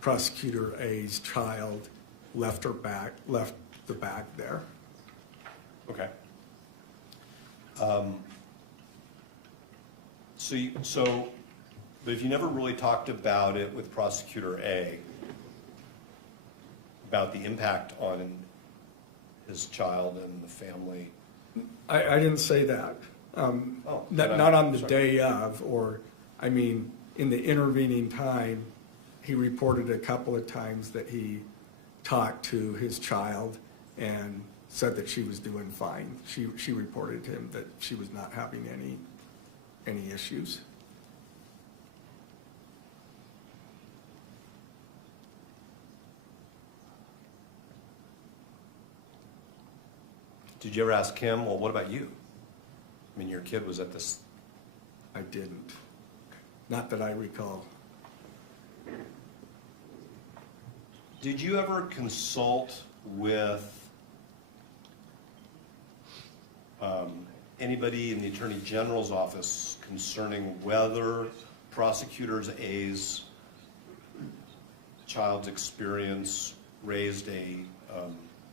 Prosecutor A's child left the bag there. Okay. But if you never really talked about it with Prosecutor A, about the impact on his child and the family. I didn't say that. Not on the day of, or, I mean, in the intervening time, he reported a couple of times that he talked to his child and said that she was doing fine. She reported to him that she was not having any issues. Did you ever ask him, well, what about you? I mean, your kid was at this. I didn't. Not that I recall. Did you ever consult with anybody in the Attorney General's office concerning whether Prosecutor A's child's experience raised a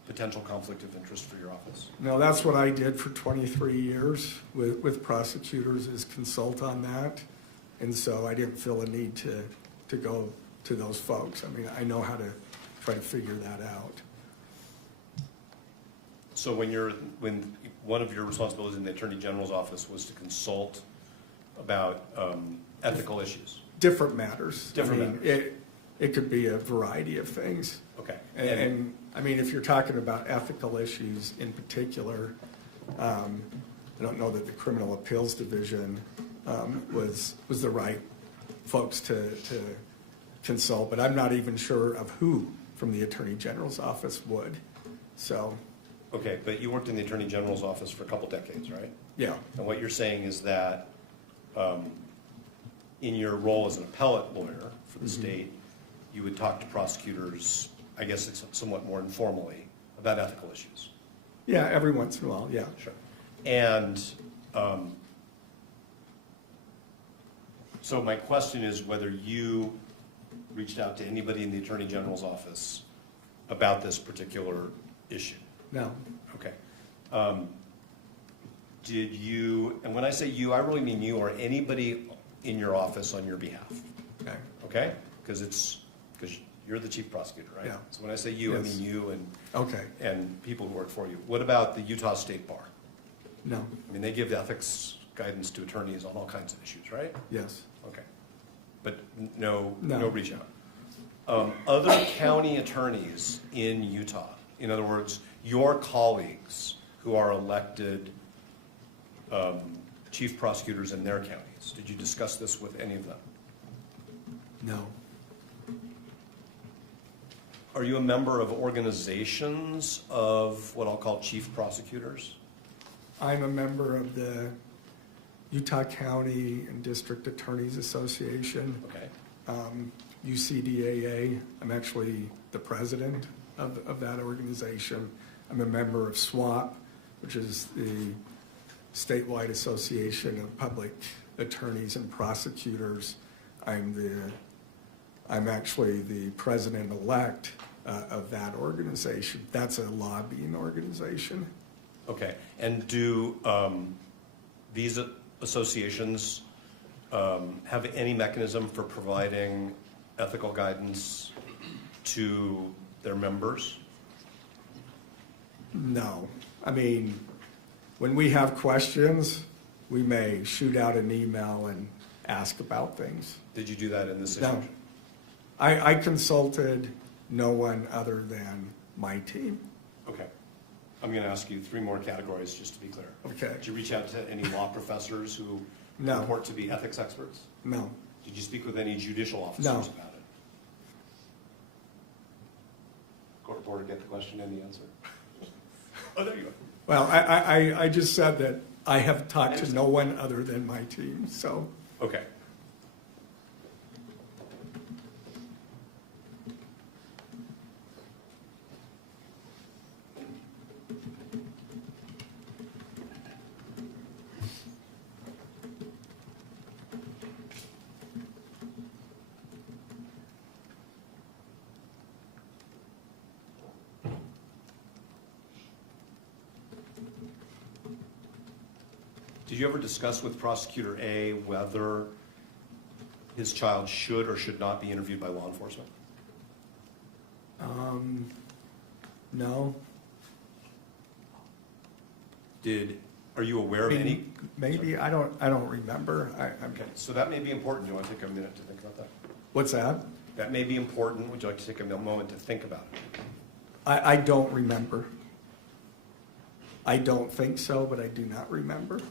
potential conflict of interest for your office? No, that's what I did for 23 years with prosecutors, is consult on that. And so I didn't feel a need to go to those folks. I mean, I know how to try to figure that out. So when one of your responsibilities in the Attorney General's office was to consult about ethical issues? Different matters. Different I mean, matters. It could be a variety of things. Okay. And I mean, if you're talking about ethical issues in particular, I don't know that the Criminal Appeals Division was the right folks to consult, but I'm not even sure of who from the Attorney General's office would. So, Okay, but you worked in the Attorney General's office for a couple decades, right? yeah, And what you're saying is that in your role as an appellate lawyer for the state, you would talk to prosecutors, I guess it's somewhat more informally, about ethical issues. yeah, every once in a while, yeah. Sure. And so my question is whether you reached out to anybody in the Attorney General's office about this particular issue. No, Okay. Did you, and when I say you, I really mean you or anybody in your office on your behalf, okay, okay? Because you're the chief prosecutor, right? Yeah. So when I say you, I Yes. mean you okay, and people who work for you. What about the Utah State Bar? no, I mean, they give ethics guidance to attorneys on all kinds of issues, right? yes. Okay. But no No. reach out. Other county attorneys in Utah, in other words, your colleagues who are elected chief prosecutors in their counties, did you discuss this with any of them? No, Are you a member of organizations of what I'll call chief prosecutors? I'm a member of the Utah County and District Attorneys Association, Okay. UCDAA. I'm actually the president of that organization. I'm a member of SWAP, which is the statewide association of public attorneys and prosecutors. I'm actually the president-elect of that organization. That's a lobbying organization. Okay. And do these associations have any mechanism for providing ethical guidance to their members? No. I mean, when we have questions, we may shoot out an email and ask about things. Did you do that in this No. situation? I consulted no one other than my team. Okay. I'm going to ask you 3 more categories just to be clear. Okay. Did you reach out to any law professors who No. purport to be ethics experts? No. Did you speak with any judicial officers No. about it? Court reporter, get the question and the answer. Oh, there you go. Well, I just said that I have talked to no one other than my team, so. Okay. Did you ever discuss with Prosecutor A whether his child should or should not be interviewed by law enforcement? No. Are you aware of any? Maybe, I don't remember. Okay, so that may be important. Do you want to take a minute to think about that? What's that? That may be important. Would you like to take a moment to think about it? I don't remember. I don't think so, but I do not remember.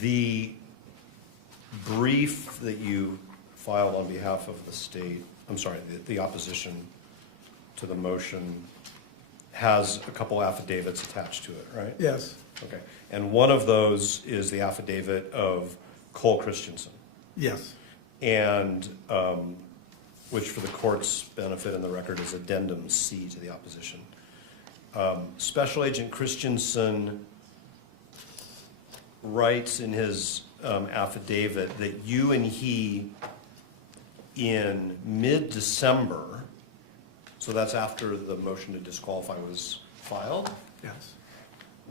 The brief that you filed on behalf of the state, I'm sorry, the opposition to the motion has a couple affidavits attached to it, right? Yes, Okay. And one of those is the affidavit of Cole Christensen, yes, and which for the court's benefit in the record is addendum C to the opposition. Special Agent Christensen writes in his affidavit that you and he, in mid-December, so that's after the motion to disqualify was filed, yes.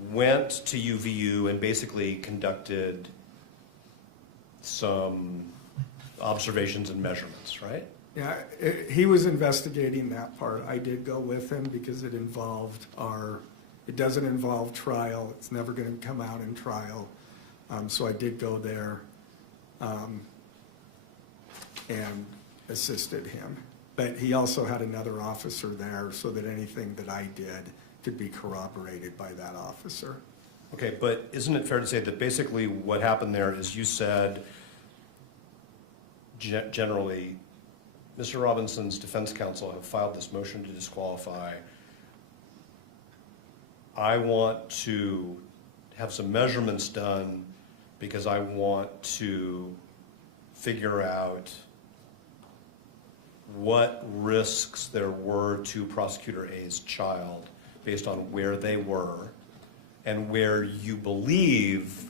went to UVU and basically conducted some observations and measurements, right? Yeah, he was investigating that part. I did go with him because it involved it doesn't involve trial. It's never going to come out in trial. So I did go there and assisted him. But he also had another officer there so that anything that I did could be corroborated by that officer. Okay, but isn't it fair to say that basically what happened there is you said, generally, Mr. Robinson's defense counsel have filed this motion to disqualify. I want to have some measurements done because I want to figure out what risks there were to Prosecutor A's child based on where they were and where you believe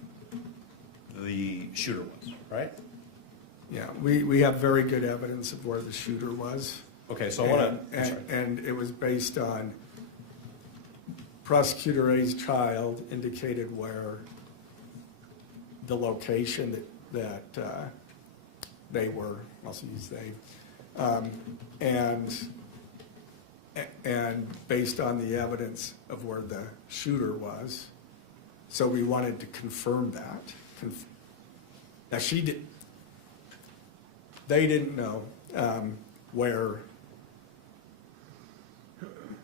the shooter was, right? Yeah, we have very good evidence of where the shooter was. Okay, so I want to, And it was based on Prosecutor A's child indicated where the location that they were, I'll use they, and based on the evidence of where the shooter was. So we wanted to confirm that. Now they didn't know where,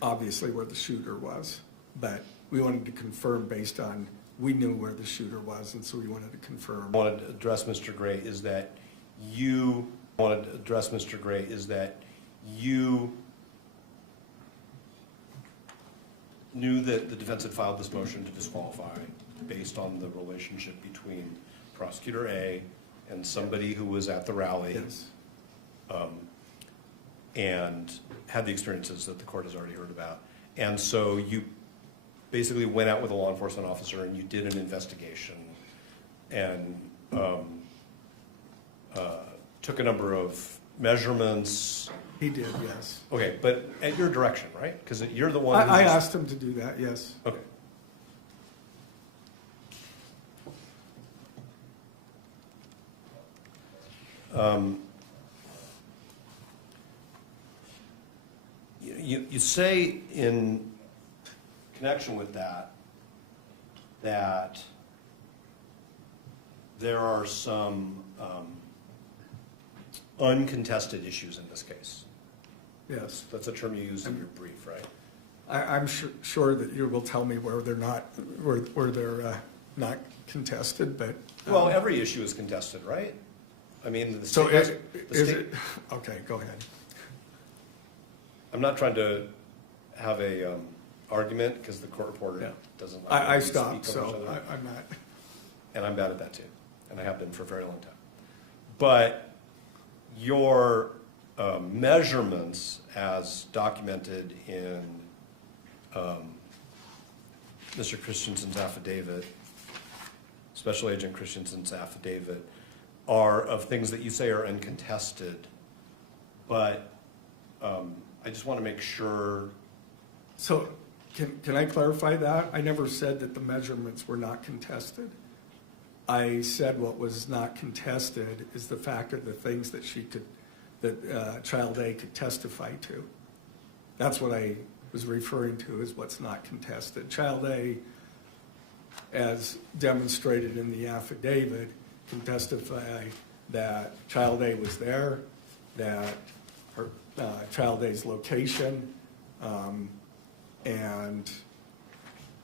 obviously where the shooter was, but we wanted to confirm based on, we knew where the shooter was, and so we wanted to confirm. I wanted to address Mr. Gray is that you knew that the defense had filed this motion to disqualify based on the relationship between Prosecutor A and somebody who was at the rally. Yes, And had the experiences that the court has already heard about. And so you basically went out with a law enforcement officer and you did an investigation and took a number of measurements. he did, yes. Okay, but at your direction, right? Because you're the one who I asked him to do that, yes. Okay. You say in connection with that there are some uncontested issues in this case. Yes. That's a term you used in your brief, right? I'm sure that you will tell me where they're not contested, but. Well, every issue is contested, right? I mean, the So state, is it, okay, go ahead. I'm not trying to have a argument because the court reporter Yeah. doesn't. I speak stopped, over each so other. I'm not. And I'm bad at that too, and I have been for a very long time. But your measurements as documented in Mr. Christensen's affidavit, Special Agent Christensen's affidavit, are of things that you say are uncontested, but I just want to make sure. So can I clarify that? I never said that the measurements were not contested. I said what was not contested is the fact of the things that Child A could testify to. That's what I was referring to as what's not contested. Child A, as demonstrated in the affidavit, can testify that Child A was there, that her Child A's location, and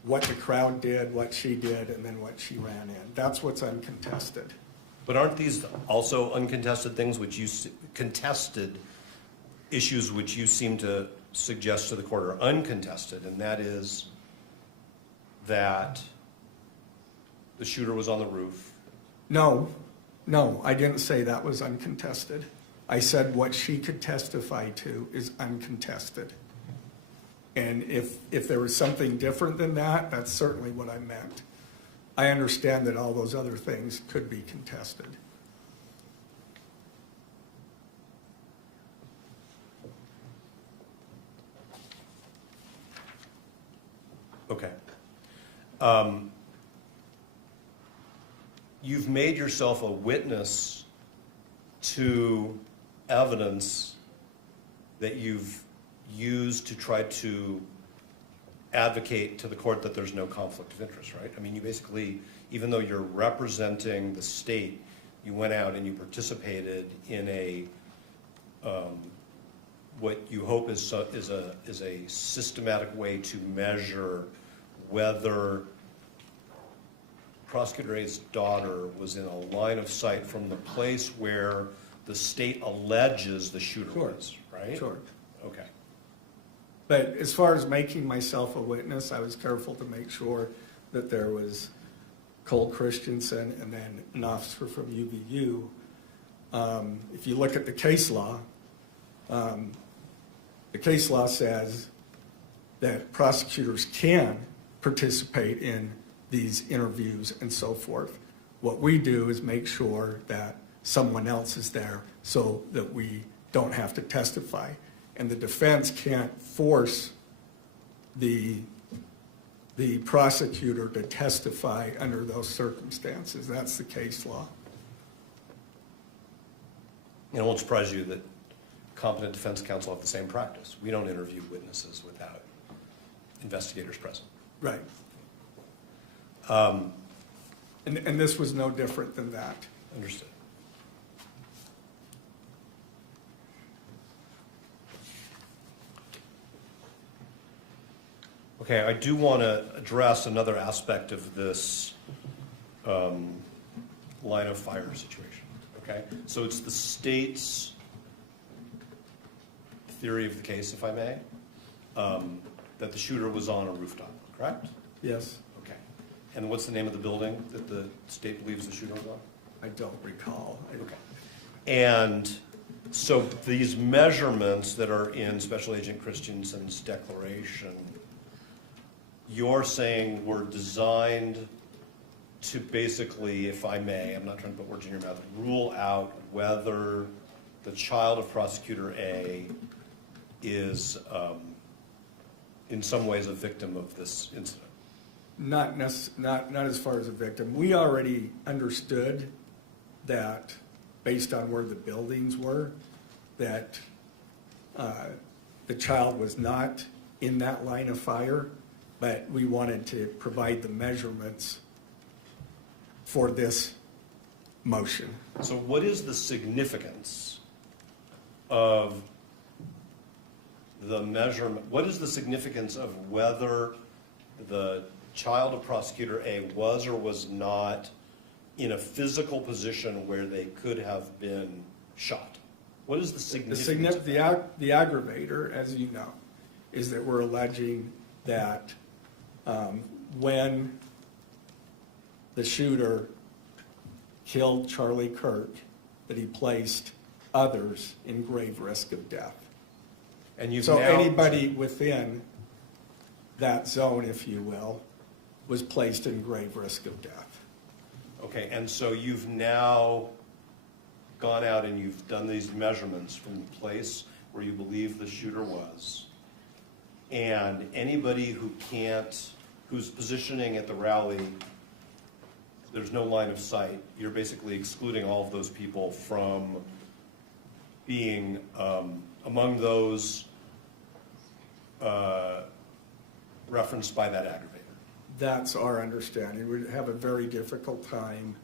what the crowd did, what she did, and then what she ran in. That's what's uncontested. But aren't these also uncontested things which contested issues which you seem to suggest to the court are uncontested, and that is that the shooter was on the roof? No, I didn't say that was uncontested. I said what she could testify to is uncontested. And if there was something different than that, that's certainly what I meant. I understand that all those other things could be contested. Okay. You've made yourself a witness to evidence that you've used to try to advocate to the court that there's no conflict of interest, right? I mean, you basically, even though you're representing the state, you went out and you participated in a what you hope is a systematic way to measure whether Prosecutor A's daughter was in a line of sight from the place where the state alleges the shooter was, right? Sure. Okay. But as far as making myself a witness, I was careful to make sure that there was Cole Christensen and then an officer from UVU. If you look at the case law says that prosecutors can participate in these interviews and so forth. What we do is make sure that someone else is there so that we don't have to testify. And the defense can't force the prosecutor to testify under those circumstances. That's the case law. And it won't surprise you that competent defense counsel have the same practice. We don't interview witnesses without investigators present. Right. And this was no different than that. Understood. Okay, I do want to address another aspect of this line of fire situation, okay? So it's the state's theory of the case, if I may, that the shooter was on a rooftop, correct? Yes, Okay. And what's the name of the building that the state believes the shooter was on? I don't recall. Okay. And so these measurements that are in Special Agent Christensen's declaration, you're saying were designed to basically, if I may, I'm not trying to put words in your mouth, rule out whether the child of Prosecutor A is in some ways a victim of this incident. Not as far as a victim. We already understood that, based on where the buildings were, that the child was not in that line of fire, but we wanted to provide the measurements for this motion. So what is the significance of the measurement? What is the significance of whether the child of Prosecutor A was or was not in a physical position where they could have been shot? What is the significance of that? The aggravator, as you know, is that we're alleging that when the shooter killed Charlie Kirk, that he placed others in grave risk of death. And you've So now, anybody within that zone, if you will, was placed in grave risk of death. okay, and so you've now gone out and you've done these measurements from the place where you believe the shooter was, and anybody who's positioning at the rally, there's no line of sight, you're basically excluding all of those people from being among those referenced by that aggravator. That's our understanding. We'd have a very difficult time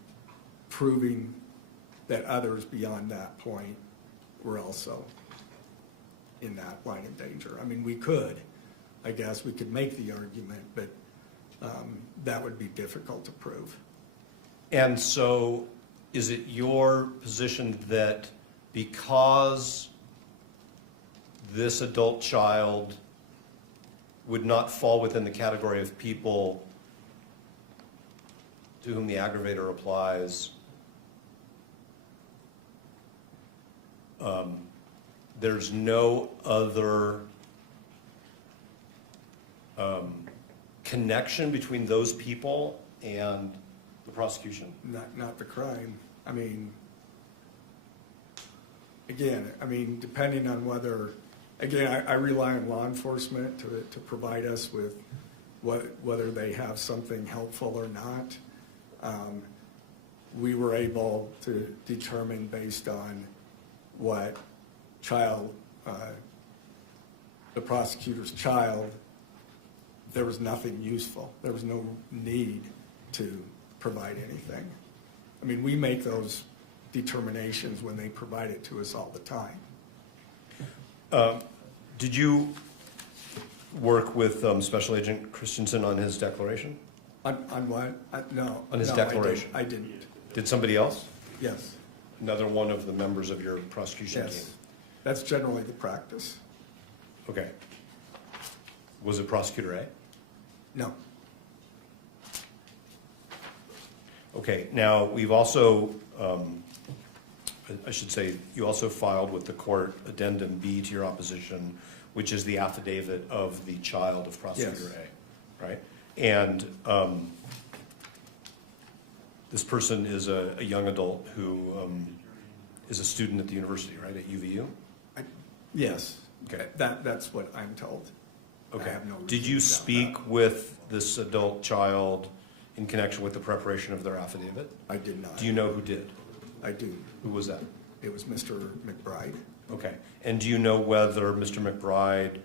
proving that others beyond that point were also in that line of danger. I mean, we could, I guess, we could make the argument, but that would be difficult to prove. And so is it your position that because this adult child would not fall within the category of people to whom the aggravator applies, there's no other connection between those people and the prosecution? Not the crime. I mean, again, depending on whether, again, I rely on law enforcement to provide us with whether they have something helpful or not. We were able to determine based on what child, the prosecutor's child, there was nothing useful. There was no need to provide anything. I mean, we make those determinations when they provide it to us all the time. Did you work with Special Agent Christensen on his declaration? On what? No. On his no, declaration? I didn't. Did somebody else? Yes. Another one of the members of your prosecution team? Yes. That's generally the practice. Okay. Was it Prosecutor A? No. Okay, now, we've also, I should say, you also filed with the court addendum B to your opposition, which is the affidavit of the child of Prosecutor A, right? And this person is a young adult who is a student at the university, right, at UVU? Yes. Okay. That's what I'm told. I Okay. have no Did you reason to doubt speak with this adult child in connection with the preparation of their affidavit? that. I did not. Do you know who did? I do. Who was that? It was Mr. McBride. Okay. And do you know whether Mr. McBride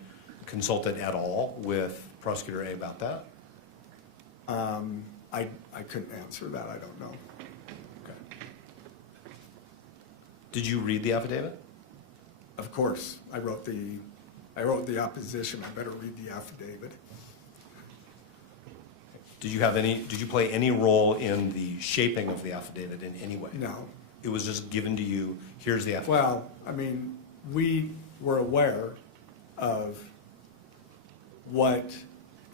consulted at all with Prosecutor A about that? I couldn't answer that. I don't know. Okay. Did you read the affidavit? Of course, I wrote the opposition. I better read the affidavit. Did you play any role in the shaping of the affidavit in any way? No. It was just given to you, here's the affidavit? Well, we were aware of what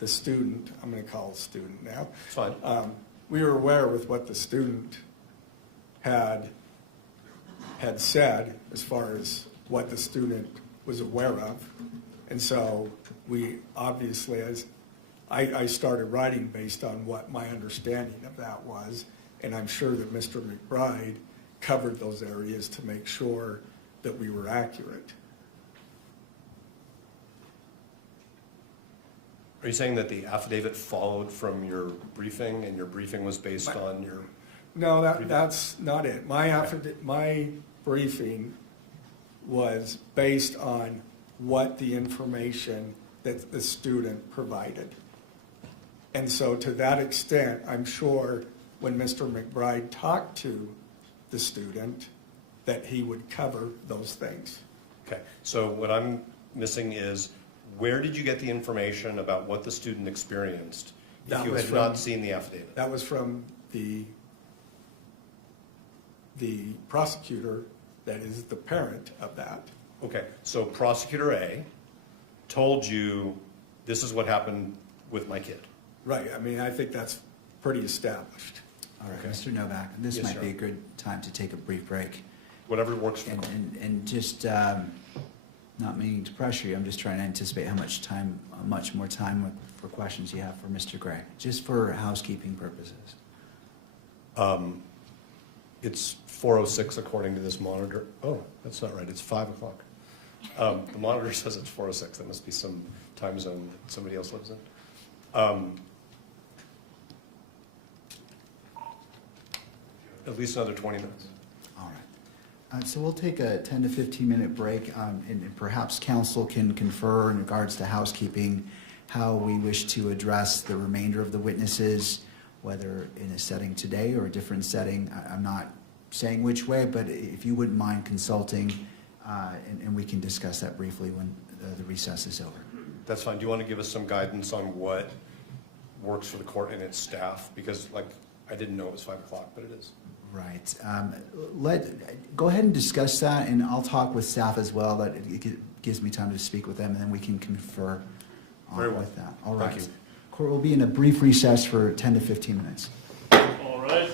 the student, I'm going to call it student now. It's fine. We were aware with what the student had said as far as what the student was aware of. And so we obviously, as I started writing based on what my understanding of that was, and I'm sure that Mr. McBride covered those areas to make sure that we were accurate. Are you saying that the affidavit followed from your briefing and your briefing was based on your? No, that's not it. My briefing was based on what the information that the student provided. And so to that extent, I'm sure when Mr. McBride talked to the student, that he would cover those things. Okay, so what I'm missing is, where did you get the information about what the student experienced if That you was had from- not seen the affidavit? That was from the prosecutor that is the parent of that. Okay, so Prosecutor A told you, this is what happened with my kid. Right, I think that's pretty established. All right, Okay. Mr. Novak, this Yes, might sir. be a good time to take a brief break. Whatever works for you. And just, not meaning to pressure you, I'm just trying to anticipate how much more time for questions you have for Mr. Gray, just for housekeeping purposes. It's 4:06 according to this monitor. Oh, that's not right, it's 5 o'clock. The monitor says it's 4:06, that must be some time zone that somebody else lives in. At least another 20 minutes. All right. So we'll take a 10 to 15-minute break, and perhaps council can confer in regards to housekeeping, how we wish to address the remainder of the witnesses, whether in a setting today or a different setting. I'm not saying which way, but if you wouldn't mind consulting, and we can discuss that briefly when the recess is over. That's fine. Do you want to give us some guidance on what works for the court and its staff, because like, I didn't know it was 5 o'clock, but it is. Right. Go ahead and discuss that, and I'll talk with staff as well. That it gives me time to speak with them, and then we can confer Very well. with that. All Thank right. you. Court will be in a brief recess for 10 to 15 minutes. All right.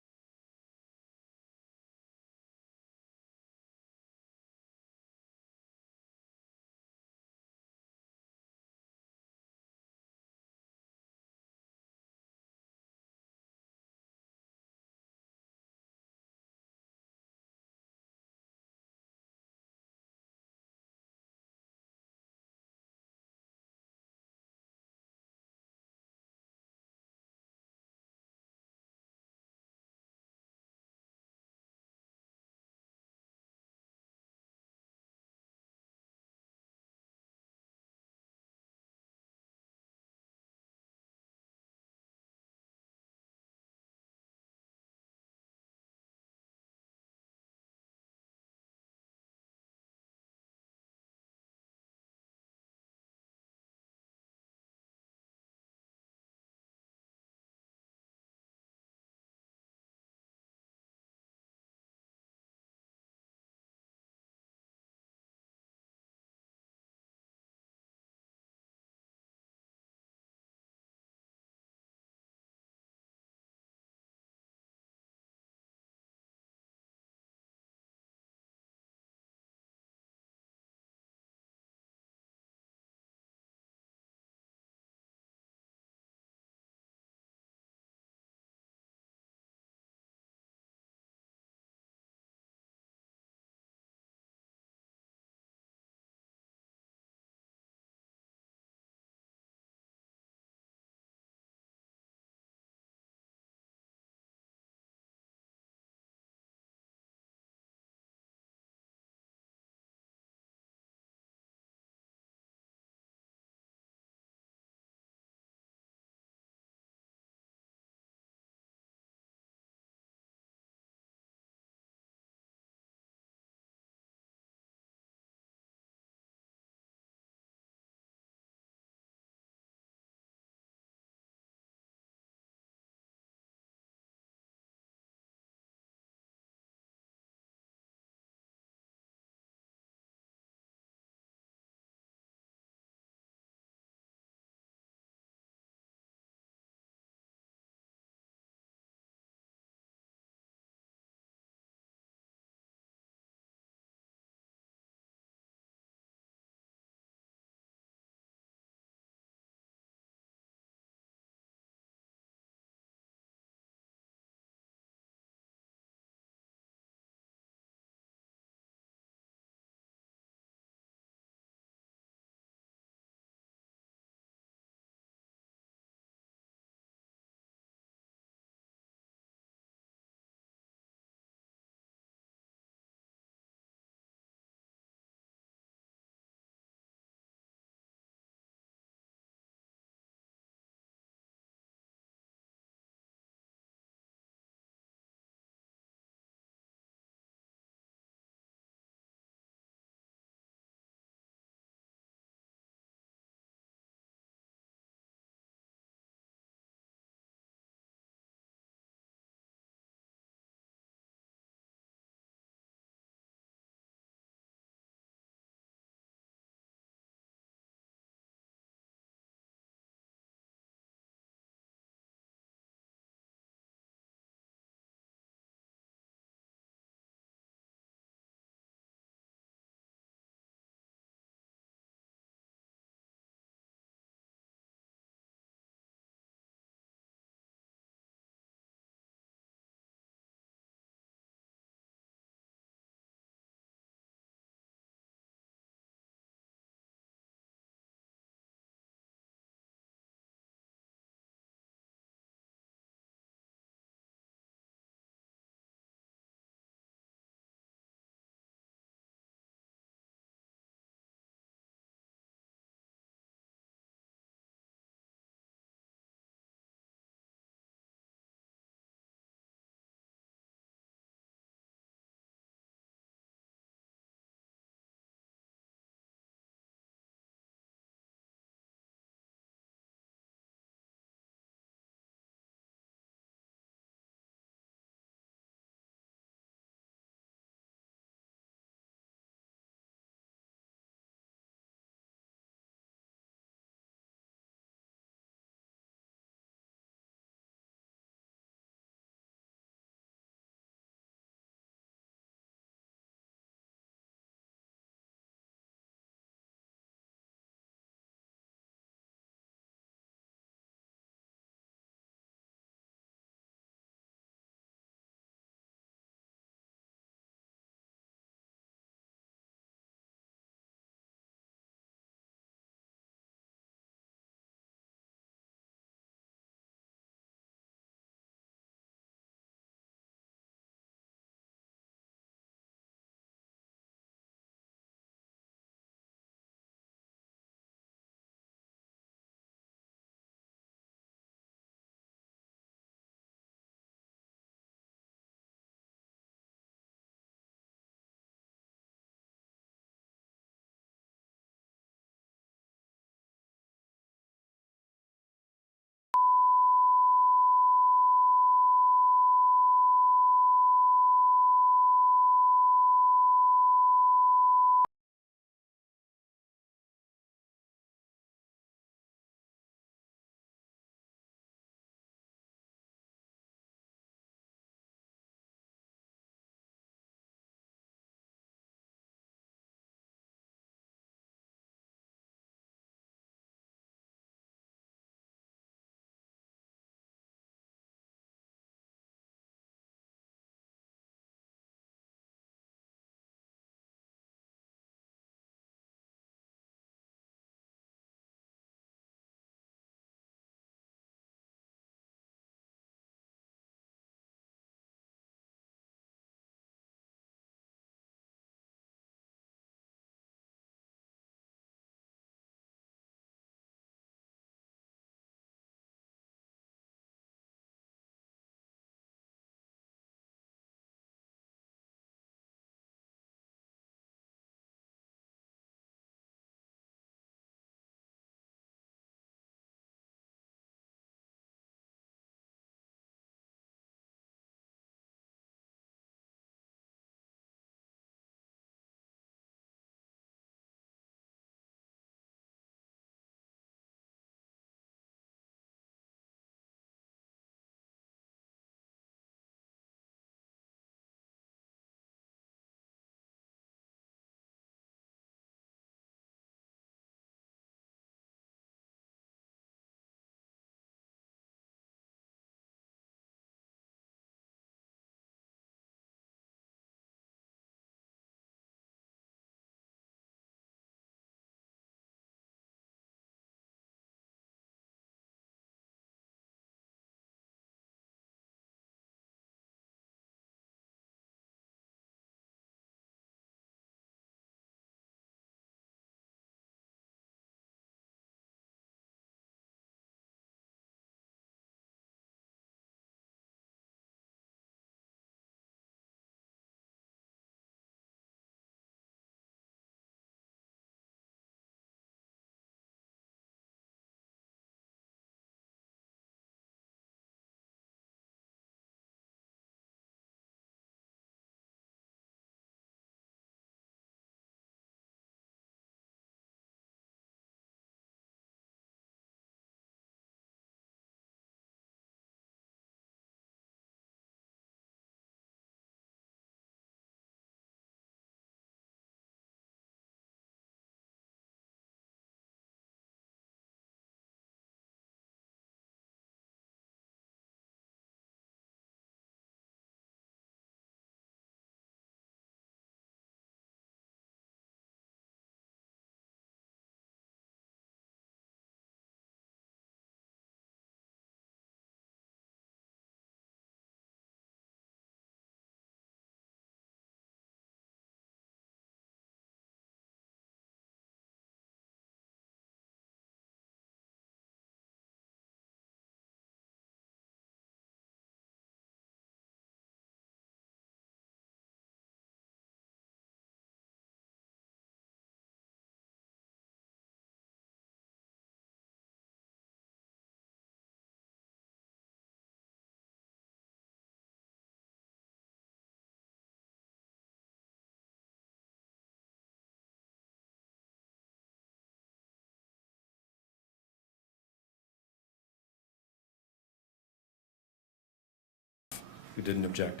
who didn't object,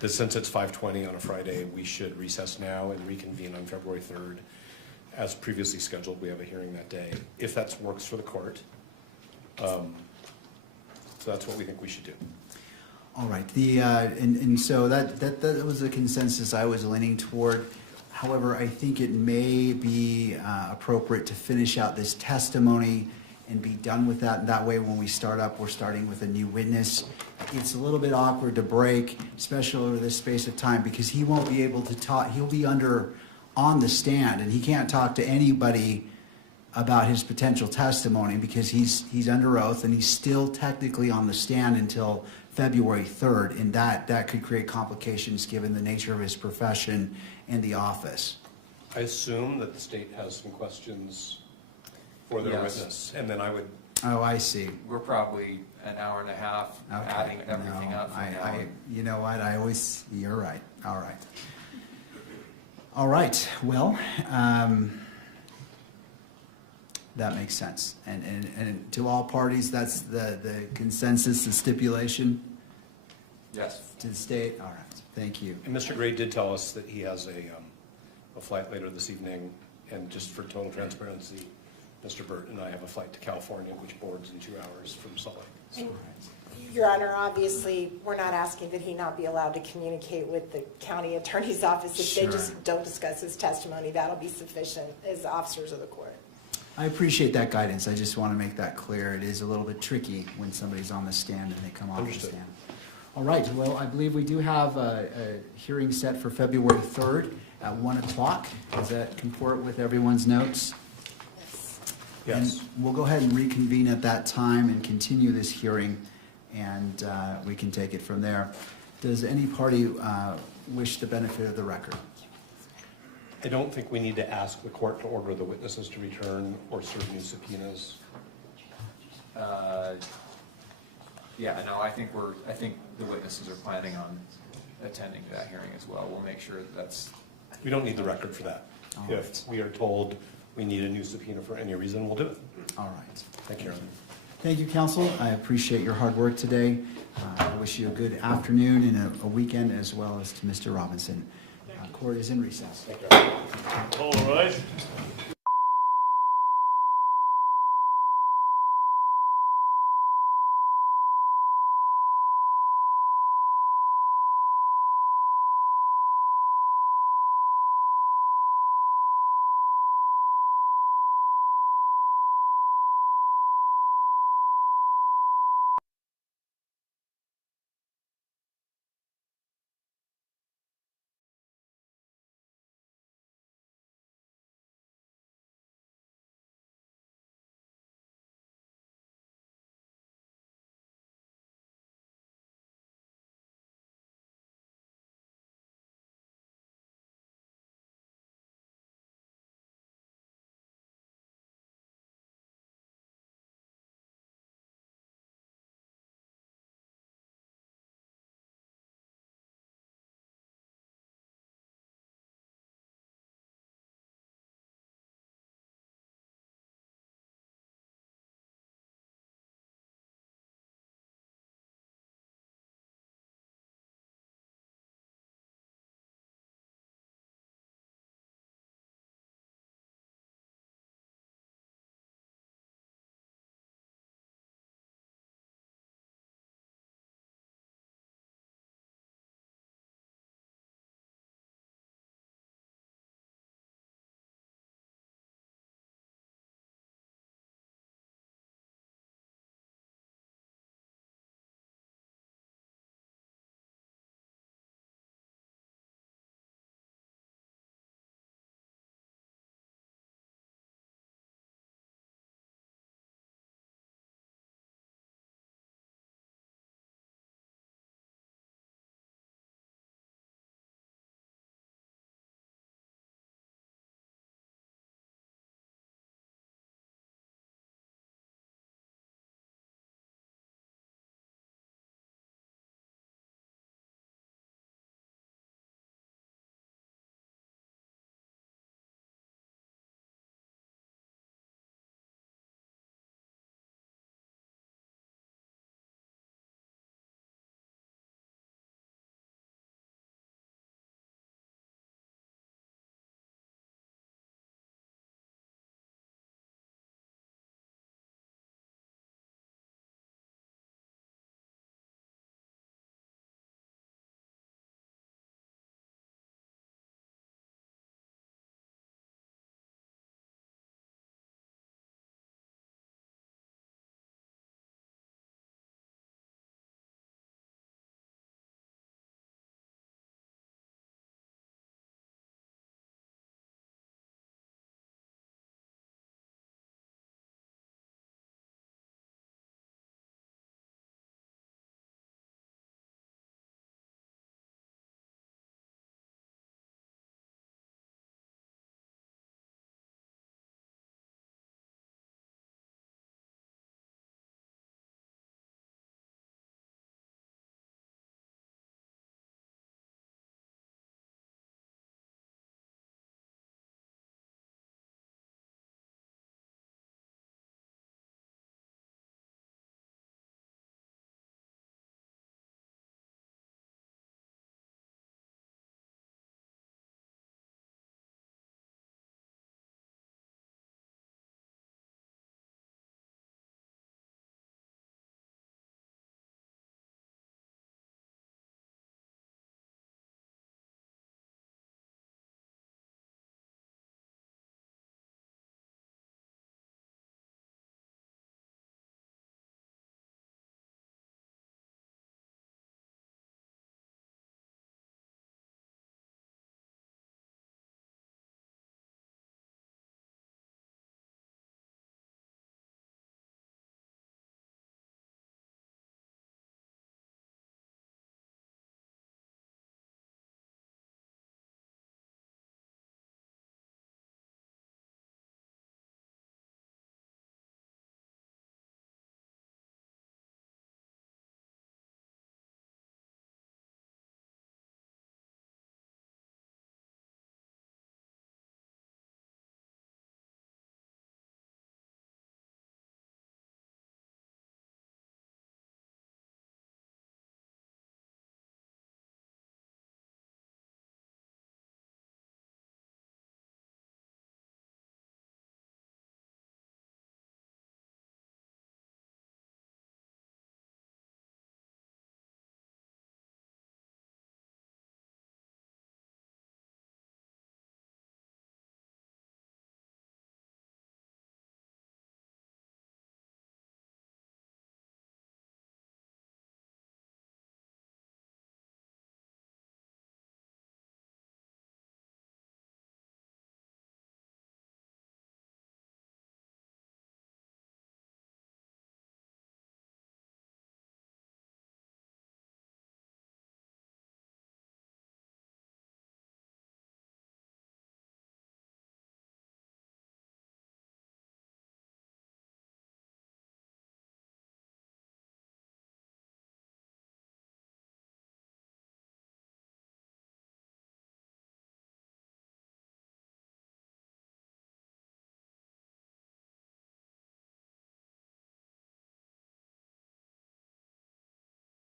that since it's 5:20 on a Friday, we should recess now and reconvene on February 3rd. As previously scheduled, we have a hearing that day, if that works for the court. So that's what we think we should do. All right, and so that was the consensus I was leaning toward. However, I think it may be appropriate to finish out this testimony and be done with that. And that way, when we start up, we're starting with a new witness. It's a little bit awkward to break, especially over this space of time, because he won't be able to talk. He'll be on the stand, and he can't talk to anybody about his potential testimony because he's under oath, and he's still technically on the stand until February 3rd, and that could create complications given the nature of his profession and the office. I assume that the state has some questions for their Yes. witness, and then I would, Oh, I see. We're probably an hour and a half Okay. adding everything No, up from now. you know what, you're right, all right. All right, well, that makes sense. And to all parties, that's the consensus, the stipulation Yes. to the state? All right, thank you. and Mr. Gray did tell us that he has a flight later this evening, and just for total transparency, Mr. Burt and I have a flight to California, which boards in 2 hours from Salt Lake. Your Honor, obviously, we're not asking that he not be allowed to communicate with the county attorney's office. If they Sure. just don't discuss his testimony, that'll be sufficient as officers of the court. I appreciate that guidance. I just want to make that clear. It is a little bit tricky when somebody's on the stand and they come off the Understood. stand. All right, well, I believe we do have a hearing set for February 3rd at 1 o'clock. Does that comport with everyone's notes? Yes. And we'll go ahead and reconvene at that time and continue this hearing, and we can take it from there. Does any party wish the benefit of the record? I don't think we need to ask the court to order the witnesses to return or serve new subpoenas. Yeah, no, I think the witnesses are planning on attending that hearing as well. We'll make sure that's, We don't need the record for that. All If we are told we need a new subpoena for any reason, we'll do it. All right. Thank you, Your Honor. Thank you, counsel. I appreciate your hard work today. I wish you a good afternoon and a weekend, as well as to Mr. Robinson. Court is in recess. Thank you. All right.